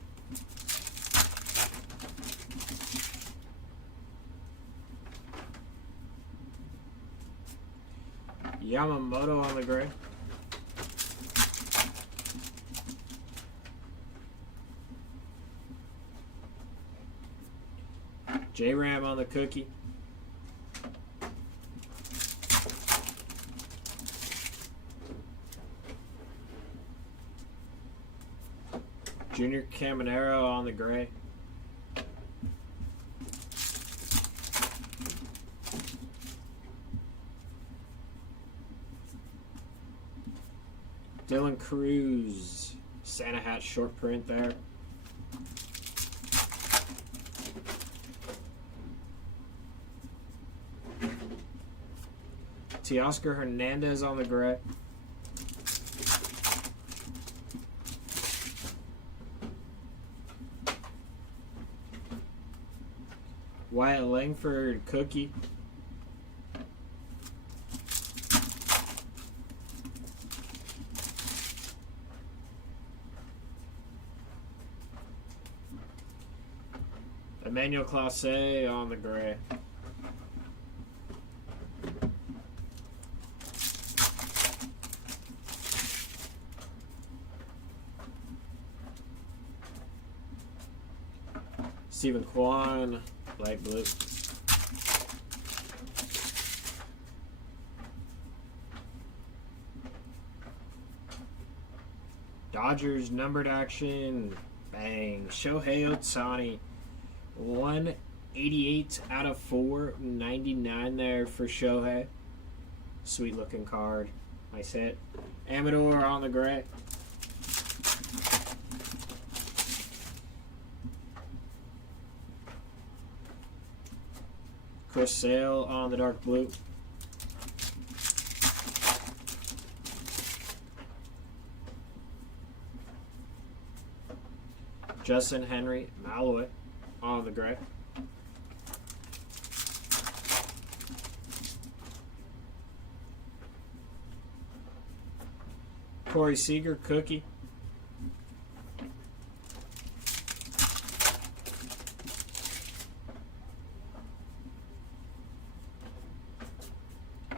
Yamamoto on the gray. J-Ram on the cookie. Junior Caminero on the gray. Dylan Cruz, Santa Hat short print there. Teoscar Hernandez on the gray. Wyatt Langford cookie. Emmanuel Clase on the gray. Stephen Kwan, light blue. Dodgers numbered action. Bang. Shohei Ohtani. 188 out of 499 there for Shohei. Sweet looking card. Nice hit. Amador on the gray. Chris Sale on the dark blue. Justin Henry Malloy on the gray. Corey Seager cookie.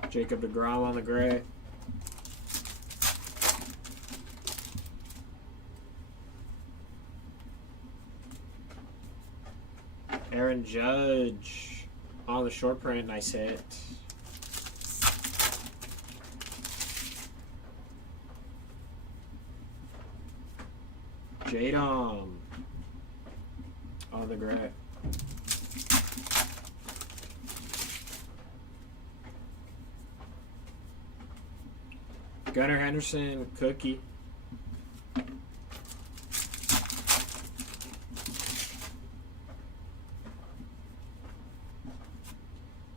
Jacob deGrom on the gray. Aaron Judge on the short print. Nice hit. Jadom on the gray. Gunnar Henderson cookie.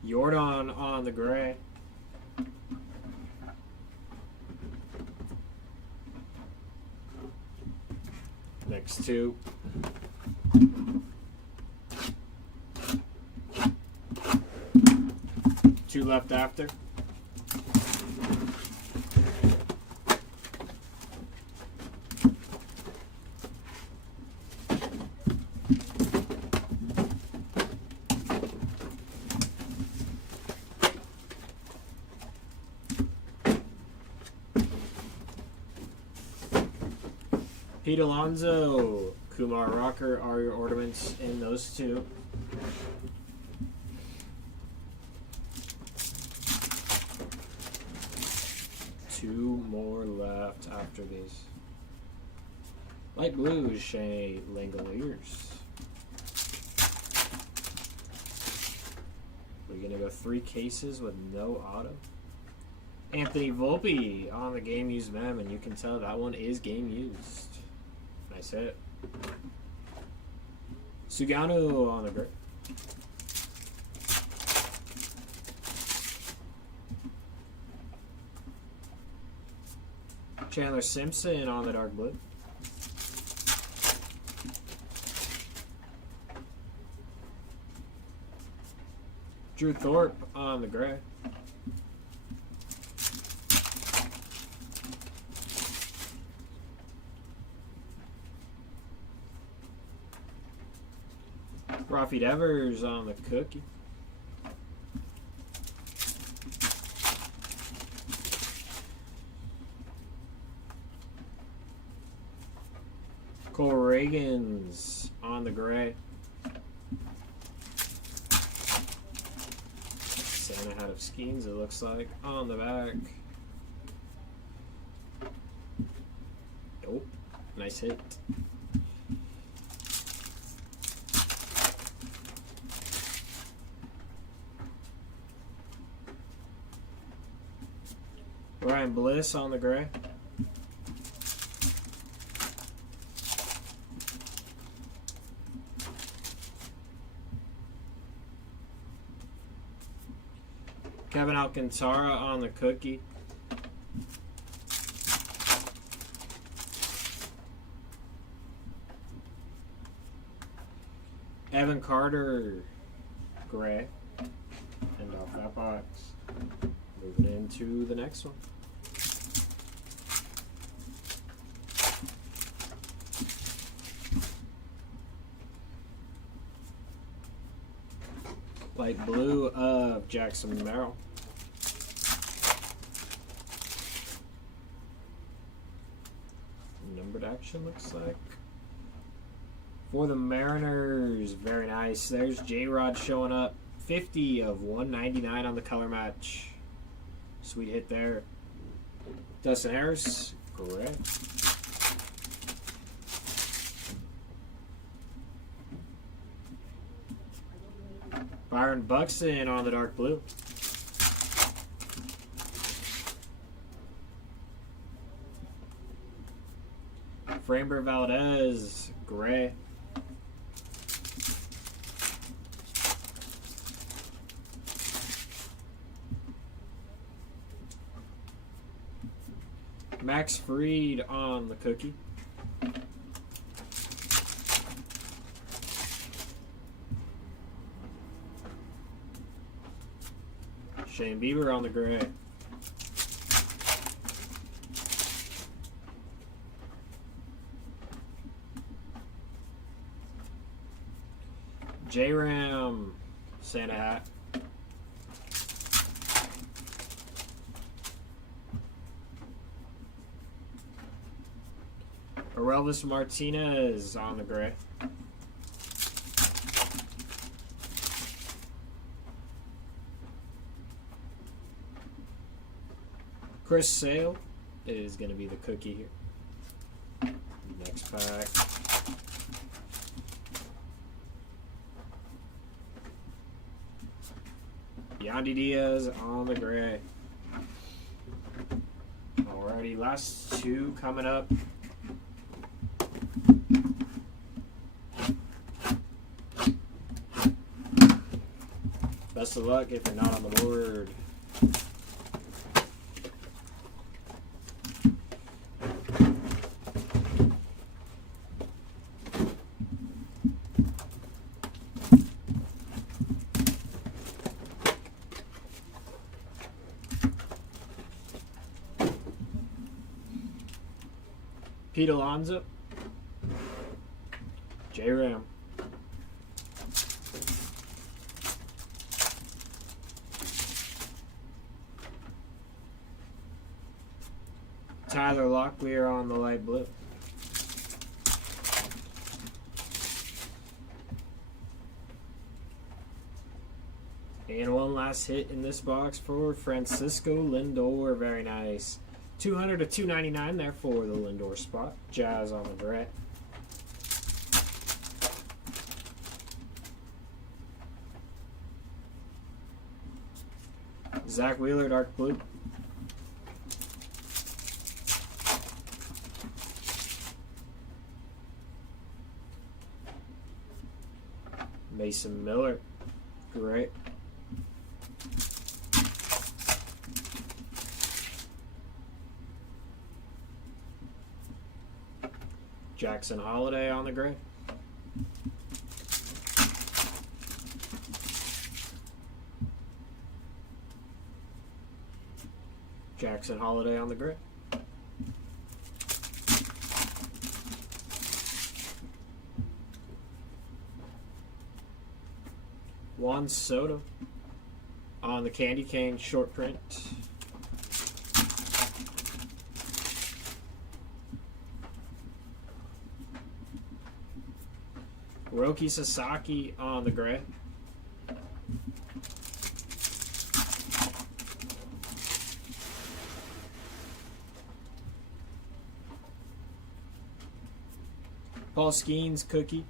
Jordan on the gray. Next two. Two left after. Pete Alonso, Kumar Rocker are your ornaments in those two. Two more left after these. Light blue is Shea Langoliers. We're going to go 3 cases with no auto. Anthony Volpe on the game used mem, and you can tell that one is game used. Nice hit. Suganu on the gray. Chandler Simpson on the dark blue. Drew Thorpe on the gray. Rafi Devers on the cookie. Cole Reagan's on the gray. Santa hat of Skeens, it looks like, on the back. Nope. Nice hit. Ryan Bliss on the gray. Kevin Alcantara on the cookie. Evan Carter, gray. End off that box. Moving into the next one. Light blue of Jackson Merrill. Numbered action looks like. For the Mariners, very nice. There's J-Rod showing up. 50 of 199 on the color match. Sweet hit there. Dustin Harris, correct. Byron Buxton on the dark blue. Framber Valdez, gray. Max Fried on the cookie. Shane Bieber on the gray. J-Ram Santa hat. Orelvis Martinez on the gray. Chris Sale is going to be the cookie here. Next pack. Yandy Diaz on the gray. Alrighty, last two coming up. Best of luck if you're not on the board. Pete Alonso, J-Ram, Tyler Locklear on the light blue. And one last hit in this box for Francisco Lindor. Very nice. 200 to 299 there for the Lindor spot. Jazz on the gray. Zach Wheeler, dark blue. Mason Miller. Great. Jackson Holiday on the gray. Jackson Holiday on the gray. Juan Soto on the candy cane short print. Roki Sasaki on the gray. Paul Skeens cookie.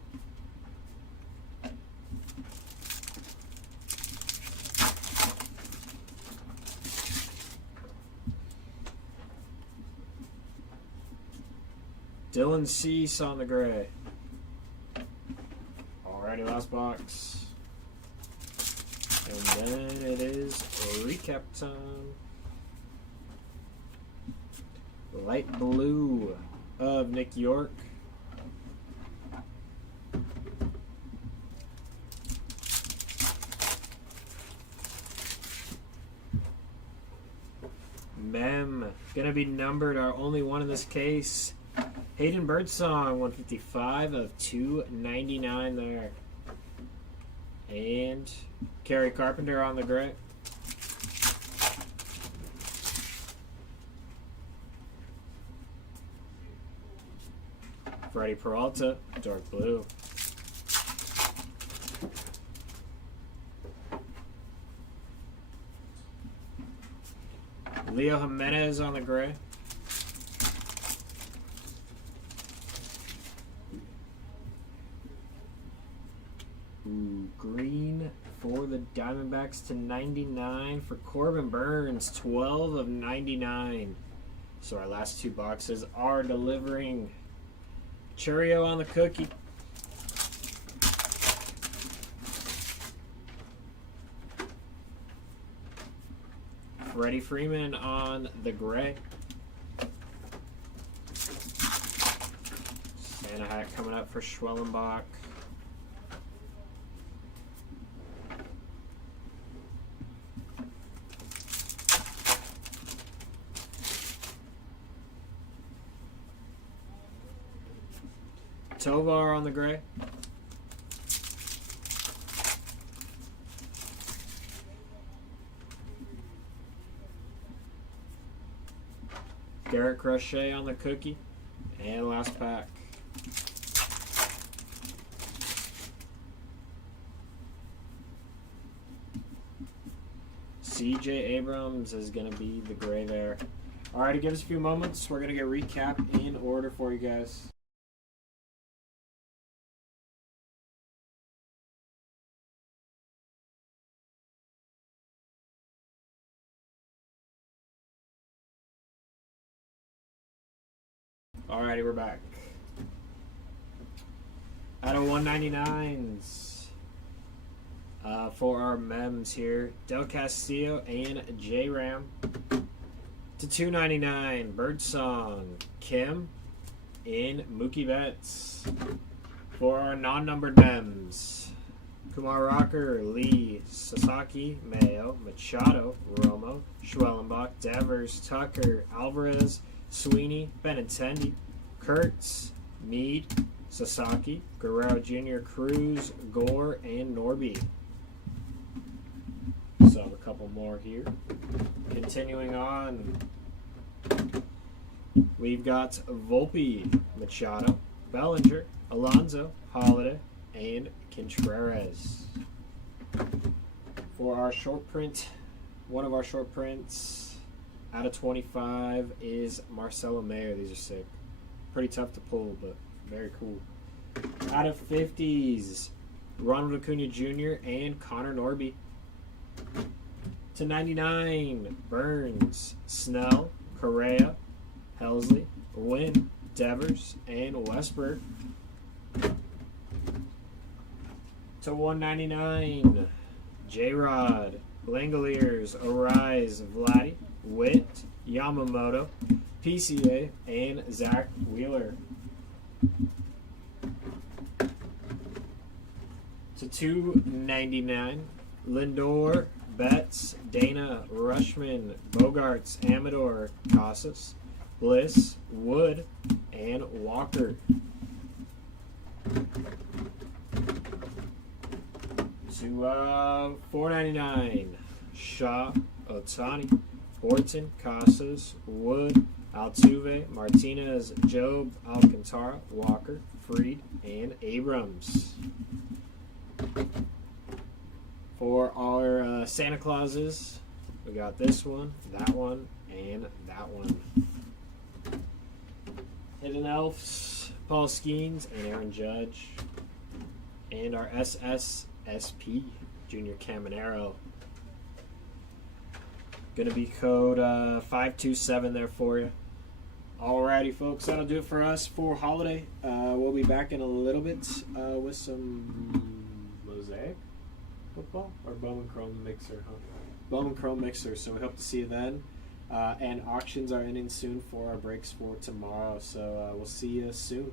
Dylan Cease on the gray. Alrighty, last box. And then it is recap time. Light blue of Nick York. Mem, gonna be numbered, our only one in this case. Hayden Birdsong, 155 of 299 there. And Kerry Carpenter on the gray. Freddie Peralta, dark blue. Leo Jimenez on the gray. Ooh, green for the Diamondbacks to 99 for Corbin Burns, 12 of 99. So our last two boxes are delivering. Churio on the cookie. Freddie Freeman on the gray. Santa hat coming up for Schwellenbach. Tovar on the gray. Garrett Crochet on the cookie. And last pack. CJ Abrams is going to be the gray there. Alright, give us a few moments. We're going to get recap in order for you guys. Alrighty, we're back. Out of 199s for our mems here, Del Castillo and J Ram. To 299, Birdsong, Kim, in Mookie Betts. For our non-numbered mems, Kumar Rocker, Lee, Sasaki, Mayo, Machado, Romo, Schwellenbach, Devers, Tucker, Alvarez, Sweeney, Benintendi, Kurtz, Meade, Sasaki, Guerrero Jr., Cruz, Gore, and Norby. So I have a couple more here. Continuing on, we've got Volpe, Machado, Bellinger, Alonso, Holiday, and Contreras. For our short print, one of our short prints, out of 25 is Marcelo Mayer. These are sick. Pretty tough to pull, but very cool. Out of 50s, Ronald Acuna Jr. and Connor Norby. To 99, Burns, Snell, Correa, Helsley, Wynn, Devers, and Westberg. to 199. J-Rod, Langoliers, Arise, Vladdy, Witt, Yamamoto, PCA, and Zach Wheeler. To 299. Lindor, Betts, Dana, Rushman, Bogarts, Amador, Casas, Bliss, Wood, and Walker. To 499. Shaw, Otani, Horton, Casas, Wood, Altuve, Martinez, Job, Alcantara, Walker, Freed, and Abrams. For our Santa Clauses, we got this one, and that one. Hidden Elves, Paul Skeens, and Aaron Judge. And our SSSP, Junior Caminero. Going to be code 527 there for you. Alrighty, folks, that'll do it for us for holiday. We'll be back in a little bit with some Mosaic football or Bowman Chrome Mixer, huh? Bowman Chrome Mixer, so we hope to see you then. And auctions are ending soon for our breaks for tomorrow, so we'll see you soon.